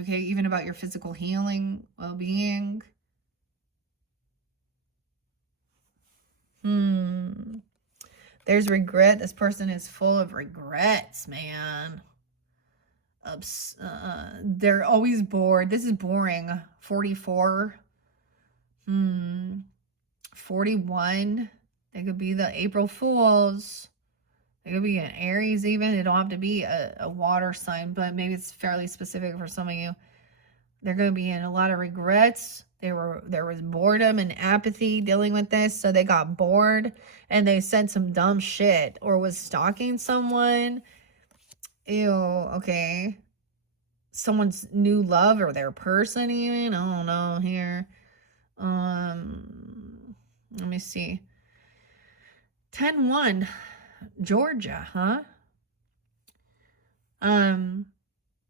okay, even about your physical healing, well-being. There's regret. This person is full of regrets, man. They're always bored. This is boring. 44. 41. They could be the April Fools. They could be an Aries even. It don't have to be a water sign, but maybe it's fairly specific for some of you. They're going to be in a lot of regrets. There was boredom and apathy dealing with this, so they got bored and they said some dumb shit or was stalking someone. Ew, okay. Someone's new love or their person even. I don't know here. Let me see. 10-1. Georgia, huh?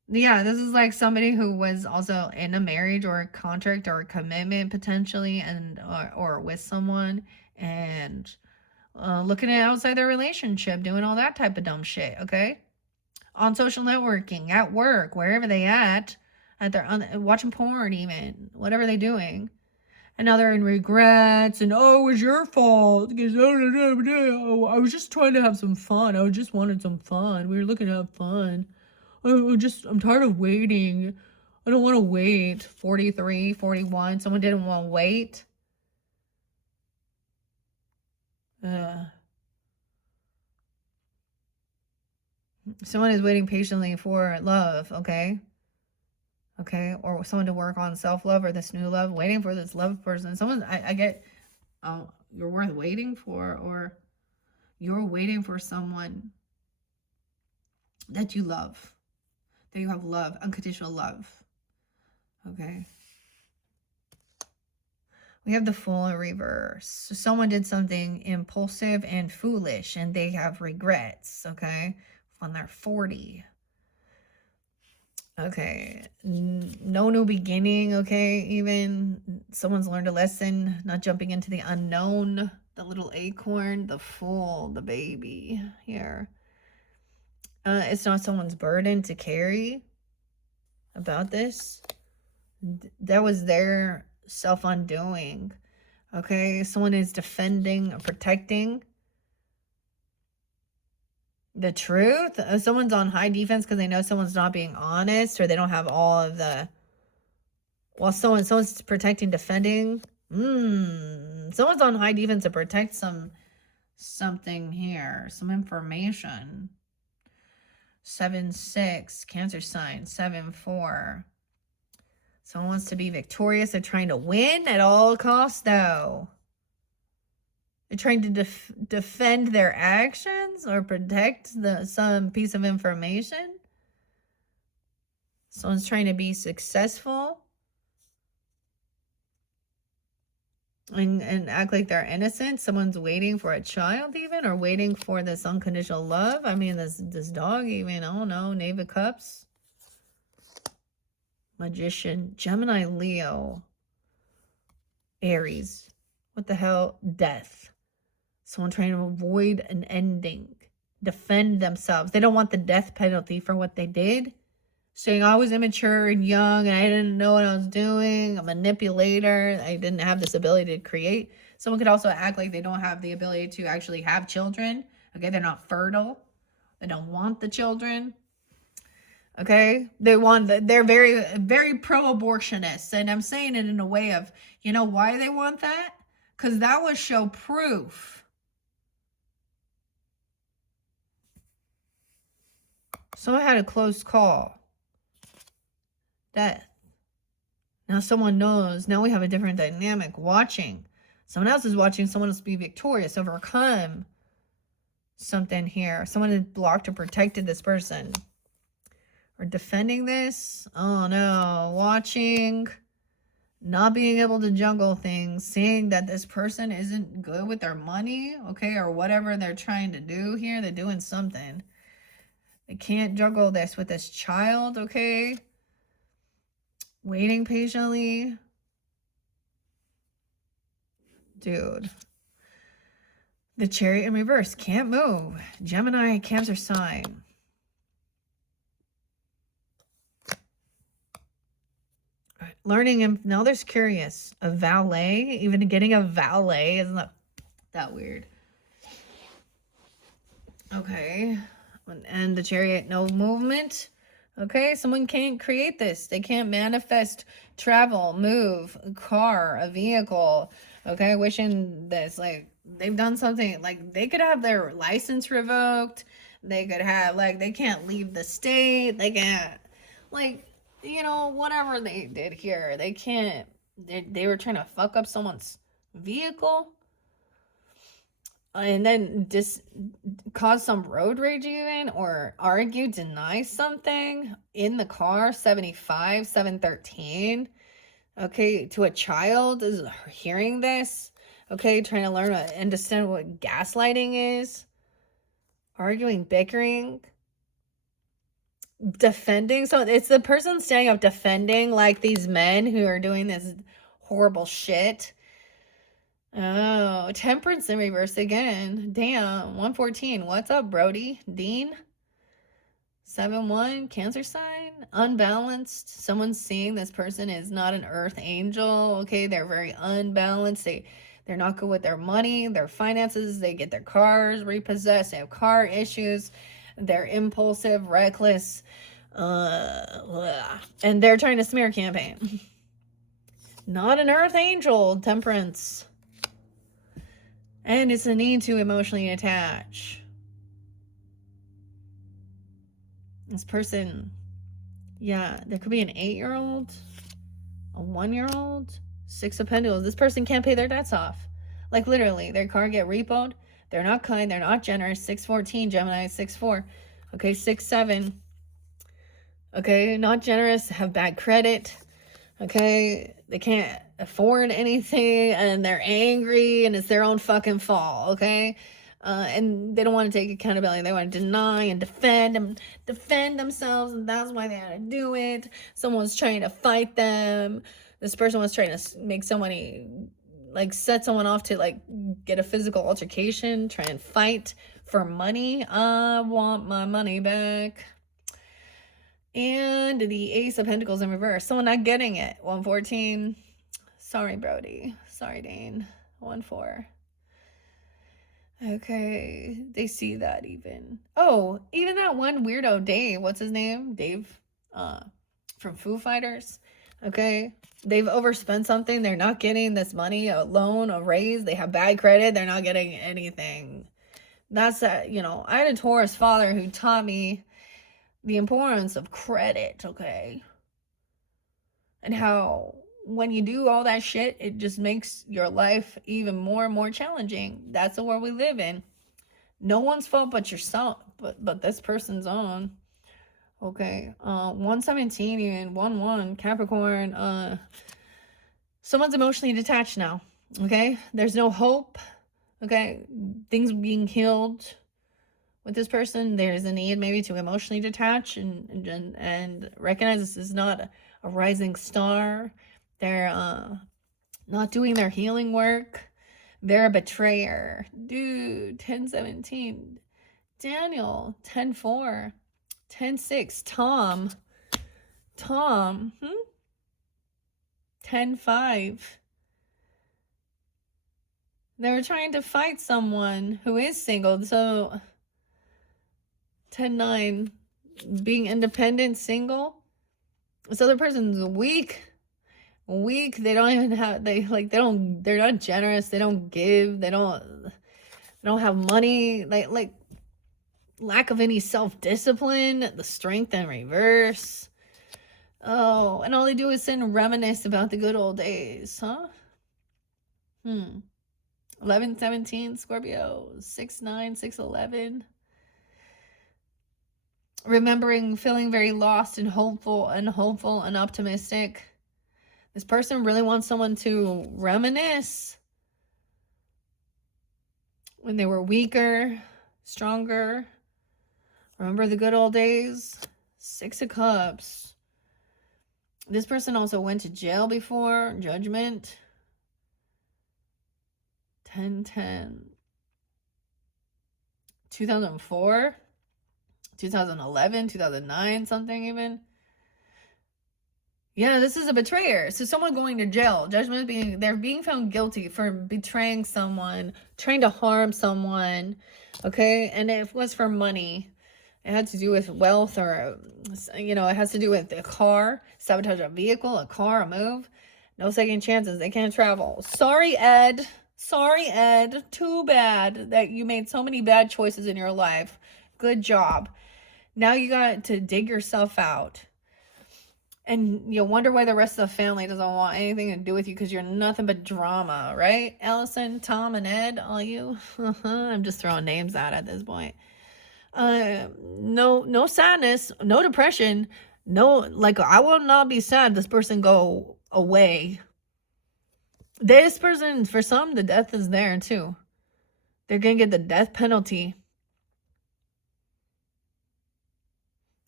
Yeah, this is like somebody who was also in a marriage or a contract or a commitment potentially, and or with someone, and looking at outside their relationship, doing all that type of dumb shit. Okay, on social networking, at work, wherever they at their watching porn, even whatever they doing. And now they're in regrets and, oh, it was your fault. Because, oh, I was just trying to have some fun. I just wanted some fun. We were looking to have fun. I'm tired of waiting. I don't want to wait. 43, 41. Someone didn't want to wait. Someone is waiting patiently for love, okay? Okay, or someone to work on self-love or this new love, waiting for this love person. Someone, I get, you're worth waiting for, or you're waiting for someone that you love, that you have love, unconditional love. Okay. We have the Fool in reverse. So someone did something impulsive and foolish, and they have regrets, okay, when they're 40. Okay, no new beginning, okay, even someone's learned a lesson, not jumping into the unknown, the little acorn, the Fool, the baby here. It's not someone's burden to carry about this. That was their self-undoing, okay? Someone is defending or protecting the truth. Someone's on high defense because they know someone's not being honest, or they don't have all of the, well, someone's protecting, defending. Someone's on high defense to protect something here, some information. 7-6, Cancer sign. 7-4. Someone wants to be victorious. They're trying to win at all costs, though. They're trying to defend their actions or protect some piece of information. Someone's trying to be successful and act like they're innocent. Someone's waiting for a child even, or waiting for this unconditional love. I mean, this dog even, I don't know, Knave of Cups. Magician, Gemini, Leo, Aries. What the hell? Death. Someone trying to avoid an ending, defend themselves. They don't want the death penalty for what they did. Saying I was immature and young and I didn't know what I was doing. A manipulator. I didn't have this ability to create. Someone could also act like they don't have the ability to actually have children. Okay, they're not fertile. They don't want the children. Okay, they're very, very pro-abortionists. And I'm saying it in a way of, you know why they want that? Because that would show proof. So I had a close call. Death. Now someone knows. Now we have a different dynamic. Watching. Someone else is watching someone else be victorious, overcome something here. Someone had blocked or protected this person. Or defending this. Oh no. Watching. Not being able to juggle things. Seeing that this person isn't good with their money. Okay. Or whatever they're trying to do here. They're doing something. They can't juggle this with this child, okay? Waiting patiently. Dude. The Chariot in reverse. Can't move. Gemini, Cancer sign. Learning, and now there's curious. A valet. Even getting a valet. Isn't that weird? Okay. And the Chariot, no movement. Okay, someone can't create this. They can't manifest travel, move, a car, a vehicle. Okay, wishing this. Like, they've done something. Like, they could have their license revoked. They could have, like, they can't leave the state. They can't, like, whatever they did here. They can't. They were trying to fuck up someone's vehicle and then cause some road rage even, or argue, deny something in the car. 75 713. Okay, to a child is hearing this. Okay, trying to learn and understand what gaslighting is. Arguing, bickering, defending. So it's the person standing up defending like these men who are doing this horrible shit. Oh, temperance in reverse again. Damn. 114. What's up, Brody? Dean? 7-1. Cancer sign. Unbalanced. Someone's seeing this person is not an earth angel. Okay, they're very unbalanced. They're not good with their money, their finances. They get their cars repossessed. They have car issues. They're impulsive, reckless. And they're trying to smear campaign. Not an earth angel. Temperance. And it's a need to emotionally attach. This person, yeah, there could be an 8-year-old, a 1-year-old, 6 of Pentacles. This person can't pay their debts off. Like literally, their car get repoed. They're not kind. They're not generous. 614, Gemini, 6-4. Okay, 6-7. Okay, not generous, have bad credit. Okay, they can't afford anything and they're angry and it's their own fucking fault. Okay, and they don't want to take accountability. They want to deny and defend themselves, and that's why they had to do it. Someone's trying to fight them. This person was trying to make somebody, like, set someone off to like get a physical altercation, try and fight for money. I want my money back. And the Ace of Pentacles in reverse. Someone not getting it. 114. Sorry, Brody. Sorry, Dane. 1-4. Okay. They see that even. Oh, even that one weirdo, Dave. What's his name? Dave from Foo Fighters. Okay. They've overspent something. They're not getting this money, a loan, a raise. They have bad credit. They're not getting anything. That's that, I had a Taurus father who taught me the importance of credit, okay? And how when you do all that shit, it just makes your life even more and more challenging. That's the world we live in. No one's fault but yourself, but this person's own. Okay, 117 even, 1-1, Capricorn. Someone's emotionally detached now, okay? There's no hope, okay? Things being healed. With this person, there's a need maybe to emotionally detach and recognize this is not a rising star. They're not doing their healing work. They're a betrayer. Dude, 10-17. Daniel, 10-4. 10-6. Tom. 10-5. They were trying to fight someone who is single, so 10-9, being independent, single. This other person's weak. They don't even have, they're not generous. They don't give. They don't have money. Like lack of any self-discipline, the strength in reverse. Oh, and all they do is sit and reminisce about the good old days, huh? 11-17, Scorpio. 6-9, 6-11. Remembering feeling very lost and hopeful and optimistic. This person really wants someone to reminisce when they were weaker, stronger. Remember the good old days. 6 of Cups. This person also went to jail before. Judgment. 10-10. 2004. 2011, 2009, something even. Yeah, this is a betrayer. So someone going to jail. Judgment being, they're being found guilty for betraying someone, trying to harm someone. Okay, and if it was for money, it had to do with wealth, or it has to do with a car, sabotage a vehicle, a car, a move. No second chances. They can't travel. Sorry, Ed. Sorry, Ed. Too bad that you made so many bad choices in your life. Good job. Now you got to dig yourself out. And you'll wonder why the rest of the family doesn't want anything to do with you, because you're nothing but drama, right? Allison, Tom, and Ed, all you. I'm just throwing names out at this point. No sadness, no depression, no, like, I will not be sad this person go away. This person, for some, the death is there too. They're gonna get the death penalty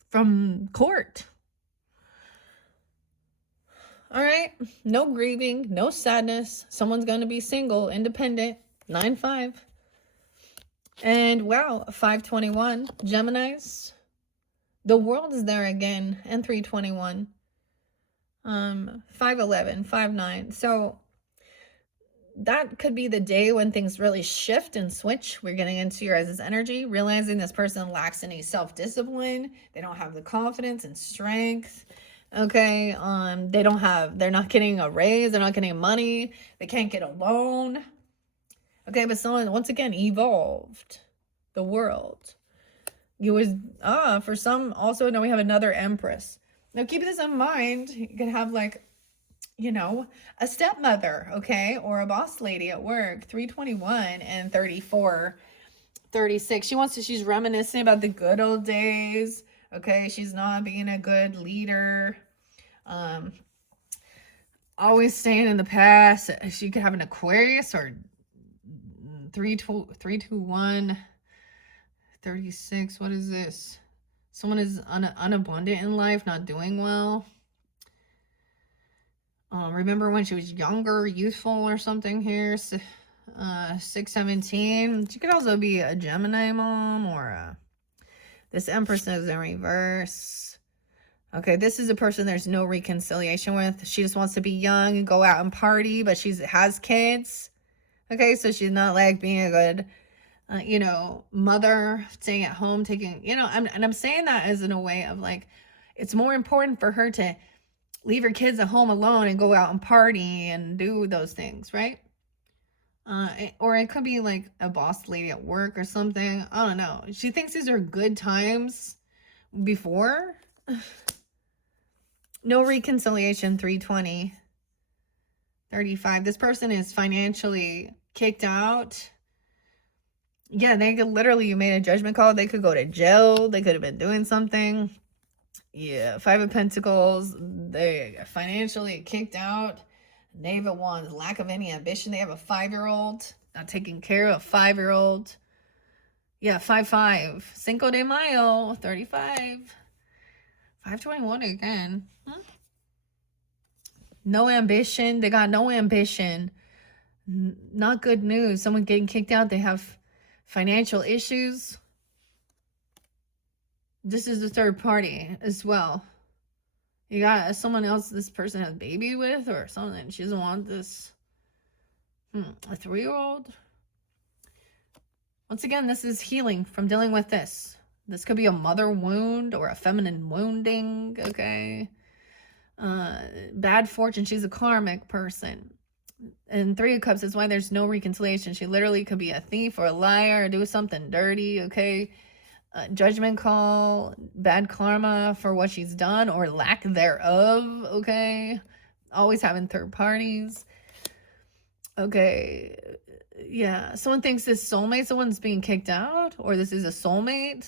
from court. All right, no grieving, no sadness. Someone's gonna be single, independent. 9-5. And wow, 521. Geminis. The world is there again. And 321. 511, 5-9. So that could be the day when things really shift and switch. We're getting into your guys' energy, realizing this person lacks any self-discipline. They don't have the confidence and strength. Okay, they're not getting a raise, they're not getting money, they can't get a loan. Okay, but someone, once again, evolved the world. For some, also, now we have another Empress. Now keep this in mind. You could have, like, a stepmother, okay, or a boss lady at work. 321 and 34, 36. She's reminiscing about the good old days. Okay, she's not being a good leader. Always staying in the past. She could have an Aquarius, or 321, 36. What is this? Someone is unabundant in life, not doing well. Remember when she was younger, youthful, or something here. 617. She could also be a Gemini mom, or this Empress is in reverse. Okay, this is a person there's no reconciliation with. She just wants to be young and go out and party, but she has kids. Okay, so she's not like being a good, mother, staying at home, taking, I'm saying that as in a way of, like, it's more important for her to leave her kids at home alone and go out and party and do those things, right? Or it could be like a boss lady at work or something. I don't know. She thinks these are good times before. No reconciliation. 320, 35. This person is financially kicked out. Yeah, they could literally, you made a judgment call. They could go to jail. They could have been doing something. Yeah, 5 of Pentacles. They are financially kicked out. Knave of Wands, lack of any ambition. They have a 5-year-old, not taking care of a 5-year-old. Yeah, 5-5. Cinco de Mayo, 35. 521 again. No ambition. They got no ambition. Not good news. Someone getting kicked out. They have financial issues. This is the third party as well. You got someone else this person has a baby with or something. She doesn't want this. A 3-year-old. Once again, this is healing from dealing with this. This could be a mother wound or a feminine wounding, okay? Bad fortune. She's a karmic person. And 3 of Cups is why there's no reconciliation. She literally could be a thief or a liar or do something dirty, okay? Judgment call, bad karma for what she's done or lack thereof, okay? Always having third parties. Okay, yeah. Someone thinks this soulmate, someone's being kicked out, or this is a soulmate.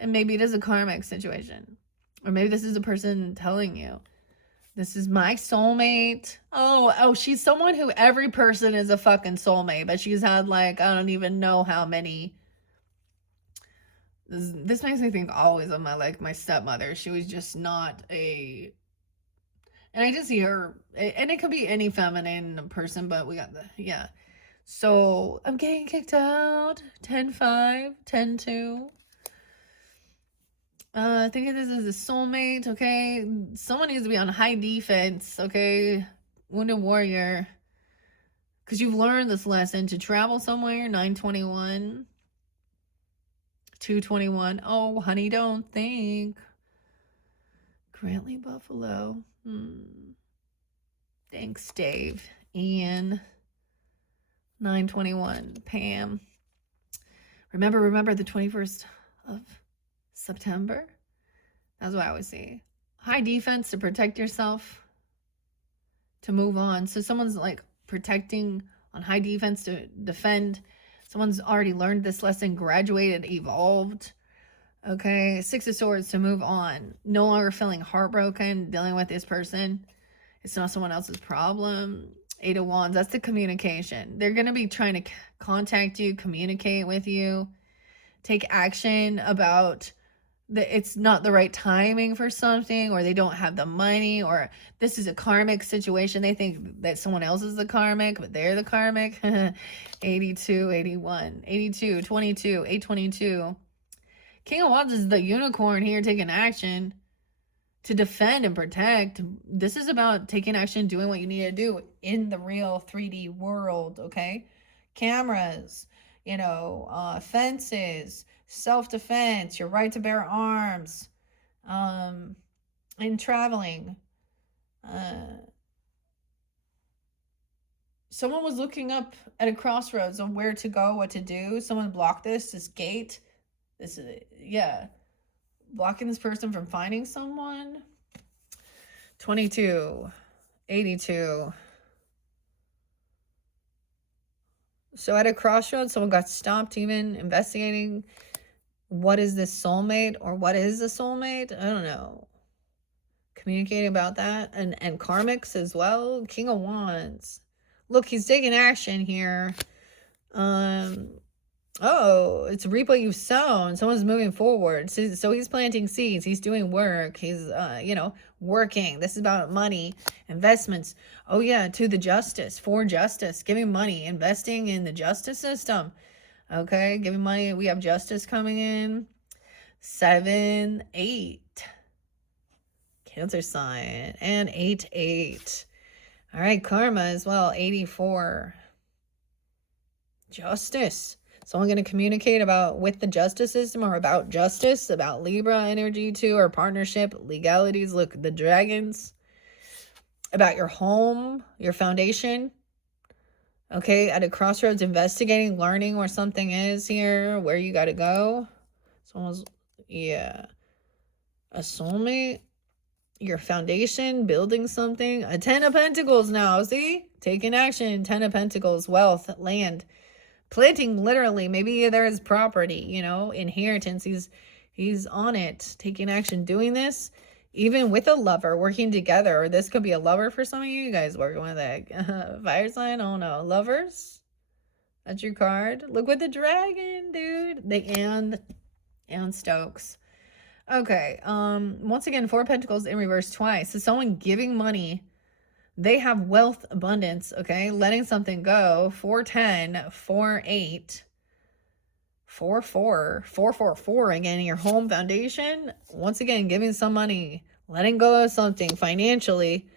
And maybe it is a karmic situation. Or maybe this is a person telling you, this is my soulmate. Oh, she's someone who every person is a fucking soulmate, but she's had, like, I don't even know how many. This makes me think always of my stepmother. She was just not a, and I just see her, and it could be any feminine person, but we got yeah. So I'm getting kicked out. 10-5, 10-2. I think this is a soulmate, okay? Someone needs to be on high defense, okay? Wounded warrior. Because you've learned this lesson to travel somewhere, 921. 221. Oh, honey, don't think. Grantley Buffalo. Thanks, Dave. Ian. 921. Pam. Remember the 21st of September? That's what I always say. High defense to protect yourself, to move on. So someone's like protecting on high defense to defend. Someone's already learned this lesson, graduated, evolved. Okay, 6 of Swords to move on. No longer feeling heartbroken, dealing with this person. It's not someone else's problem. 8 of Wands, that's the communication. They're going to be trying to contact you, communicate with you, take action about that it's not the right timing for something, or they don't have the money, or this is a karmic situation. They think that someone else is the karmic, but they're the karmic. 82, 81, 82, 22, 822. King of Wands is the unicorn here taking action to defend and protect. This is about taking action, doing what you need to do in the real 3D world, okay? Cameras, fences, self-defense, your right to bear arms, and traveling. Someone was looking up at a crossroads on where to go, what to do. Someone blocked this gate. This is, blocking this person from finding someone. 22, 82. So at a crossroads, someone got stopped even investigating. What is this soulmate, or what is a soulmate? I don't know. Communicating about that. And karmics as well. King of Wands. Look, he's taking action here. Oh, it's reap what you've sown. Someone's moving forward. So he's planting seeds. He's doing work. He's, working. This is about money, investments. Oh, yeah, to the justice, for justice, giving money, investing in the justice system. Okay, giving money. We have justice coming in. 7, 8. Cancer sign. And 8, 8. All right, karma as well. 84. Justice. Someone going to communicate with the justice system, or about justice, about Libra energy too, or partnership, legalities. Look, the dragons. About your home, your foundation. Okay, at a crossroads, investigating, learning where something is here, where you got to go. Someone's, a soulmate. Your foundation, building something. A 10 of Pentacles now, see? Taking action, 10 of Pentacles, wealth, land. Planting, literally. Maybe there is property, inheritance. He's on it, taking action, doing this, even with a lover, working together. Or this could be a lover for some of you. You guys working with a fire sign. Oh no, lovers. That's your card. Look with the dragon, dude. The and Stokes. Okay. Once again, 4 Pentacles in reverse twice. So someone giving money. They have wealth abundance, okay? Letting something go. 410, 48, 44, 444 again, your home foundation. Once again, giving some money, letting go of something financially.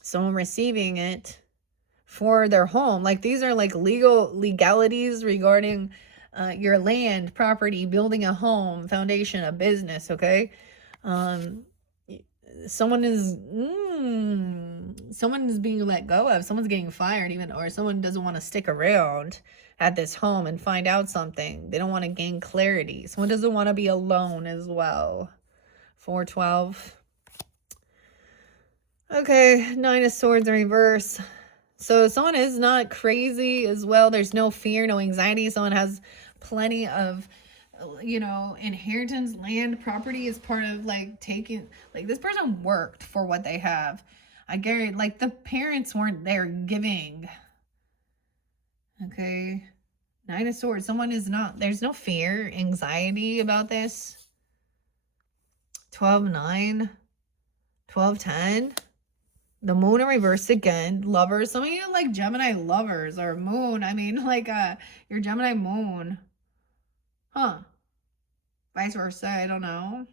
Someone receiving it for their home. Like these are like legalities regarding your land, property, building a home, foundation, a business, okay? Someone is being let go of. Someone's getting fired even, or someone doesn't want to stick around at this home and find out something. They don't want to gain clarity. Someone doesn't want to be alone as well. 412. Okay, 9 of Swords in reverse. So someone is not crazy as well. There's no fear, no anxiety. Someone has plenty of inheritance, land, property is part of taking, this person worked for what they have. I guarantee, the parents weren't there giving. Okay. 9 of Swords. Someone is not, there's no fear, anxiety about this. 12-9, 12-10. The moon in reverse again. Lovers. Some of you Gemini lovers, or moon. I mean, your Gemini moon. Huh. Vice versa. I don't know.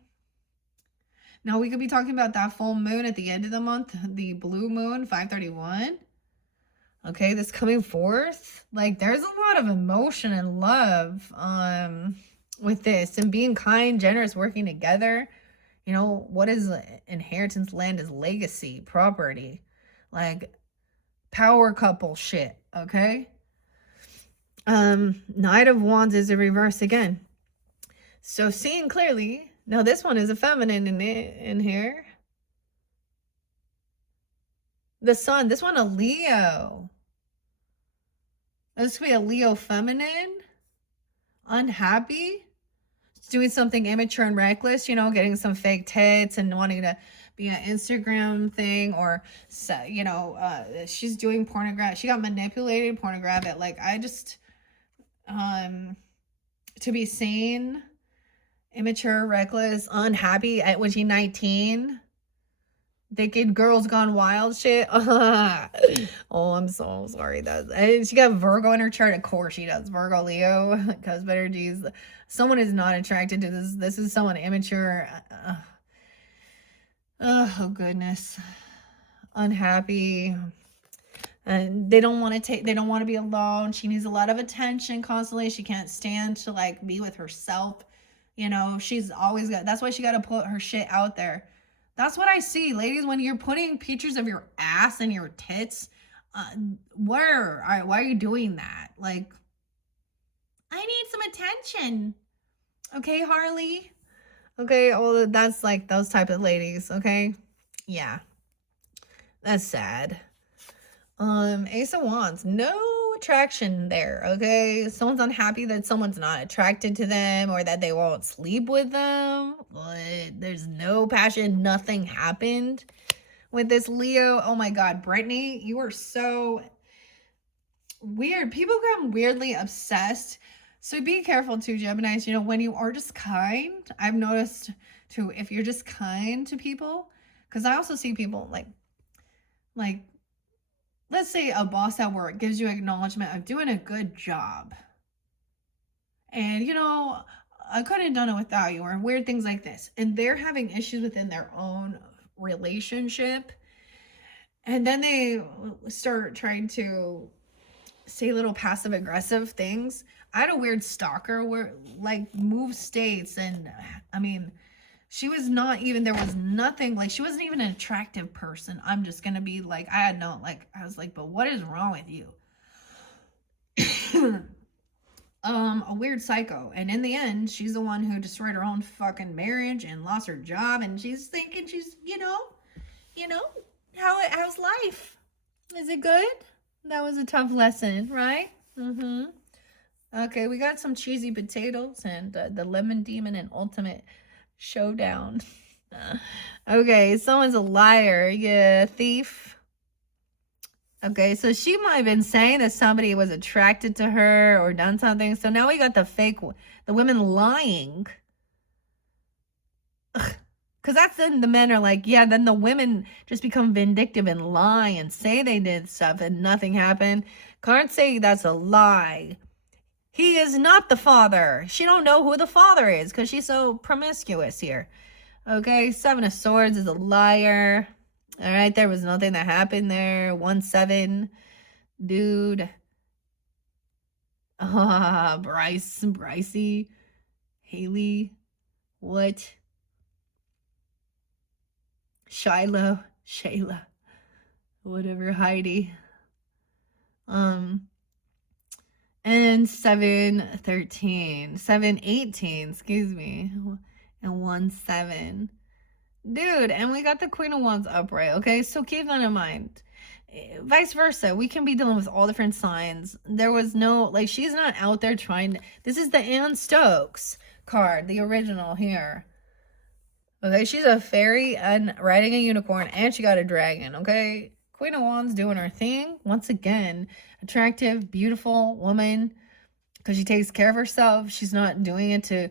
Now we could be talking about that full moon at the end of the month, the blue moon, 531. Okay, this coming forth. Like there's a lot of emotion and love with this, and being kind, generous, working together. You know, what is inheritance? Land is legacy, property. Like power couple shit, okay? Knight of Wands is a reverse again. So seeing clearly, now this one is a feminine in here. The Sun, this one a Leo. This could be a Leo feminine. Unhappy. Doing something immature and reckless, you know, getting some fake tits and wanting to be an Instagram thing, or, you know, she's doing pornographic. She got manipulated, pornographic. Like, I just, to be seen, immature, reckless, unhappy when she's 19. Thinking girls gone wild shit. Oh, I'm so sorry. And she got Virgo in her chart. Of course she does. Virgo, Leo, cause better G's. Someone is not attracted to this. This is someone immature. Oh goodness. Unhappy. And they don't want to be alone. She needs a lot of attention constantly. She can't stand to like be with herself. You know, she's always that's why she got to put her shit out there. That's what I see, ladies, when you're putting pictures of your ass and your tits. Why are you doing that? Like, I need some attention. Okay, Harley? Okay, well, that's like those type of ladies, okay? Yeah. That's sad. Ace of Wands. No attraction there, okay? Someone's unhappy that someone's not attracted to them or that they won't sleep with them. But there's no passion. Nothing happened with this Leo. Oh my God, Brittany, you are so weird. People become weirdly obsessed. So be careful too, Geminis. You know, when you are just kind, I've noticed too, if you're just kind to people, because I also see people like, let's say a boss at work gives you acknowledgement of doing a good job. And, you know, I couldn't have done it without you, or weird things like this. And they're having issues within their own relationship. And then they start trying to say little passive aggressive things. I had a weird stalker where like moved states, and I mean, she was not even, there was nothing, like she wasn't even an attractive person. I'm just gonna be like, I was like, but what is wrong with you? A weird psycho. And in the end, she's the one who destroyed her own fucking marriage and lost her job, and she's thinking she's, you know, how's life? Is it good? That was a tough lesson, right? Okay, we got some cheesy potatoes and the lemon demon and ultimate showdown. Okay, someone's a liar. Yeah, thief. Okay, so she might have been saying that somebody was attracted to her or done something. So now we got the women lying. Because that's then the men are like, yeah, then the women just become vindictive and lie and say they did stuff and nothing happened. Can't say that's a lie. He is not the father. She don't know who the father is because she's so promiscuous here. Okay, Seven of Swords is a liar. All right, there was nothing that happened there. 1-7. Dude. Brycey. Haley. What? Shayla. Whatever, Heidi. And 7-13. 7-18, excuse me. And 1-7. Dude, and we got the Queen of Wands upright, okay? So keep that in mind. Vice versa, we can be dealing with all different signs. There was no, like, she's not out there trying to, this is the Anne Stokes card, the original here. Okay, she's a fairy and riding a unicorn, and she got a dragon, okay? Queen of Wands doing her thing. Once again, attractive, beautiful woman, because she takes care of herself. She's not doing it to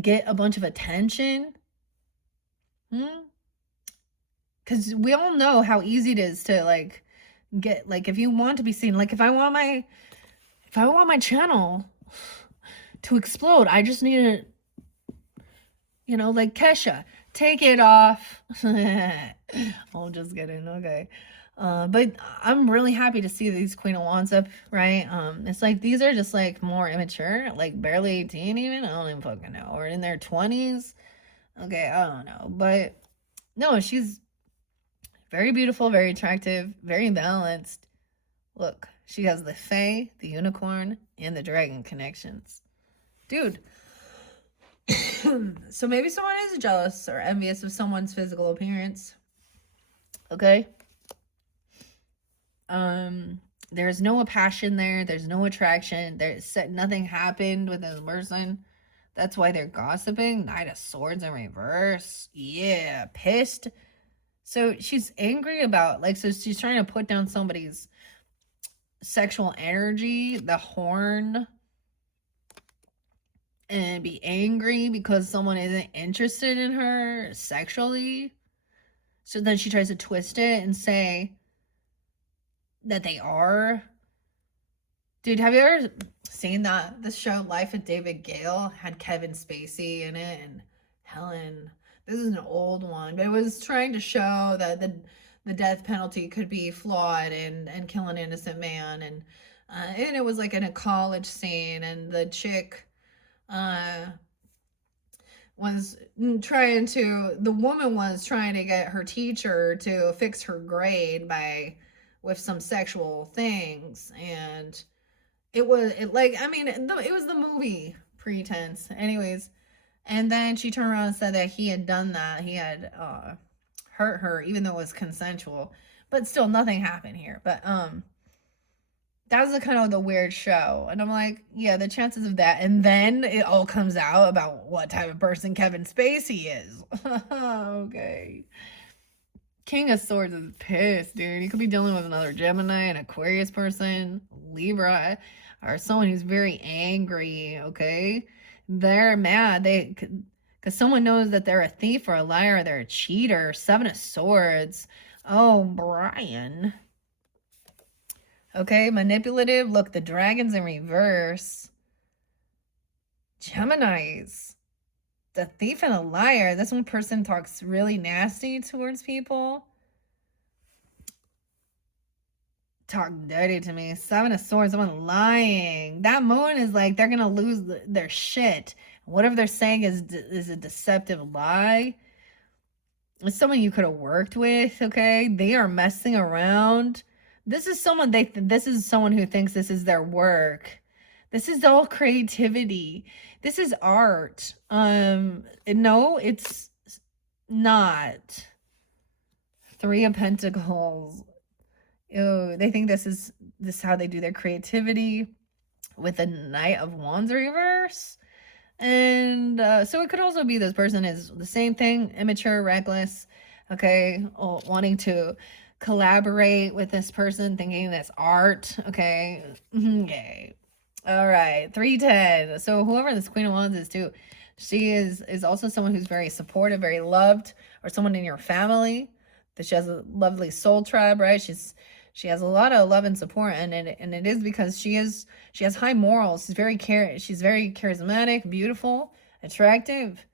get a bunch of attention. Because we all know how easy it is to like get, like, if you want to be seen, like if I want my channel to explode, I just need to, You know, like Kesha, take it off. Oh, just kidding. Okay. But I'm really happy to see these Queen of Wands up, right? It's like these are just like more immature, like barely 18 even. I don't even fucking know. Or in their 20s. Okay, I don't know. But no, she's very beautiful, very attractive, very balanced. Look, she has the Fae, the unicorn, and the dragon connections. Dude. So maybe someone is jealous or envious of someone's physical appearance. Okay? There's no passion there, there's no attraction, there's nothing happened with this person. That's why they're gossiping. Knight of Swords in reverse. Yeah, pissed. So she's angry about, like, so she's trying to put down somebody's sexual energy, the horn, and be angry because someone isn't interested in her sexually. So then she tries to twist it and say that they are. Dude, have you ever seen that? This show, Life of David Gale, had Kevin Spacey in it and Helen. This is an old one, but it was trying to show that the death penalty could be flawed and kill an innocent man. And it was like in a college scene, and the chick was trying to, the woman was trying to get her teacher to fix her grade with some sexual things. And it was the movie Pretense. Anyways, and then she turned around and said that he had done that. He had hurt her, even though it was consensual. But still, nothing happened here. But that was kind of the weird show. And I'm like, yeah, the chances of that. And then it all comes out about what type of person Kevin Spacey is. Okay. King of Swords is pissed, dude. He could be dealing with another Gemini, an Aquarius person, Libra, or someone who's very angry, okay? They're mad. Because someone knows that they're a thief or a liar, or they're a cheater. 7 of Swords. Oh, Brian. Okay, manipulative. Look, the dragon's in reverse. Geminis. The thief and a liar. This one person talks really nasty towards people. Talk dirty to me. 7 of Swords. Someone lying. That moon is like they're gonna lose their shit. Whatever they're saying is a deceptive lie. It's someone you could have worked with. Okay, they are messing around. This is someone this is someone who thinks this is their work. This is all creativity. This is art. No, it's not. 3 of Pentacles. Ew, they think this is how they do their creativity with the Knight of Wands reverse. And so it could also be this person is the same thing, immature, reckless, okay, wanting to collaborate with this person, thinking that's art, okay. Okay. All right, 310. So whoever this Queen of Wands is too, she is also someone who's very supportive, very loved, or someone in your family that she has a lovely soul tribe, right? She has a lot of love and support, and it is because she has high morals. She's very charismatic, beautiful, attractive.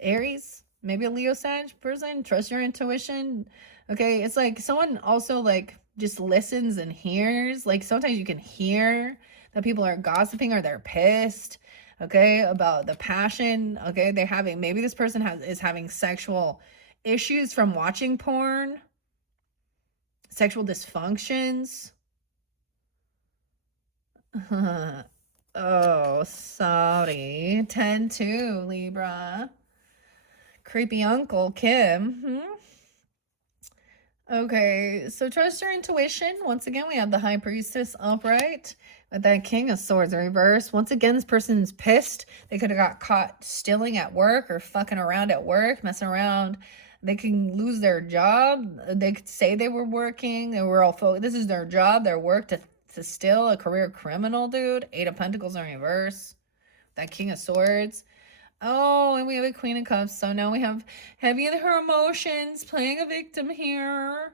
Aries, maybe a Leo Sag person. Trust your intuition. Okay, it's like someone also like just listens and hears. Like sometimes you can hear that people are gossiping or they're pissed, okay, about the passion. Okay, maybe this person is having sexual issues from watching porn. Sexual dysfunctions. Oh, sorry. 10-2, Libra. Creepy Uncle Kim. Okay, so trust your intuition. Once again, we have the High Priestess upright with that King of Swords reverse. Once again, this person's pissed. They could have got caught stealing at work or fucking around at work, messing around. They can lose their job. They could say they were working. They were all this is their job, their work to steal. A career criminal, dude. 8 of Pentacles in reverse. That King of Swords. Oh, and we have a Queen of Cups. So now we have heavy in her emotions, playing a victim here.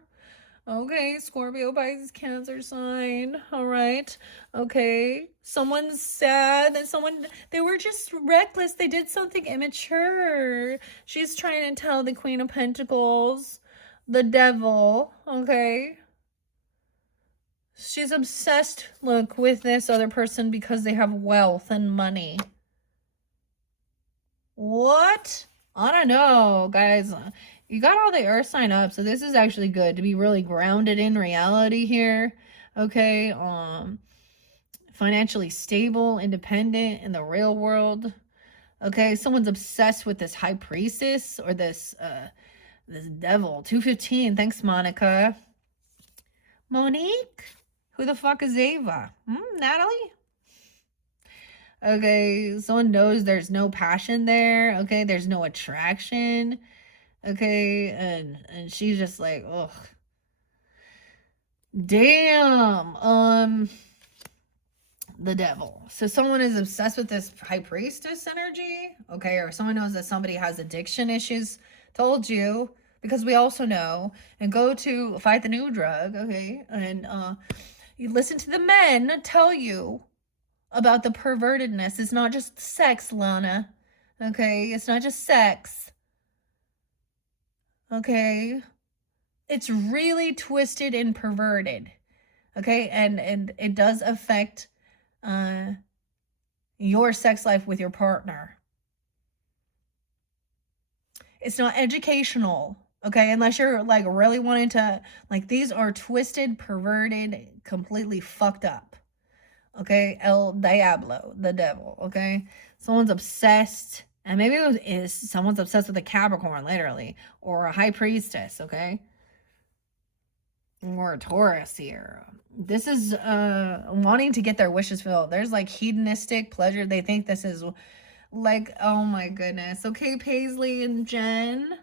Okay, Scorpio, Pisces, Cancer sign. All right. Okay. Someone's sad that they were just reckless. They did something immature. She's trying to tell the Queen of Pentacles, the devil. Okay. She's obsessed, look, with this other person because they have wealth and money. What? I don't know, guys. You got all the earth sign up, so this is actually good to be really grounded in reality here. Okay, financially stable, independent in the real world. Okay, someone's obsessed with this high priestess or this devil. 215. Thanks, Monica. Monique? Who the fuck is Ava? Natalie? Okay, someone knows there's no passion there. Okay, there's no attraction. Okay, and she's just like, ugh. Damn. The devil. So someone is obsessed with this high priestess energy, okay, or someone knows that somebody has addiction issues. Told you, because we also know. And go to Fight the New Drug, okay, and you listen to the men tell you about the pervertedness. It's not just sex, Lana. Okay, it's not just sex. Okay, it's really twisted and perverted. Okay, and it does affect your sex life with your partner. It's not educational, okay, unless you're like really wanting to, like, these are twisted, perverted, completely fucked up. Okay, El Diablo, the devil. Okay, someone's obsessed, and maybe someone's obsessed with a Capricorn, literally, or a high priestess. Okay, or a Taurus here. This is wanting to get their wishes filled. There's like hedonistic pleasure. They think this is like, oh my goodness. Okay, Paisley and Jen.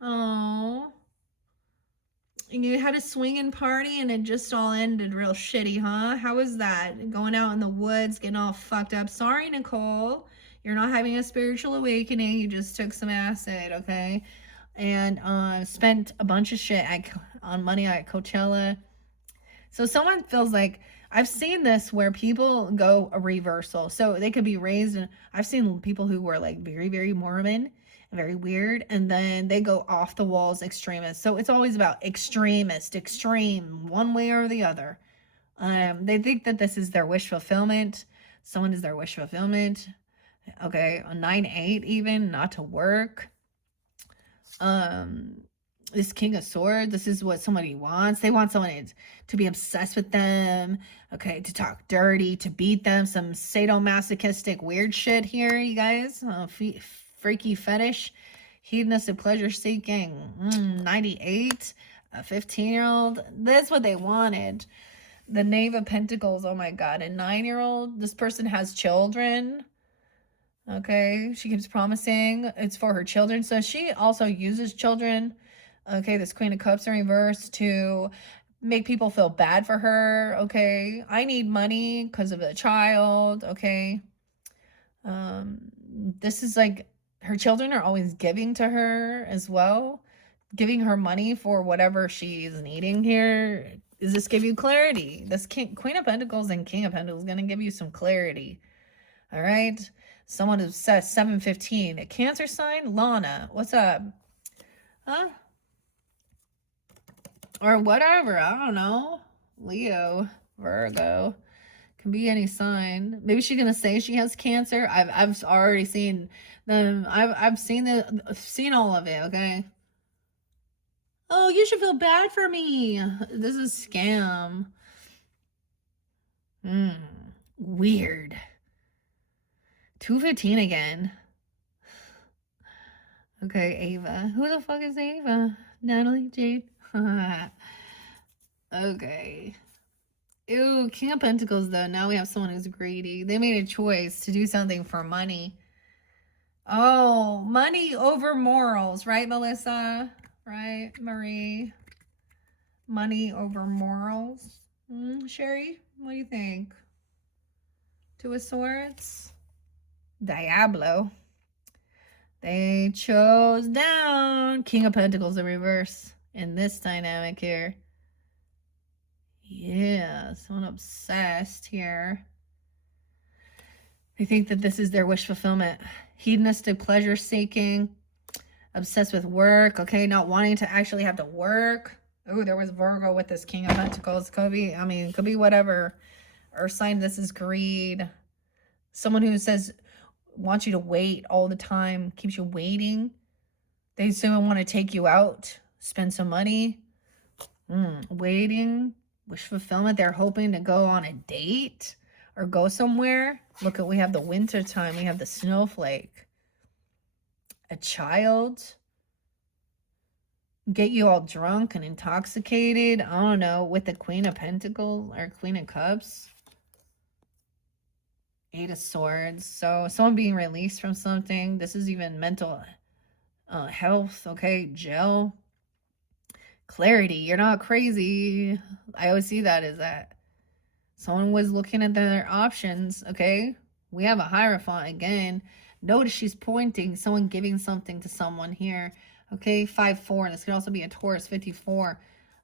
Oh. You had a swinging party and it just all ended real shitty, huh? How was that? Going out in the woods, getting all fucked up. Sorry, Nicole. You're not having a spiritual awakening. You just took some acid, okay? And spent a bunch of shit on money at Coachella. So someone feels like, I've seen this where people go a reversal. So they could be raised, and I've seen people who were like very, very Mormon, very weird, and then they go off the walls extremist. So it's always about extreme, one way or the other. They think that this is their wish fulfillment. Someone is their wish fulfillment. Okay, a 9-8 even, not to work. This King of Swords, this is what somebody wants. They want someone to be obsessed with them, okay, to talk dirty, to beat them, some sadomasochistic weird shit here, you guys. Freaky fetish, hedonistic pleasure seeking. 98, a 15-year-old. That's what they wanted. The Knave of Pentacles, oh my god, a 9-year-old. This person has children. Okay, she keeps promising it's for her children. So she also uses children. Okay, this Queen of Cups in reverse to make people feel bad for her. Okay, I need money because of a child. Okay, this is like her children are always giving to her as well, giving her money for whatever she's needing here. Does this give you clarity? This Queen of Pentacles and King of Pentacles is going to give you some clarity. All right, someone who says 715, a Cancer sign. Lana, what's up? Huh? Or whatever, I don't know. Leo, Virgo, can be any sign. Maybe she's gonna say she has Cancer. I've already seen them. I've seen all of it. Okay. Oh, you should feel bad for me. This is a scam. Weird. 215 again. Okay, Ava. Who the fuck is Ava? Natalie, Jade. Okay. Ew, King of Pentacles, though. Now we have someone who's greedy. They made a choice to do something for money. Oh, money over morals. Right, Melissa? Right, Marie? Money over morals. Sherry, what do you think? Two of Swords. Diablo. They chose down. King of Pentacles in reverse. in this dynamic here. Yeah, someone obsessed here. They think that this is their wish fulfillment. Hedonistic pleasure seeking, obsessed with work, okay, not wanting to actually have to work. Oh, there was Virgo with this King of Pentacles. Could be, I mean, could be whatever. Or sign this is greed. Someone who says, wants you to wait all the time, keeps you waiting. They still want to take you out, spend some money. Waiting, wish fulfillment. They're hoping to go on a date or go somewhere. Look at, we have the winter time. We have the snowflake. A child. Get you all drunk and intoxicated. I don't know. With the Queen of Pentacles or Queen of Cups. Eight of Swords. So someone being released from something. This is even mental health. Okay. Gel. Clarity. You're not crazy. I always see that as that. Someone was looking at their options. Okay. We have a Hierophant again. Notice she's pointing. Someone giving something to someone here. Okay. 5-4. This could also be a Taurus. 54.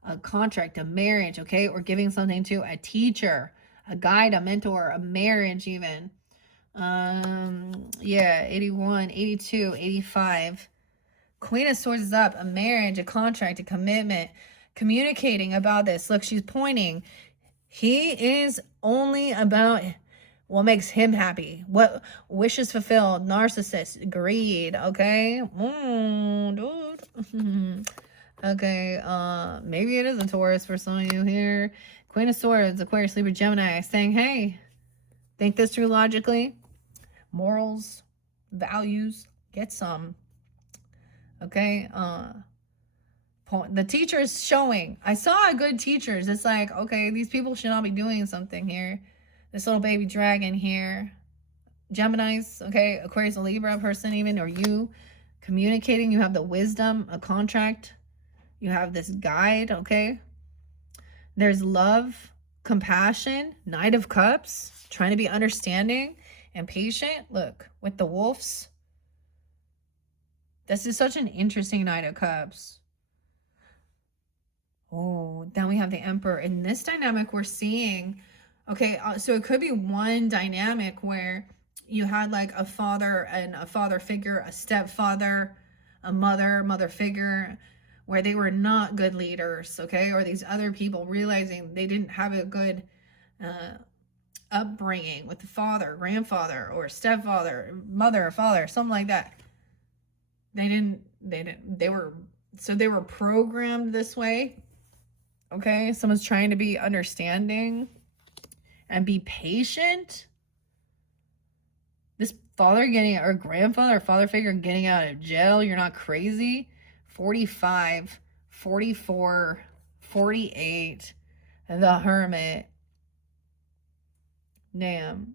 A contract. A marriage. Okay. Or giving something to a teacher. A guide. A mentor. A marriage even. Yeah. 81. 82. 85. Queen of Swords is up. A marriage, a contract, a commitment. Communicating about this. Look, she's pointing. He is only about what makes him happy. What wishes fulfilled. Narcissist. Greed. Okay. Dude. Okay. Maybe it is a Taurus for some of you here. Queen of Swords, Aquarius, Libra, Gemini. Saying, hey, think this through logically. Morals, values, get some. Okay, the teacher is showing. I saw good teachers. It's like, okay, these people should not be doing something here. This little baby dragon here. Geminis, okay, Aquarius, a Libra person even, or you communicating. You have the wisdom, a contract. You have this guide, okay. There's love, compassion, Knight of Cups, trying to be understanding and patient. Look, with the wolves. This is such an interesting Knight of Cups. Oh, then we have the Emperor. In this dynamic, we're seeing, okay, so it could be one dynamic where you had like a father and a father figure, a stepfather, a mother figure, where they were not good leaders, okay? Or these other people realizing they didn't have a good upbringing with the father, grandfather, or stepfather, mother, father, something like that. They were programmed this way. Okay. Someone's trying to be understanding and be patient. This father getting, or grandfather or father figure getting out of jail. You're not crazy. 45, 44, 48, the Hermit. Damn.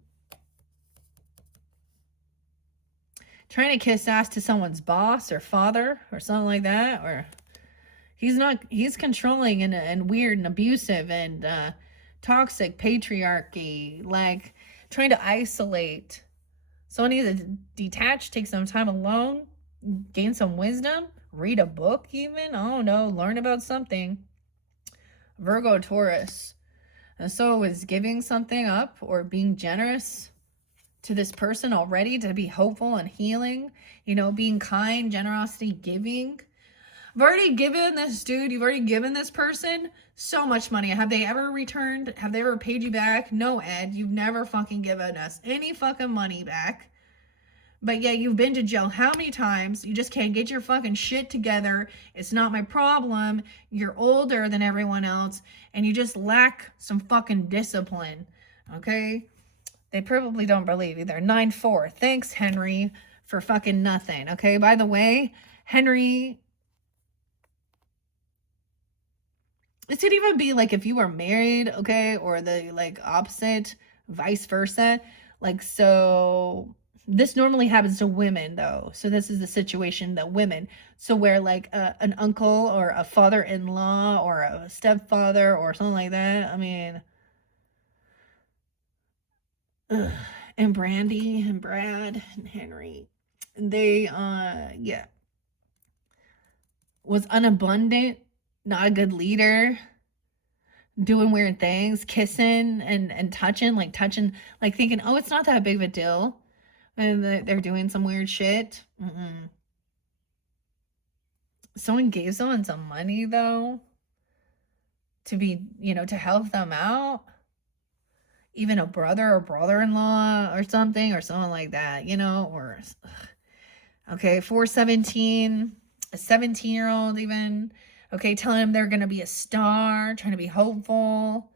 Trying to kiss ass to someone's boss or father or something like that. Or he's controlling and weird and abusive and toxic patriarchy, like trying to isolate. Someone needs to detach, take some time alone, gain some wisdom, read a book even, I don't know, learn about something. Virgo, Taurus. And so is giving something up or being generous to this person already, to be hopeful and healing, you know, being kind, generosity, giving. I've already given this dude, you've already given this person so much money. Have they ever returned? Have they ever paid you back? No, Ed, you've never fucking given us any fucking money back. But yeah, you've been to jail how many times? You just can't get your fucking shit together. It's not my problem. You're older than everyone else, and you just lack some fucking discipline, okay? They probably don't believe either. 9-4. Thanks, Henry, for fucking nothing. Okay, by the way, Henry, it could even be like if you were married, okay, or the like opposite, vice versa. Like, so this normally happens to women though. So this is the situation that women, so where like an uncle or a father-in-law or a stepfather or something like that. I mean, and Brandy and Brad and Henry, they yeah, was unabundant not a good leader, doing weird things, kissing and touching, like thinking, oh, it's not that big of a deal. And they're doing some weird shit. Someone gave someone some money, though, to be, to help them out. Even a brother or brother-in-law or something, or someone like that, or, okay, 417, a 17-year-old even, okay, telling them they're going to be a star, trying to be hopeful,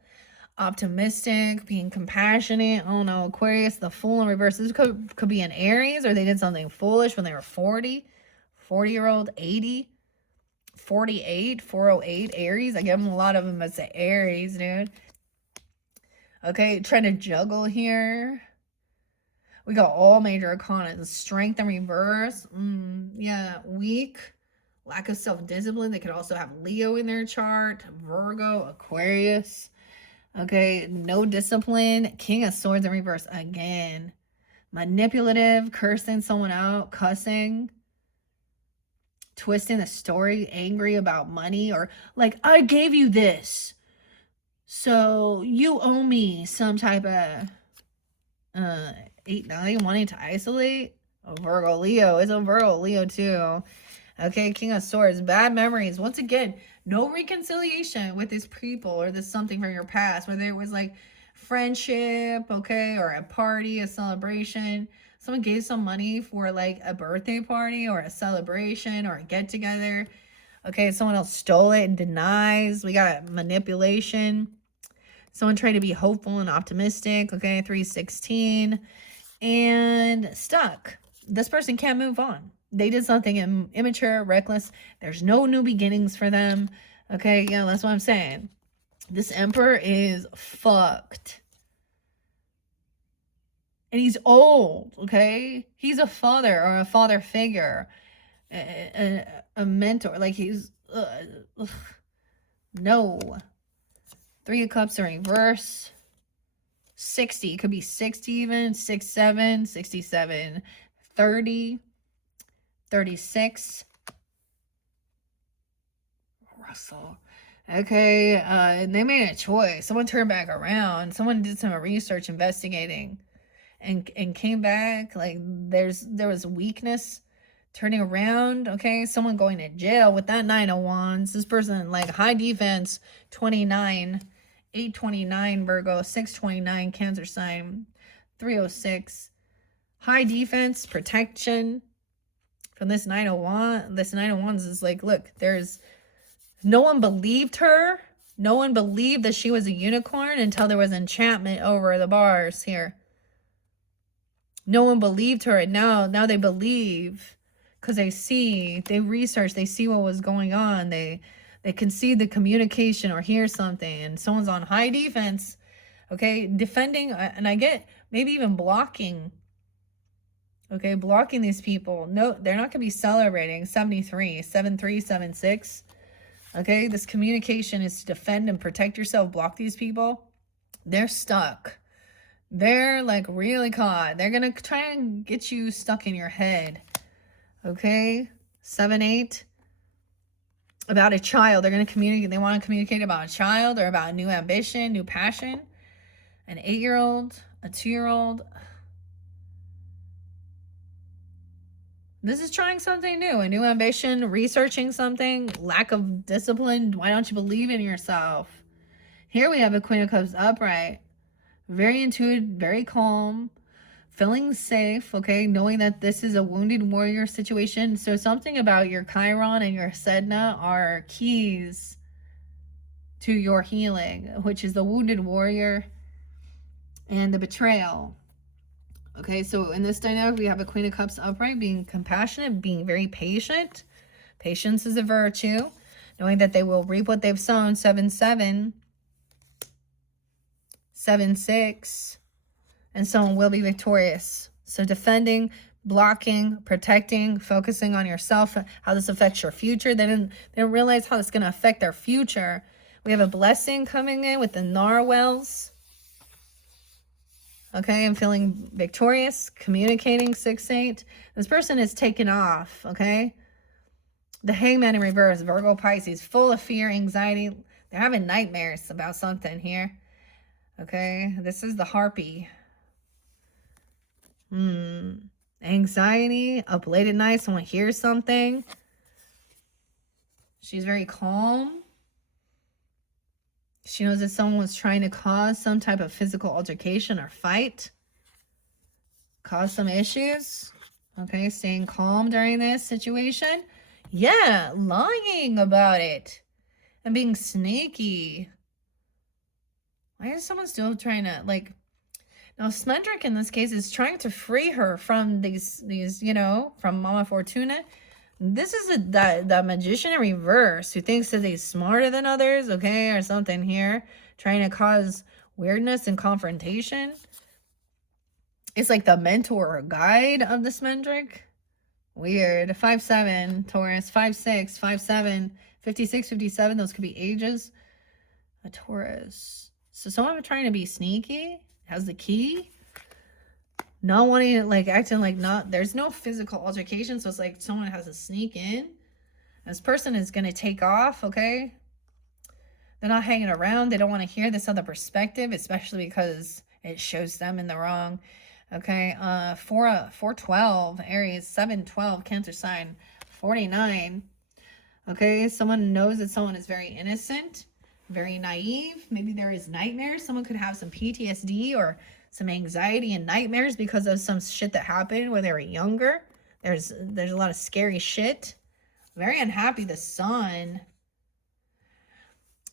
optimistic, being compassionate. Oh no, Aquarius, the Fool in reverse. This could be an Aries, or they did something foolish when they were 40-year-old, 80, 48, 408, Aries. I give them a lot of them as the Aries, dude. Okay, trying to juggle here. We got all major arcana. Strength in reverse. Yeah, weak. Lack of self-discipline. They could also have Leo in their chart. Virgo, Aquarius. Okay, no discipline. King of Swords in reverse again. Manipulative, cursing someone out, cussing. Twisting the story, angry about money, or like, I gave you this, so you owe me some type of 8-9, wanting to isolate. Oh, Virgo, Leo. It's a Virgo, Leo too. Okay, King of Swords. Bad memories. Once again, no reconciliation with this people or this something from your past, whether it was like friendship, okay, or a party, a celebration. Someone gave some money for like a birthday party or a celebration or a get together. Okay, someone else stole it and denies. We got manipulation. Someone tried to be hopeful and optimistic. Okay, 316. And stuck. This person can't move on. They did something immature, reckless. There's no new beginnings for them. Okay, yeah, that's what I'm saying. This Emperor is fucked. And he's old, okay? He's a father or a father figure. A mentor. Like he's... no. 3 of Cups in reverse. 60. It could be 60 even. 67, 67, 30, 36. Russell. Okay, and they made a choice. Someone turned back around. Someone did some research investigating and came back. Like there was weakness turning around. Okay, someone going to jail with that 9 of Wands. This person, like, high defense, 29, 829 Virgo, 629 Cancer sign, 306. High defense, protection from this 9 of Wands. This 9 of Wands is like, look, there's no one believed her. No one believed that she was a unicorn until there was enchantment over the bars here. No one believed her, and now they believe because they research, they see what was going on. They can see the communication or hear something, and someone's on high defense, okay, defending, and I get maybe even blocking, okay, blocking these people. No, they're not going to be celebrating. 73, 73, 76. Okay, this communication is to defend and protect yourself, block these people. They're stuck. They're like really caught. They're going to try and get you stuck in your head. Okay, 7, 8. About a child. They're going to communicate. They want to communicate about a child or about a new ambition, new passion. An 8-year-old, a 2-year-old. This is trying something new, a new ambition, researching something, lack of discipline. Why don't you believe in yourself? Here we have a Queen of Cups upright. Very intuitive, very calm, feeling safe, okay? Knowing that this is a wounded warrior situation. So something about your Chiron and your Sedna are keys to your healing, which is the wounded warrior and the betrayal. Okay, so in this dynamic, we have a Queen of Cups upright, being compassionate, being very patient. Patience is a virtue. Knowing that they will reap what they've sown. 7, 7. 7, 6. And someone will be victorious. So defending, blocking, protecting, focusing on yourself, how this affects your future. They don't realize how it's going to affect their future. We have a blessing coming in with the Narwhals. Okay, I'm feeling victorious, communicating, 6, 8. This person is taken off, okay? The Hangman in reverse, Virgo, Pisces, full of fear, anxiety. They're having nightmares about something here. Okay, this is the Harpy. Anxiety, up late at night, someone hears something. She's very calm. She knows that someone was trying to cause some type of physical altercation or fight. Cause some issues. Okay, staying calm during this situation. Yeah, lying about it. And being sneaky. Why is someone still trying to, like... Now, Smendrick in this case is trying to free her from these you know, from Mama Fortuna. This is the magician in reverse who thinks that he's smarter than others, okay, or something here. Trying to cause weirdness and confrontation. It's like the mentor or guide of the Smendrick. Weird. 5'7", Taurus. 5'6", 5'7", 56, 57. Those could be ages. A Taurus. So someone trying to be sneaky. Has the key. Not wanting to, like, acting like not... There's no physical altercation, so it's like someone has to sneak in. This person is going to take off, okay? They're not hanging around. They don't want to hear this other perspective, especially because it shows them in the wrong. Okay, 412, Aries, 712, Cancer sign, 49. Okay, someone knows that someone is very innocent, very naive. Maybe there is nightmares. Someone could have some PTSD or some anxiety and nightmares because of some shit that happened when they were younger. There's a lot of scary shit. Very unhappy, the Sun.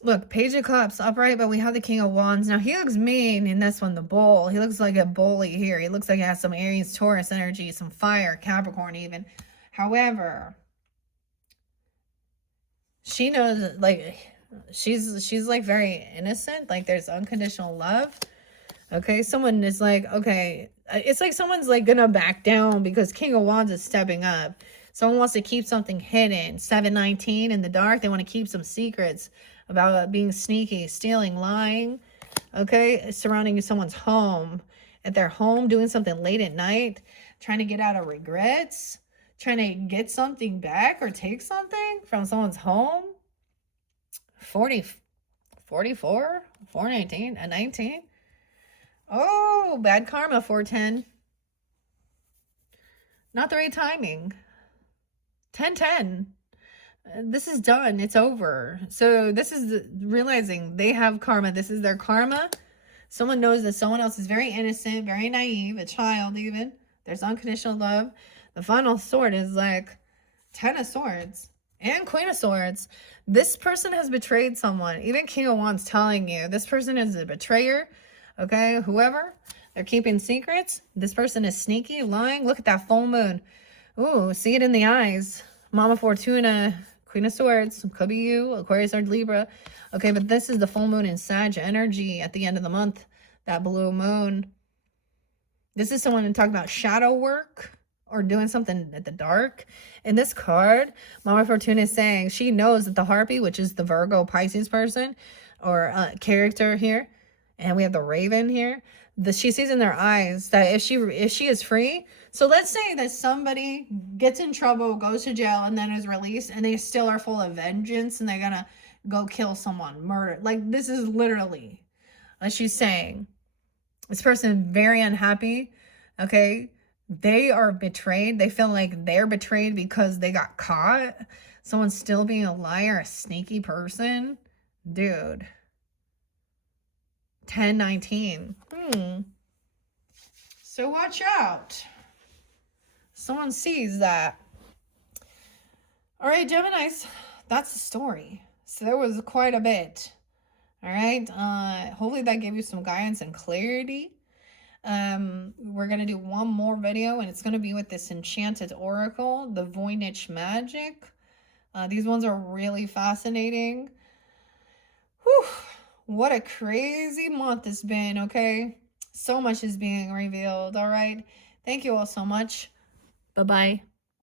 Look, Page of Cups, upright, but we have the King of Wands. Now, he looks mean in this one, the Bull. He looks like a bully here. He looks like he has some Aries, Taurus energy, some fire, Capricorn even. However, she knows, like, she's like, very innocent. Like, there's unconditional love. Okay, someone is like, okay, it's like someone's, like, gonna back down because King of Wands is stepping up. Someone wants to keep something hidden. 719 in the dark. They want to keep some secrets about being sneaky, stealing, lying, okay, surrounding someone's home, at their home, doing something late at night, trying to get out of regrets, trying to get something back or take something from someone's home. 40, 44, 419, a 19. Oh, bad karma, 410. Not the right timing. 1010. This is done. It's over. So this is realizing they have karma. This is their karma. Someone knows that someone else is very innocent, very naive, a child even. There's unconditional love. The final sword is like 10 of Swords and Queen of Swords. This person has betrayed someone. Even King of Wands telling you this person is a betrayer. Okay, whoever. They're keeping secrets. This person is sneaky, lying. Look at that full moon. Ooh, see it in the eyes. Mama Fortuna, Queen of Swords, could be you, Aquarius or Libra. Okay, but this is the full moon in Sag energy at the end of the month, that blue moon. This is someone talking about shadow work or doing something at the dark. In this card, Mama Fortuna is saying she knows that the Harpy, which is the Virgo Pisces person or character here, and we have the Raven here, she sees in their eyes that if she is free, so let's say that somebody gets in trouble, goes to jail, and then is released, and they still are full of vengeance, and they're gonna go kill someone, murder. Like, this is literally, like she's saying, this person is very unhappy, okay? They are betrayed. They feel like they're betrayed because they got caught. Someone's still being a liar, a sneaky person. Dude. 1019. So watch out. Someone sees that. All right, Geminis, that's the story. So there was quite a bit. All right. Hopefully that gave you some guidance and clarity. We're going to do one more video, and it's going to be with this Enchanted Oracle, the Voynich Magic. These ones are really fascinating. Whew. What a crazy month it's been, okay? So much is being revealed, all right? Thank you all so much. Bye-bye.